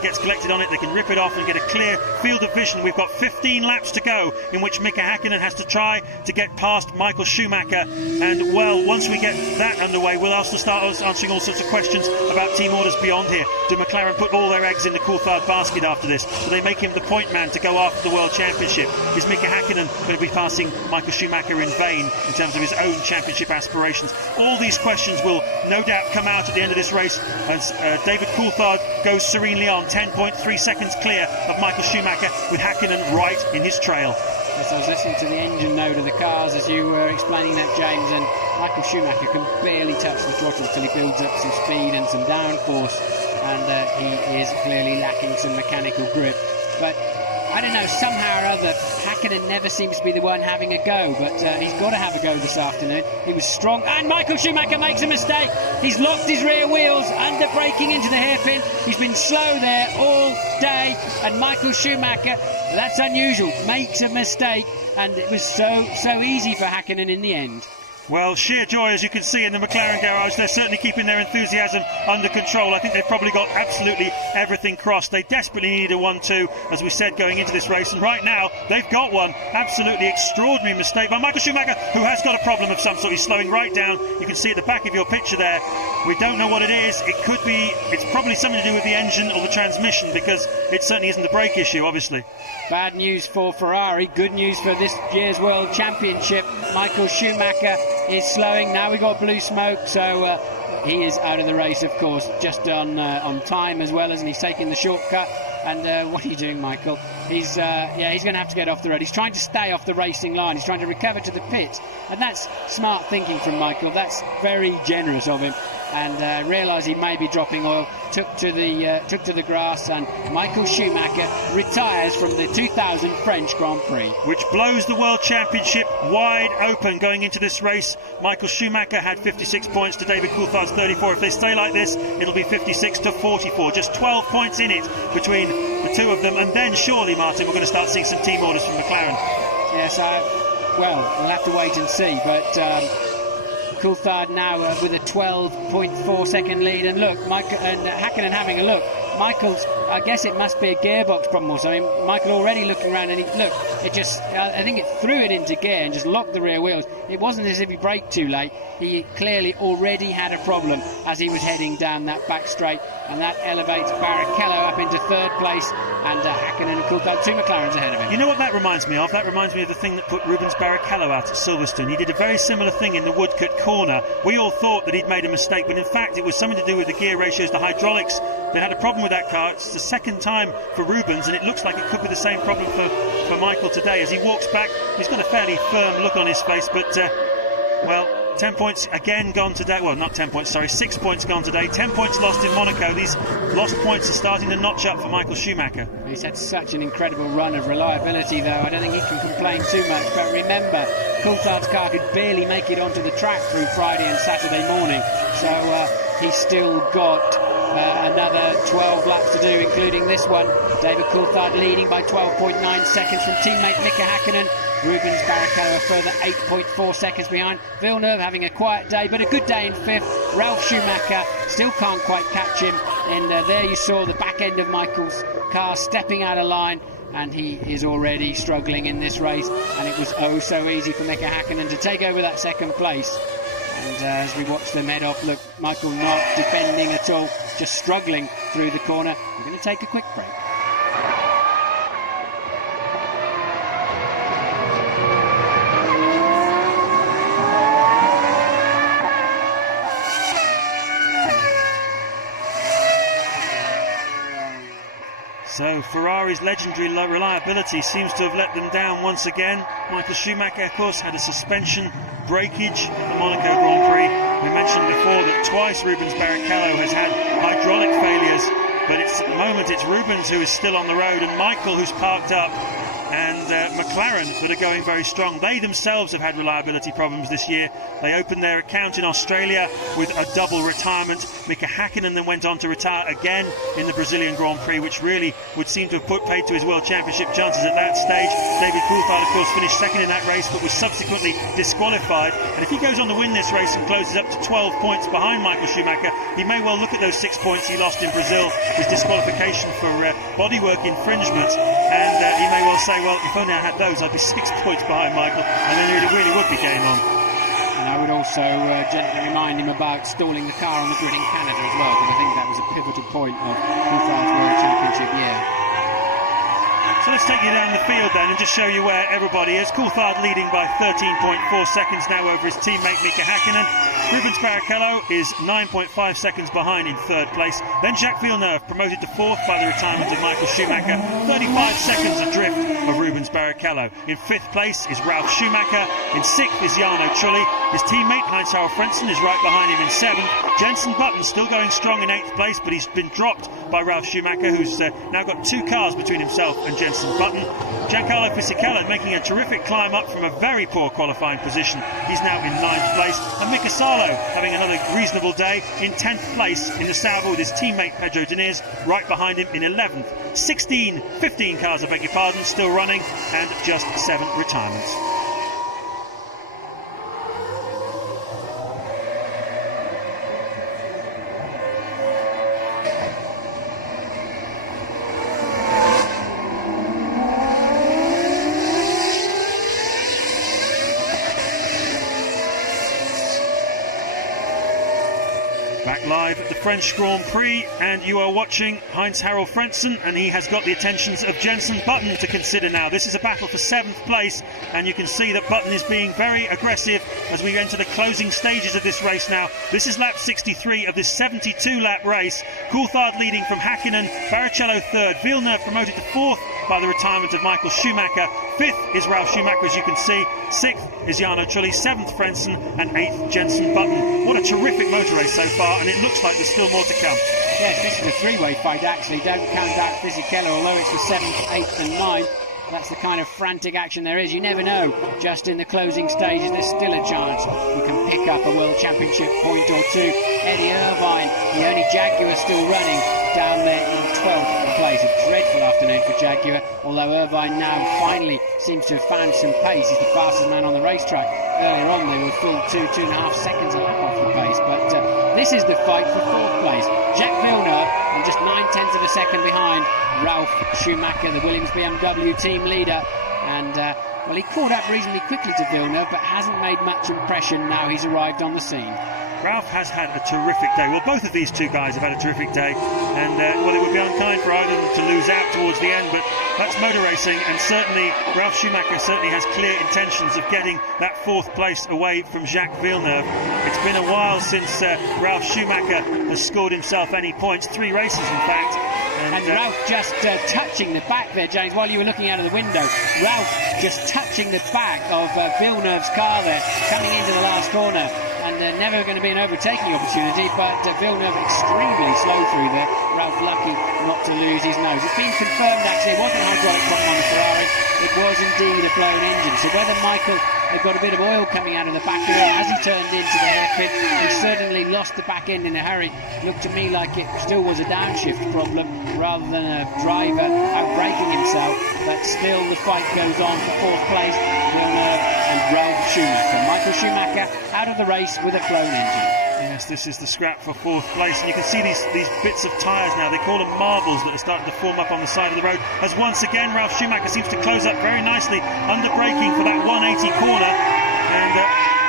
gets collected on it. They can rip it off and get a clear field of vision. We've got 15 laps to go in which Mika Häkkinen has to try to get past Michael Schumacher, and well, once we get that underway, we'll also start answering all sorts of questions about team orders beyond here. Do McLaren put all their eggs in the Coulthard basket after this? Do they make him the point man to go after the World Championship? Is Mika Häkkinen going to be passing Michael Schumacher in vain in terms of his own championship aspirations? All these questions will no doubt come out at the end of this race, as David Coulthard goes serenely on, 10.3 seconds clear of Michael Schumacher, with Häkkinen right in his trail. Yes, I was listening to the engine note of the cars as you were explaining that, James, and Michael Schumacher can barely touch the throttle until he builds up some speed and some downforce, and he is clearly lacking some mechanical grip. But I don't know, somehow or other, Häkkinen never seems to be the one having a go, but he's got to have a go this afternoon. He was strong, and Michael Schumacher makes a mistake. He's locked his rear wheels, under braking into the hairpin. He's been slow there all day, and Michael Schumacher, that's unusual, makes a mistake, and it was so easy for Häkkinen in the end. Well, sheer joy, as you can see in the McLaren garage. They're certainly keeping their enthusiasm under control. I think they've probably got absolutely everything crossed. They desperately need a 1-2, as we said, going into this race, and right now they've got one. Absolutely extraordinary mistake by Michael Schumacher, who has got a problem of some sort. He's slowing right down. You can see at the back of your picture there. We don't know what it is. It's probably something to do with the engine or the transmission, because it certainly isn't the brake issue, obviously. Bad news for Ferrari, good news for this year's World Championship. Michael Schumacher is slowing. Now we've got blue smoke, so he is out of the race, of course, just on time as well, as he's taking the shortcut. And what are you doing, Michael? He's going to have to get off the road. He's trying to stay off the racing line. He's trying to recover to the pit, and that's smart thinking from Michael. That's very generous of him. And realised he may be dropping oil, took to the grass, and Michael Schumacher retires from the 2000 French Grand Prix. Which blows the World Championship wide open going into this race. Michael Schumacher had 56 points to David Coulthard's 34. If they stay like this, it'll be 56 to 44. Just 12 points in it between the two of them. And then surely, Martin, we're going to start seeing some team orders from McLaren. Yes, well, we'll have to wait and see, but Coulthard now with a 12.4 second lead, and look, Michael and Hakkinen having a look. Michael's, I guess it must be a gearbox problem or something. Michael already looking around, and I think it threw it into gear and just locked the rear wheels. It wasn't as if he braked too late. He clearly already had a problem as he was heading down that back straight, and that elevates Barrichello up into third place, and Hakkinen and Coulthard, two McLarens ahead of him. You know what that reminds me of? That reminds me of the thing that put Rubens Barrichello out at Silverstone. He did a very similar thing in the Woodcote corner. We all thought that he'd made a mistake, but in fact it was something to do with the gear ratios, the hydraulics. They had a problem with that car. It's the second time for Rubens, and it looks like it could be the same problem for Michael today. As he walks back, he's got a fairly firm look on his face, but, 10 points again gone today. Well, not 10 points, sorry, 6 points gone today. 10 points lost in Monaco. These lost points are starting to notch up for Michael Schumacher. He's had such an incredible run of reliability, though. I don't think he can complain too much. But remember, Coulthard's car could barely make it onto the track through Friday and Saturday morning. So he's still got another 12 laps to do, including this one. David Coulthard leading by 12.9 seconds from teammate Mika Hakkinen. Rubens Barrichello a further 8.4 seconds behind. Villeneuve having a quiet day, but a good day in fifth. Ralf Schumacher still can't quite catch him. And there you saw the back end of Michael's car stepping out of line, and he is already struggling in this race. And it was oh so easy for Mika Hakkinen to take over that second place. And as we watch them head off, look, Michael not defending at all, just struggling through the corner. We're going to take a quick break. So Ferrari's legendary reliability seems to have let them down once again. Michael Schumacher, of course, had a suspension breakage at the Monaco Grand Prix. We mentioned before that twice Rubens Barrichello has had hydraulic failures, but at the moment it's Rubens who is still on the road, and Michael who's parked up, and McLaren that are going very strong. They themselves have had reliability problems this year. They opened their account in Australia with a double retirement. Mika Hakkinen then went on to retire again in the Brazilian Grand Prix, which really would seem to have put paid to his World Championship chances at that stage. David Coulthard, of course, finished second in that race, but was subsequently disqualified. And if he goes on to win this race and closes up to 12 points behind Michael Schumacher, he may well look at those 6 points he lost in Brazil, his disqualification for bodywork infringement, and he may well say, well, if only I had those, I'd be 6 points behind Michael, and then it really would be game on. And I would also gently remind him about stalling the car on the grid in Canada as well, because I think that was a pivotal point of Coulthard's World Championship year. So let's take you down the field then and just show you where everybody is. Coulthard leading by 13.4 seconds now over his teammate Mika Hakkinen. Rubens Barrichello is 9.5 seconds behind in third place. Then Jacques Villeneuve promoted to fourth by the retirement of Michael Schumacher. 35 seconds adrift of Rubens Barrichello. In fifth place is Ralf Schumacher. In sixth is Jarno Trulli. His teammate Heinz-Harald Frentzen is right behind him in seventh. Jenson Button still going strong in eighth place, but he's been dropped by Ralf Schumacher, who's now got 2 cars between himself and Jenson Button. Giancarlo Fisichella making a terrific climb up from a very poor qualifying position. He's now in 9th place. And Mika Salo having another reasonable day in 10th place in the Sauber with his teammate Pedro Diniz right behind him in 11th. 15 cars, I beg your pardon, still running, and just 7 retirements. Back live at the French Grand Prix, and you are watching Heinz-Harald Frentzen, and he has got the attentions of Jenson Button to consider now. This is a battle for 7th place, and you can see that Button is being very aggressive as we enter the closing stages of this race now. This is lap 63 of this 72-lap race. Coulthard leading from Häkkinen, Barrichello third, Villeneuve promoted to fourth by the retirement of Michael Schumacher. Fifth is Ralf Schumacher, as you can see. Sixth is Jarno Trulli, seventh Frentzen, and eighth Jenson Button. What a terrific motor race so far, and it looks like there's still more to come. Yes, this is a three-way fight actually. Don't count out Fisichella, although it's for 7th, 8th and 9th. That's the kind of frantic action there is. You never know. Just in the closing stages, there's still a chance you can pick up a World Championship point or two. Eddie Irvine, the only Jaguar still running, down there in 12th place. A dreadful afternoon for Jaguar, although Irvine now finally seems to have found some pace. He's the fastest man on the racetrack. Earlier on, they were full 2.5 seconds a lap off the pace. But this is the fight for 4th place. Jacques Villeneuve, and just 9/10 of a second behind Ralf Schumacher, the Williams BMW team leader. And well, he caught up reasonably quickly to Villeneuve, but hasn't made much impression now he's arrived on the scene. Ralf has had a terrific day. Well, both of these two guys have had a terrific day, and well, it would be unkind for either of them to lose out towards the end, but that's motor racing, and certainly Ralf Schumacher certainly has clear intentions of getting that 4th place away from Jacques Villeneuve. It's been a while since Ralf Schumacher has scored himself any points, 3 races in fact. And Ralf just touching the back there, James, while you were looking out of the window. Ralf just touching the back of Villeneuve's car there, coming into the last corner. And never going to be an overtaking opportunity, but Villeneuve extremely slow through there. Ralf lucky not to lose his nose. It's been confirmed actually, it wasn't a hydraulic problem on the Ferrari, it was indeed a blown engine. So whether Michael had got a bit of oil coming out of the back of it as he turned into the hairpin, he certainly lost the back end in a hurry. Looked to me like it still was a downshift problem rather than a driver outbraking himself, but still the fight goes on for 4th place. Villeneuve and Ralf Schumacher. Michael Schumacher out of the race with a flown engine. Yes, this is the scrap for 4th place. And you can see these bits of tyres now. They call them marbles that are starting to form up on the side of the road. As once again, Ralf Schumacher seems to close up very nicely, under braking for that 180 corner and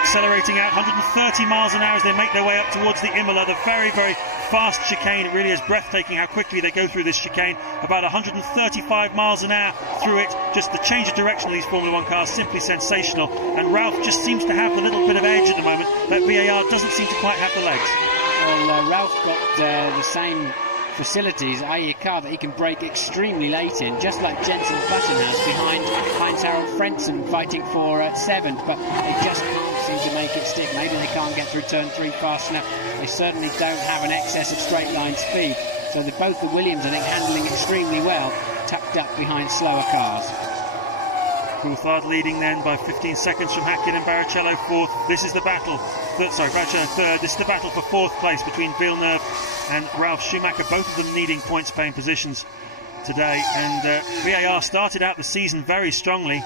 accelerating out 130 miles an hour as they make their way up towards the Imola. The very, very fast chicane. It really is breathtaking how quickly they go through this chicane. About 135 miles an hour through it. Just the change of direction of these Formula 1 cars, simply sensational. And Ralf just seems to have a little bit of edge at the moment. That VAR doesn't seem to quite have the legs. Well, Ralf got the same facilities, i.e. a car that he can brake extremely late in, just like Jenson Button has behind Heinz-Harald Frentzen fighting for 7th, but they just can't seem to make it stick. Maybe they can't get through turn 3 fast enough. They certainly don't have an excess of straight line speed, so both the Williams, I think, handling extremely well, tucked up behind slower cars. Coulthard leading then by 15 seconds from Häkkinen and Barrichello 4th. This is the battle. Barrichello 3rd. This is the battle for 4th place between Villeneuve and Ralf Schumacher, both of them needing points-paying positions today. And VAR started out the season very strongly.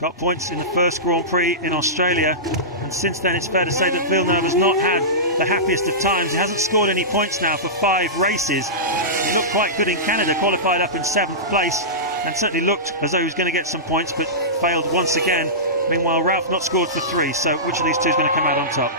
Got points in the first Grand Prix in Australia. And since then, it's fair to say that Villeneuve has not had the happiest of times. He hasn't scored any points now for 5 races. He looked quite good in Canada, qualified up in 7th place. And certainly looked as though he was going to get some points, but failed once again. Meanwhile, Ralf not scored for 3, so which of these two is going to come out on top?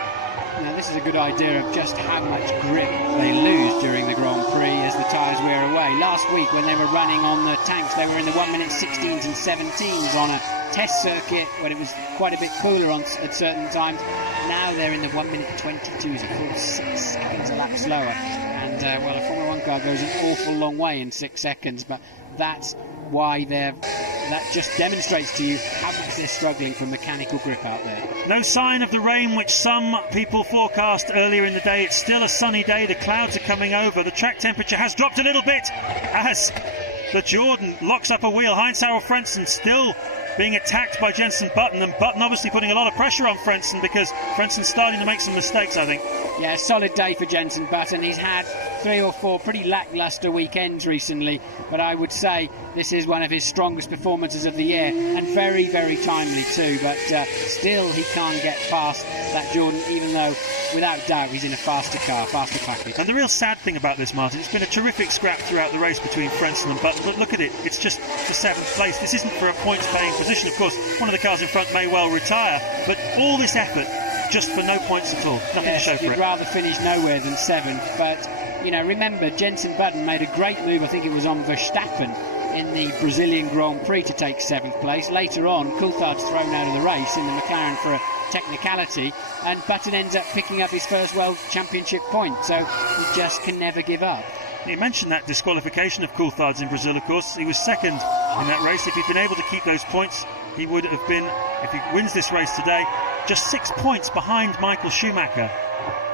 Now, this is a good idea of just how much grip they lose during the Grand Prix as the tyres wear away. Last week, when they were running on the tanks, they were in the 1-minute 16s and 17s on a test circuit when it was quite a bit cooler at certain times. Now they're in the 1-minute 22s, a full 6 seconds a lap slower. And, well, a Formula 1 car goes an awful long way in 6 seconds, but that's why that just demonstrates to you how much they're struggling for mechanical grip out there. No sign of the rain which some people forecast earlier in the day. It's still a sunny day. The clouds are coming over. The track temperature has dropped a little bit as the Jordan locks up a wheel. Heinz-Harald Frentzen still being attacked by Jenson Button, and Button obviously putting a lot of pressure on Frentzen because Frentzen's starting to make some mistakes, I think. Yeah, solid day for Jenson Button. He's had 3 or 4 pretty lacklustre weekends recently, but I would say this is one of his strongest performances of the year, and very, very timely too, but still he can't get past that Jordan, even though without doubt he's in a faster car, faster package. And the real sad thing about this, Martin, it's been a terrific scrap throughout the race between Frentzen and Button, but look at it, it's just for 7th place. This isn't for a points paying position. Of course, one of the cars in front may well retire, but all this effort just for no points at all. Nothing to show for it. You'd rather finish nowhere than 7th, but you know, remember Jenson Button made a great move, I think it was on Verstappen in the Brazilian Grand Prix to take 7th place. Later on, Coulthard's thrown out of the race in the McLaren for a technicality, but it ends up picking up his first World Championship point. So he just can never give up. You mentioned that disqualification of Coulthard's in Brazil, of course. He was second in that race. If he'd been able to keep those points, he would have been, if he wins this race today, just 6 points behind Michael Schumacher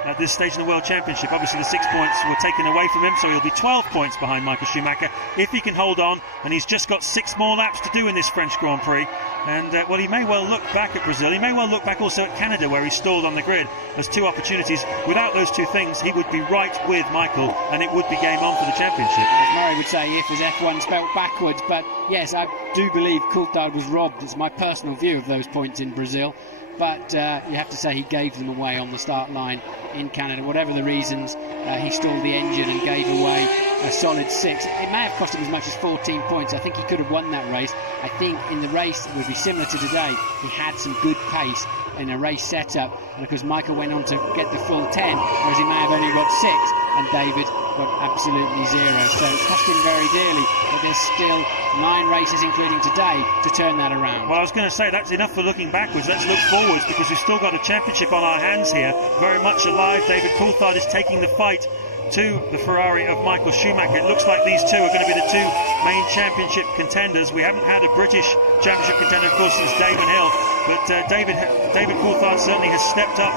at this stage in the World Championship. Obviously the 6 points were taken away from him, so he'll be 12 points behind Michael Schumacher if he can hold on, and he's just got 6 more laps to do in this French Grand Prix. And well, he may well look back at Brazil, he may well look back also at Canada, where he stalled on the grid, as 2 opportunities. Without those 2 things, he would be right with Michael, and it would be game on for the championship. As Murray would say, if his F1 spelt backwards. But yes, I do believe Coulthard was robbed. It's my personal view of those points in Brazil. But you have to say he gave them away on the start line in Canada. Whatever the reasons, he stalled the engine and gave away a solid 6. It may have cost him as much as 14 points. I think he could have won that race. I think in the race, it would be similar to today. He had some good pace in a race setup. And of course, Michael went on to get the full 10, whereas he may have only got 6. And David got absolutely 0. So it cost him very dearly. But there's still 9 races, including today, to turn that around. Well, I was going to say that's enough for looking backwards. Let's look forwards, because we've still got a championship on our hands here, very much alive. David Coulthard is taking the fight to the Ferrari of Michael Schumacher. It looks like these two are going to be the 2 main championship contenders. We haven't had a British championship contender, of course, since Damon Hill, but David Coulthard certainly has stepped up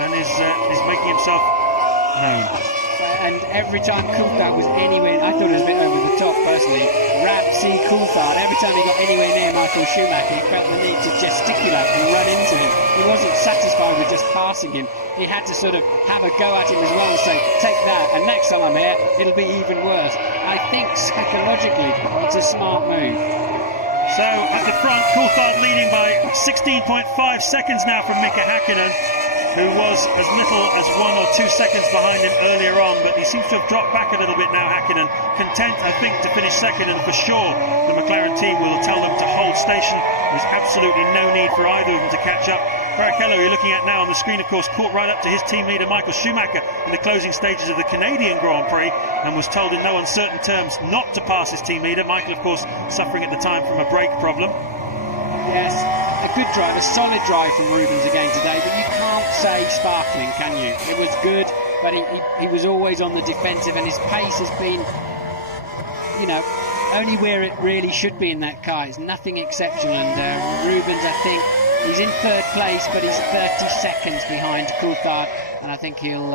and is making himself known. And every time Coulthard was anywhere, I thought it was a bit over the top personally. See Coulthard, every time he got anywhere near Michael Schumacher, he felt the need to gesticulate and run into him. He wasn't satisfied with just passing him. He had to sort of have a go at him as well and say, take that, and next time I'm here, it'll be even worse. I think psychologically, it's a smart move. So at the front, Coulthard leading by 16.5 seconds now from Mika Häkkinen, who was as little as 1 or 2 seconds behind him earlier on, but he seems to have dropped back a little bit now, Häkkinen. Content, I think, to finish second, and for sure the McLaren team will tell them to hold station. There's absolutely no need for either of them to catch up. Barrichello, you're looking at now on the screen, of course, caught right up to his team leader Michael Schumacher in the closing stages of the Canadian Grand Prix, and was told in no uncertain terms not to pass his team leader. Michael, of course, suffering at the time from a brake problem. Yes, a good drive, a solid drive from Rubens again today, but you can't say sparkling, can you? It was good, but he was always on the defensive, and his pace has been, you know, only where it really should be in that car. It's nothing exceptional, and Rubens, I think, he's in 3rd place, but he's 30 seconds behind Coulthard, and I think he'll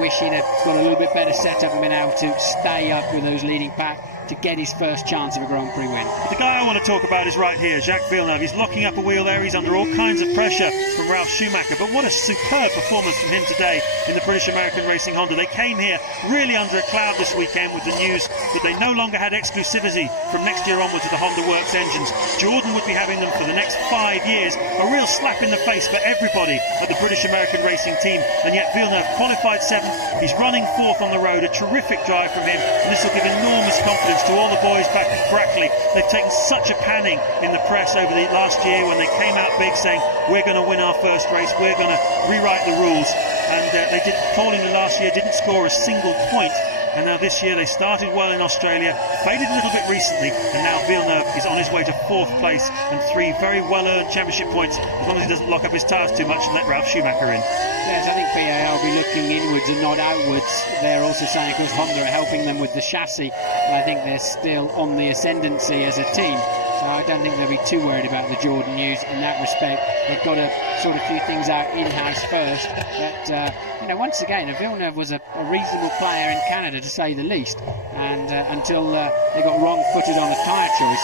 wish he'd have got a little bit better setup and been able to stay up with those leading pack to get his first chance of a Grand Prix win. The guy I want to talk about is right here, Jacques Villeneuve. He's locking up a wheel there. He's under all kinds of pressure from Ralf Schumacher, but what a superb performance from him today in the British American Racing Honda. They came here really under a cloud this weekend with the news that they no longer had exclusivity from next year onwards with the Honda Works engines. Jordan would be having them for the next 5 years. A real slap in the face for everybody at the British American Racing team, and yet Villeneuve qualified 7th. He's running 4th on the road. A terrific drive from him, and this will give enormous confidence to all the boys back at Brackley. They've taken such a panning in the press over the last year when they came out big saying, we're going to win our first race, we're going to rewrite the rules, and they did fall in the last year, didn't score a single point. And now this year they started well in Australia, faded a little bit recently, and now Villeneuve is on his way to 4th place and 3 very well-earned championship points, as long as he doesn't lock up his tyres too much and let Ralf Schumacher in. Yes, I think BAR will be looking inwards and not outwards. They're also saying, of course, Honda are helping them with the chassis, and I think they're still on the ascendancy as a team. So I don't think they'll be too worried about the Jordan news in that respect. They've got to sort a few things out in-house first. But, you know, once again, Villeneuve was a reasonable player in Canada, to say the least. And until they got wrong-footed on a tyre choice.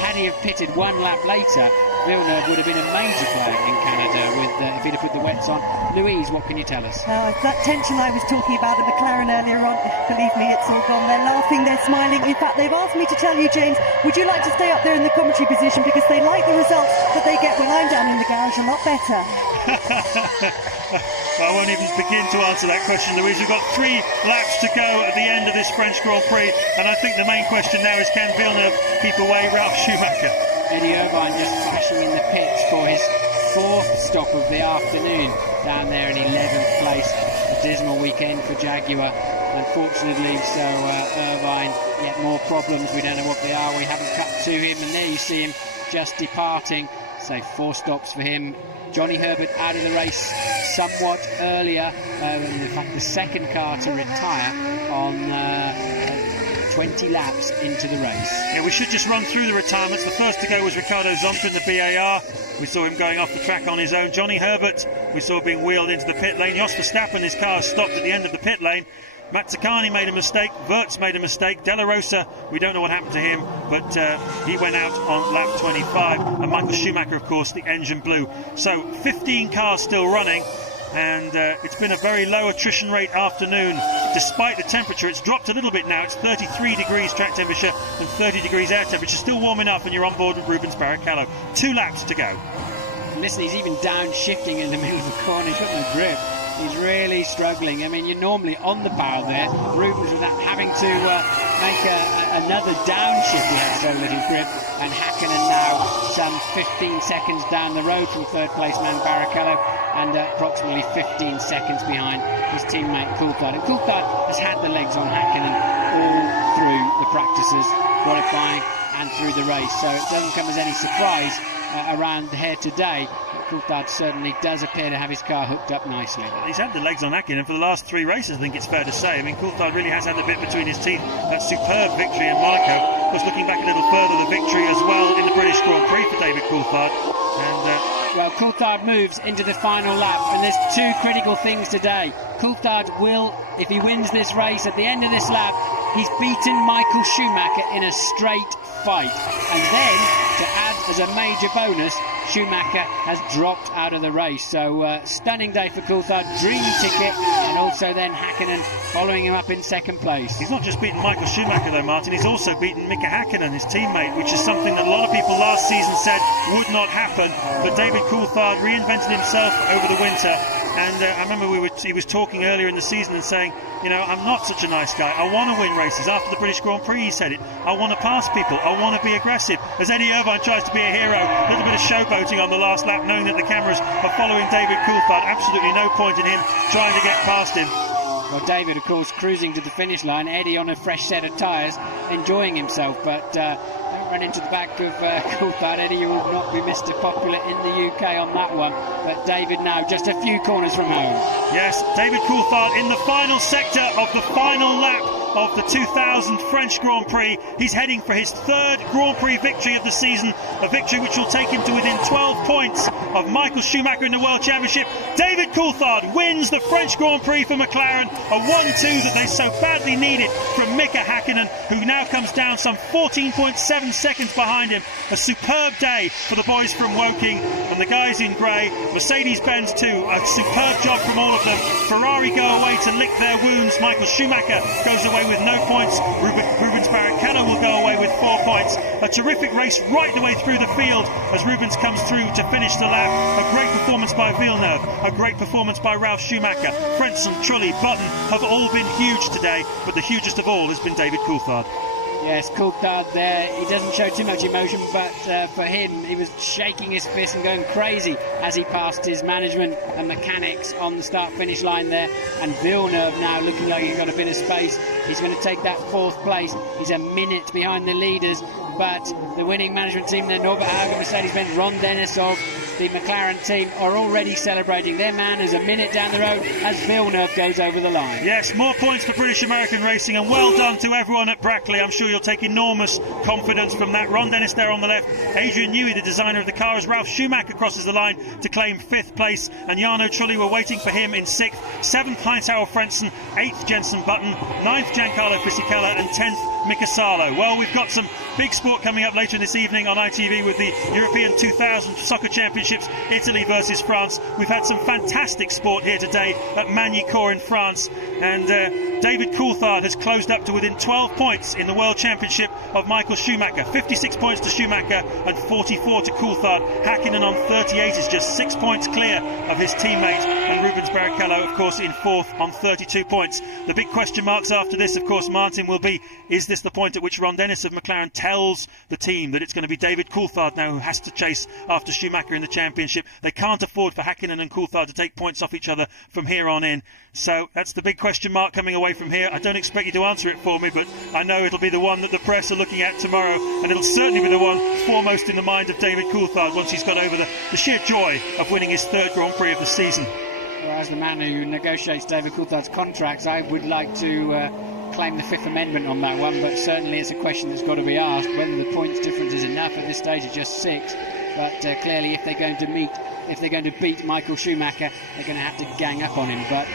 Had he have pitted 1 lap later, Villeneuve would have been a major player in Canada if he'd have put the wets on. Louise, what can you tell us? That tension I was talking about at McLaren earlier on, believe me, it's all gone. They're laughing, they're smiling. In fact, they've asked me to tell you, James, would you like to stay up there in the commentary position, because they like the results that they get when I'm down in the garage a lot better. I won't even begin to answer that question, Louise. We've got 3 laps to go at the end of this French Grand Prix, and I think the main question now is, can Villeneuve keep away Ralf Schumacher? Eddie Irvine just flashing in the pits for his 4th stop of the afternoon, down there in 11th place. A dismal weekend for Jaguar, unfortunately. So Irvine, yet more problems. We don't know what they are. We haven't cut to him, and there you see him just departing So 4 stops for him. Johnny Herbert out of the race somewhat earlier. In fact, the second car to retire on 20 laps into the race. Yeah, we should just run through the retirements. The first to go was Ricardo Zonta in the BAR. We saw him going off the track on his own. Johnny Herbert, we saw being wheeled into the pit lane. Jos Verstappen, his car stopped at the end of the pit lane. Mazzacani made a mistake, Wirtz made a mistake, De La Rosa, we don't know what happened to him, but he went out on lap 25, and Michael Schumacher, of course, the engine blew. So 15 cars still running, and it's been a very low attrition rate afternoon. Despite the temperature, it's dropped a little bit now. It's 33 degrees track temperature and 30 degrees air temperature. Still warm enough, and you're on board with Rubens Barrichello. 2 laps to go. Listen, he's even downshifting in the middle of the corner. He's got no grip. He's really struggling. I mean, you're normally on the bow there. Rubens without having to make another downshift. He had so little grip. And Hakkinen now some 15 seconds down the road from third place man Barrichello, and approximately 15 seconds behind his teammate Coulthard. And Coulthard has had the legs on Hakkinen all through the practices, qualifying and through the race. So it doesn't come as any surprise around here today. Coulthard certainly does appear to have his car hooked up nicely. He's had the legs on Hakkinen for the last 3 races, I think it's fair to say. I mean, Coulthard really has had the bit between his teeth. That superb victory in Monaco. Of course, looking back a little further, the victory as well in the British Grand Prix for David Coulthard. And well, Coulthard moves into the final lap, and there's 2 critical things today. Coulthard will, if he wins this race at the end of this lap, he's beaten Michael Schumacher in a straight fight. And then, to add as a major bonus, Schumacher has dropped out of the race. So stunning day for Coulthard, dreamy ticket, and also then Hakkinen following him up in second place. He's not just beaten Michael Schumacher though, Martin, he's also beaten Mika Hakkinen, his teammate, which is something that a lot of people last season said would not happen. But David Coulthard reinvented himself over the winter. And I remember he was talking earlier in the season and saying, you know, I'm not such a nice guy. I want to win races. After the British Grand Prix, he said it. I want to pass people. I want to be aggressive. As Eddie Irvine tries to be a hero, a little bit of showboating on the last lap, knowing that the cameras are following David Coulthard. Absolutely no point in him trying to get past him. Well, David, of course, cruising to the finish line. Eddie on a fresh set of tyres, enjoying himself. But don't run into the back of Coulthard. Eddie, you will not be Mr. Popular in the UK on that one. But David now just a few corners from home. Yes, David Coulthard in the final sector of the final lap of the 2000 French Grand Prix. He's heading for his 3rd Grand Prix victory of the season, a victory which will take him to within 12 points of Michael Schumacher in the World Championship. David Coulthard wins the French Grand Prix for McLaren, a 1-2 that they so badly needed from Mika Hakkinen, who now comes down some 14.7 seconds behind him. A superb day for the boys from Woking, and the guys in grey, Mercedes-Benz too, a superb job from all of them. Ferrari go away to lick their wounds. Michael Schumacher goes away with no points. Rubens Barrichello will go away with 4 points. A terrific race right the way through the field as Rubens comes through to finish the lap. A great performance by Villeneuve, a great performance by Ralf Schumacher. Frentzen, Trulli, Button have all been huge today, but the hugest of all has been David Coulthard. Yes, Coulthard there, he doesn't show too much emotion, but for him, he was shaking his fist and going crazy as he passed his management and mechanics on the start-finish line there. And Villeneuve now looking like he's got a bit of space. He's going to take that 4th place. He's a minute behind the leaders, but the winning management team there, Norbert Hauger, Mercedes-Benz, Ron Denisov, the McLaren team are already celebrating. Their man is a minute down the road as Villeneuve goes over the line. Yes, more points for British American racing, and well done to everyone at Brackley. I'm sure you'll take enormous confidence from that. Ron Dennis there on the left, Adrian Newey, the designer of the car, as Ralf Schumacher crosses the line to claim 5th place, and Jarno Trulli were waiting for him in 6th. 7th, Heinz-Harald Frentzen, 8th, Jenson Button, 9th, Giancarlo Fisichella, and 10th, Mika Salo. Well, we've got some big sport coming up later this evening on ITV with the European 2000 Soccer Championships, Italy versus France. We've had some fantastic sport here today at Magny Cours in France, and David Coulthard has closed up to within 12 points in the World Championship of Michael Schumacher. 56 points to Schumacher and 44 to Coulthard. Hakkinen on 38 is just 6 points clear of his teammate, and Rubens Barrichello, of course, in 4th on 32 points. The big question marks after this, of course, Martin, will be, is this the point at which Ron Dennis of McLaren tells the team that it's going to be David Coulthard now who has to chase after Schumacher in the championship? They can't afford for Hakkinen and Coulthard to take points off each other from here on in. So that's the big question mark coming away away from here. I don't expect you to answer it for me, but I know it'll be the one that the press are looking at tomorrow, and it'll certainly be the one foremost in the mind of David Coulthard once he's got over the sheer joy of winning his third Grand Prix of the season. Well, as the man who negotiates David Coulthard's contracts, I would like to claim the Fifth Amendment on that one, but certainly it's a question that's got to be asked whether the points difference is enough. At this stage, it's just 6, but clearly if they're going to beat Michael Schumacher, they're going to have to gang up on him. But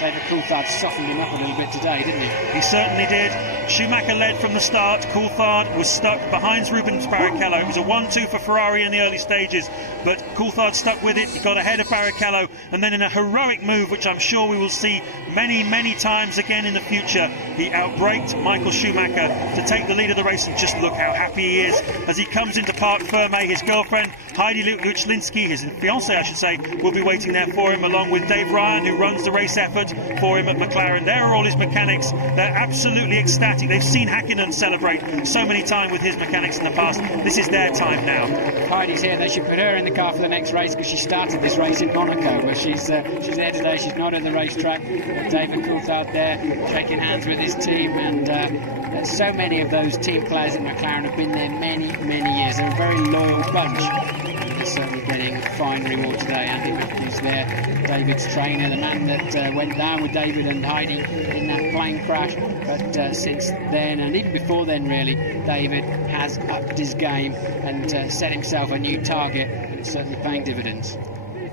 David Coulthard softened him up a little bit today, didn't he? He certainly did. Schumacher led from the start. Coulthard was stuck behind Rubens Barrichello. It was a 1-2 for Ferrari in the early stages, but Coulthard stuck with it. He got ahead of Barrichello, and then in a heroic move, which I'm sure we will see many, many times again in the future, he outbraked Michael Schumacher to take the lead of the race. And just look how happy he is as he comes into Parc Fermé. His girlfriend, Heidi Luchlinski, his fiancée, I should say, will be waiting there for him, along with Dave Ryan, who runs the race effort for him at McLaren. There are all his mechanics. They're absolutely ecstatic. They've seen Häkkinen celebrate so many times with his mechanics in the past. This is their time now. Heidi's here. They should put her in the car for the next race because she started this race in Monaco, where she's there today. She's not at the racetrack. David Coulthard there shaking hands with his team, and so many of those team players at McLaren have been there many, many years. They're a very loyal bunch. They're certainly getting a fine reward today. Andy Matthews there, David's trainer, the man that went down with David and Heidi in that plane crash. But since then, and even before then really, David has upped his game and set himself a new target, and it's certainly paying dividends.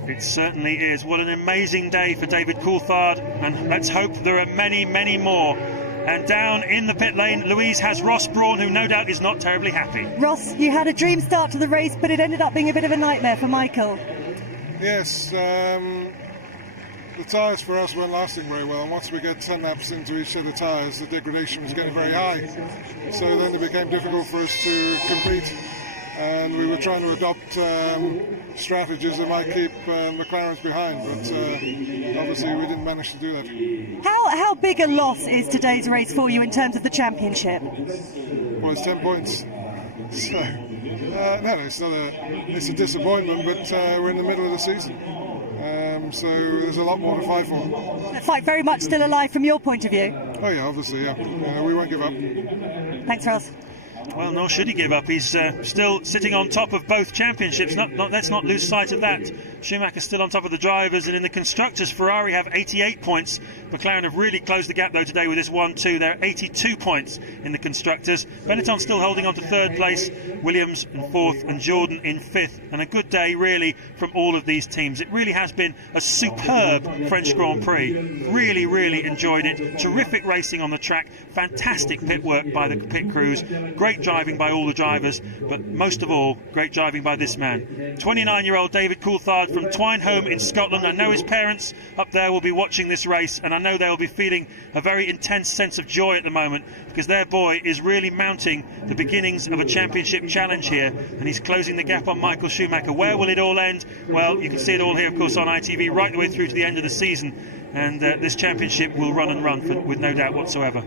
It certainly is. What an amazing day for David Coulthard, and let's hope there are many, many more. And down in the pit lane, Louise has Ross Brawn, who no doubt is not terribly happy. Ross, you had a dream start to the race, but it ended up being a bit of a nightmare for Michael. Yes, the tyres for us weren't lasting very well. Once we get 10 laps into each set of tyres, the degradation was getting very high. So then it became difficult for us to compete. And we were trying to adopt strategies that might keep McLaren's behind, but obviously we didn't manage to do that. How big a loss is today's race for you in terms of the championship? Well, it's 10 points. So, no, it's a disappointment, but we're in the middle of the season. So there's a lot more to fight for. The fight very much still alive from your point of view? Oh yeah, obviously, yeah. We won't give up. Thanks, Ross. Well, nor should he give up. He's still sitting on top of both championships. Let's not lose sight of that. Schumacher's still on top of the drivers, and in the constructors, Ferrari have 88 points. McLaren have really closed the gap though today with this 1-2. They're 82 points in the constructors. Benetton still holding on to third place, Williams in fourth, and Jordan in fifth. And a good day really from all of these teams. It really has been a superb French Grand Prix. Really, really enjoyed it. Terrific racing on the track. Fantastic pit work by the pit crews. Great driving by all the drivers, but most of all, great driving by this man. 29-year-old David Coulthard from Twineholme in Scotland. I know his parents up there will be watching this race, and I know they'll be feeling a very intense sense of joy at the moment, because their boy is really mounting the beginnings of a championship challenge here, and he's closing the gap on Michael Schumacher. Where will it all end? Well, you can see it all here, of course, on ITV right the way through to the end of the season, and this championship will run and run with no doubt whatsoever.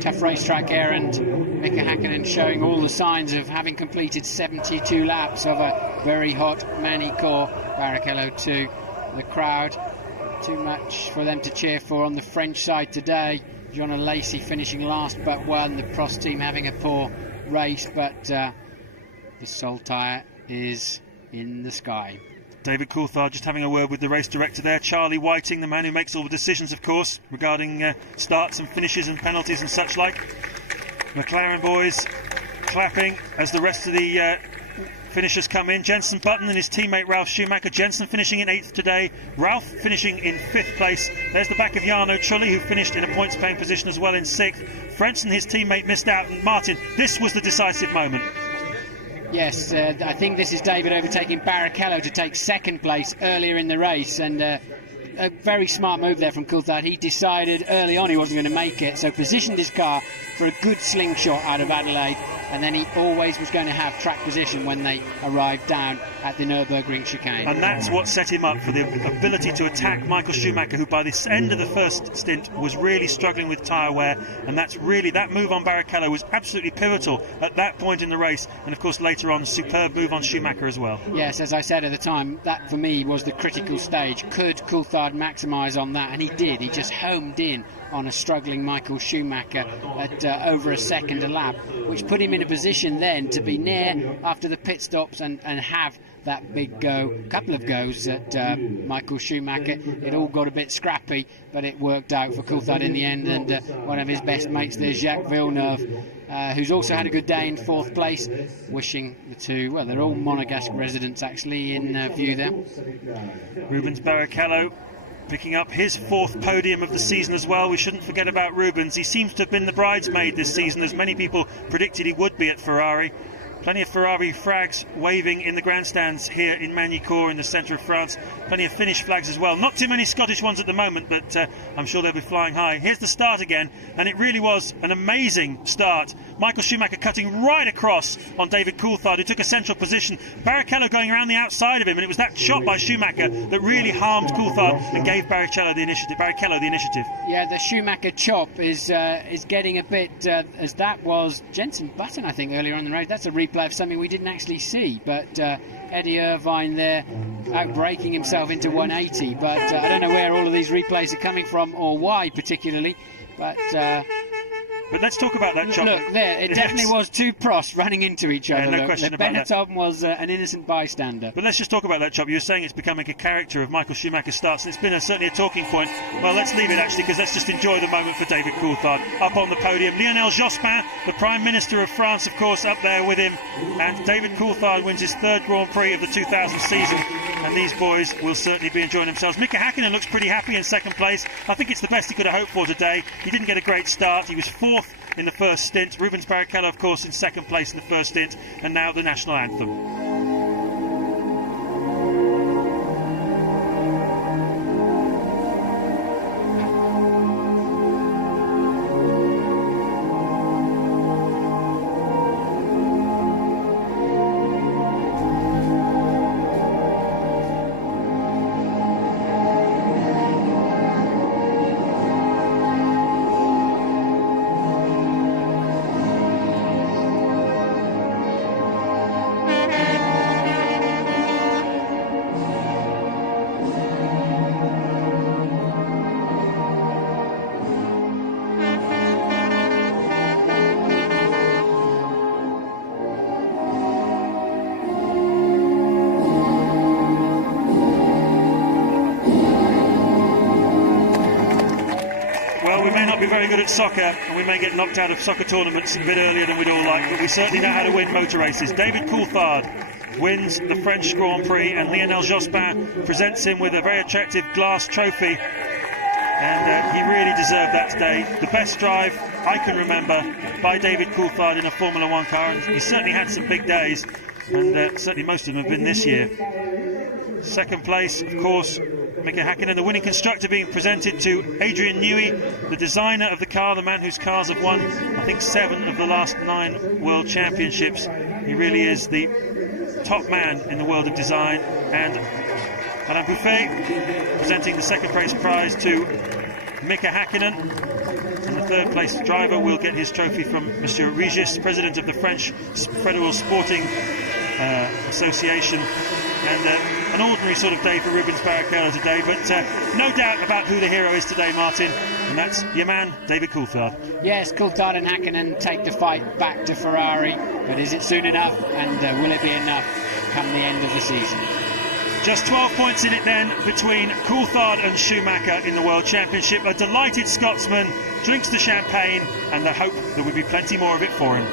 Tough racetrack here, and Mika Häkkinen showing all the signs of having completed 72 laps of a very hot Magny Cours. Barrichello too. The crowd, too much for them to cheer for on the French side today. John Lacey finishing last but one. The Prost team having a poor race, but the sole tyre is in the sky. David Coulthard just having a word with the race director there, Charlie Whiting, the man who makes all the decisions, of course, regarding starts and finishes and penalties and such like. McLaren boys clapping as the rest of the finishers come in. Jenson Button and his teammate Ralf Schumacher. Jenson finishing in 8th today, Ralf finishing in 5th place. There's the back of Jarno Trulli, who finished in a points paying position as well in 6th. French and his teammate missed out, and Martin, this was the decisive moment. Yes, I think this is David overtaking Barrichello to take 2nd place earlier in the race, and a very smart move there from Coulthard. He decided early on he wasn't going to make it, so positioned his car for a good slingshot out of Adelaide, and then he always was going to have track position when they arrived down at the Nürburgring chicane. And that's what set him up for the ability to attack Michael Schumacher, who by the end of the first stint was really struggling with tyre wear, and that move on Barrichello was absolutely pivotal at that point in the race, and of course later on, superb move on Schumacher as well. Yes, as I said at the time, that for me was the critical stage. Could Coulthard maximise on that? And he did. He just homed in on a struggling Michael Schumacher at over a second a lap, which put him in a position then to be near after the pit stops and have that big couple of goes at Michael Schumacher. It all got a bit scrappy, but it worked out for Coulthard in the end, and one of his best mates there, Jacques Villeneuve, who's also had a good day in 4th place, wishing the two, well, they're all Monegasque residents actually in view there. Rubens Barrichello picking up his 4th podium of the season as well. We shouldn't forget about Rubens. He seems to have been the bridesmaid this season, as many people predicted he would be at Ferrari. Plenty of Ferrari flags waving in the grandstands here in Magny Cours in the centre of France. Plenty of Finnish flags as well. Not too many Scottish ones at the moment, but I'm sure they'll be flying high. Here's the start again, and it really was an amazing start. Michael Schumacher cutting right across on David Coulthard, who took a central position. Barrichello going around the outside of him, and it was that shot by Schumacher that really harmed Coulthard and gave Barrichello the initiative. Yeah, the Schumacher chop is getting a bit, as that was Jenson Button, I think, earlier on the road. That's a replay of something we didn't actually see, but Eddie Irvine there outbraking himself into 180, but I don't know where all of these replays are coming from or why particularly, but let's talk about that chop. Look, there, it definitely was two pros running into each other. No question about that. Benetton was an innocent bystander. But let's just talk about that chop. You were saying it's becoming a character of Michael Schumacher's starts, and it's been certainly a talking point. Well, let's leave it actually, because let's just enjoy the moment for David Coulthard up on the podium. Lionel Jospin, the Prime Minister of France, of course, up there with him, and David Coulthard wins his 3rd Grand Prix of the 2000 season, and these boys will certainly be enjoying themselves. Mika Häkkinen looks pretty happy in 2nd place. I think it's the best he could have hoped for today. He didn't get a great start. He was 4th in the first stint. Rubens Barrichello, of course, in 2nd place in the first stint, and now the national anthem. Be very good at soccer, and we may get knocked out of soccer tournaments a bit earlier than we'd all like, but we certainly know how to win motor races. David Coulthard wins the French Grand Prix, and Lionel Jospin presents him with a very attractive glass trophy, and he really deserved that today. The best drive I can remember by David Coulthard in a Formula 1 car, and he certainly had some big days, and certainly most of them have been this year. 2nd place, of course, Mika Häkkinen, the winning constructor, being presented to Adrian Newey, the designer of the car, the man whose cars have won, I think, 7 of the last 9 World Championships. He really is the top man in the world of design. And Alain Bouffet presenting the 2nd place prize to Mika Häkkinen. And the 3rd place driver will get his trophy from Monsieur Regis, president of the French Federal Sporting Association. And an ordinary sort of day for Rubens Barrichello today, but no doubt about who the hero is today, Martin, and that's your man, David Coulthard. Yes, Coulthard and Häkkinen take the fight back to Ferrari, but is it soon enough, and will it be enough come the end of the season? Just 12 points in it then between Coulthard and Schumacher in the World Championship. A delighted Scotsman drinks the champagne, and the hope there will be plenty more of it for him.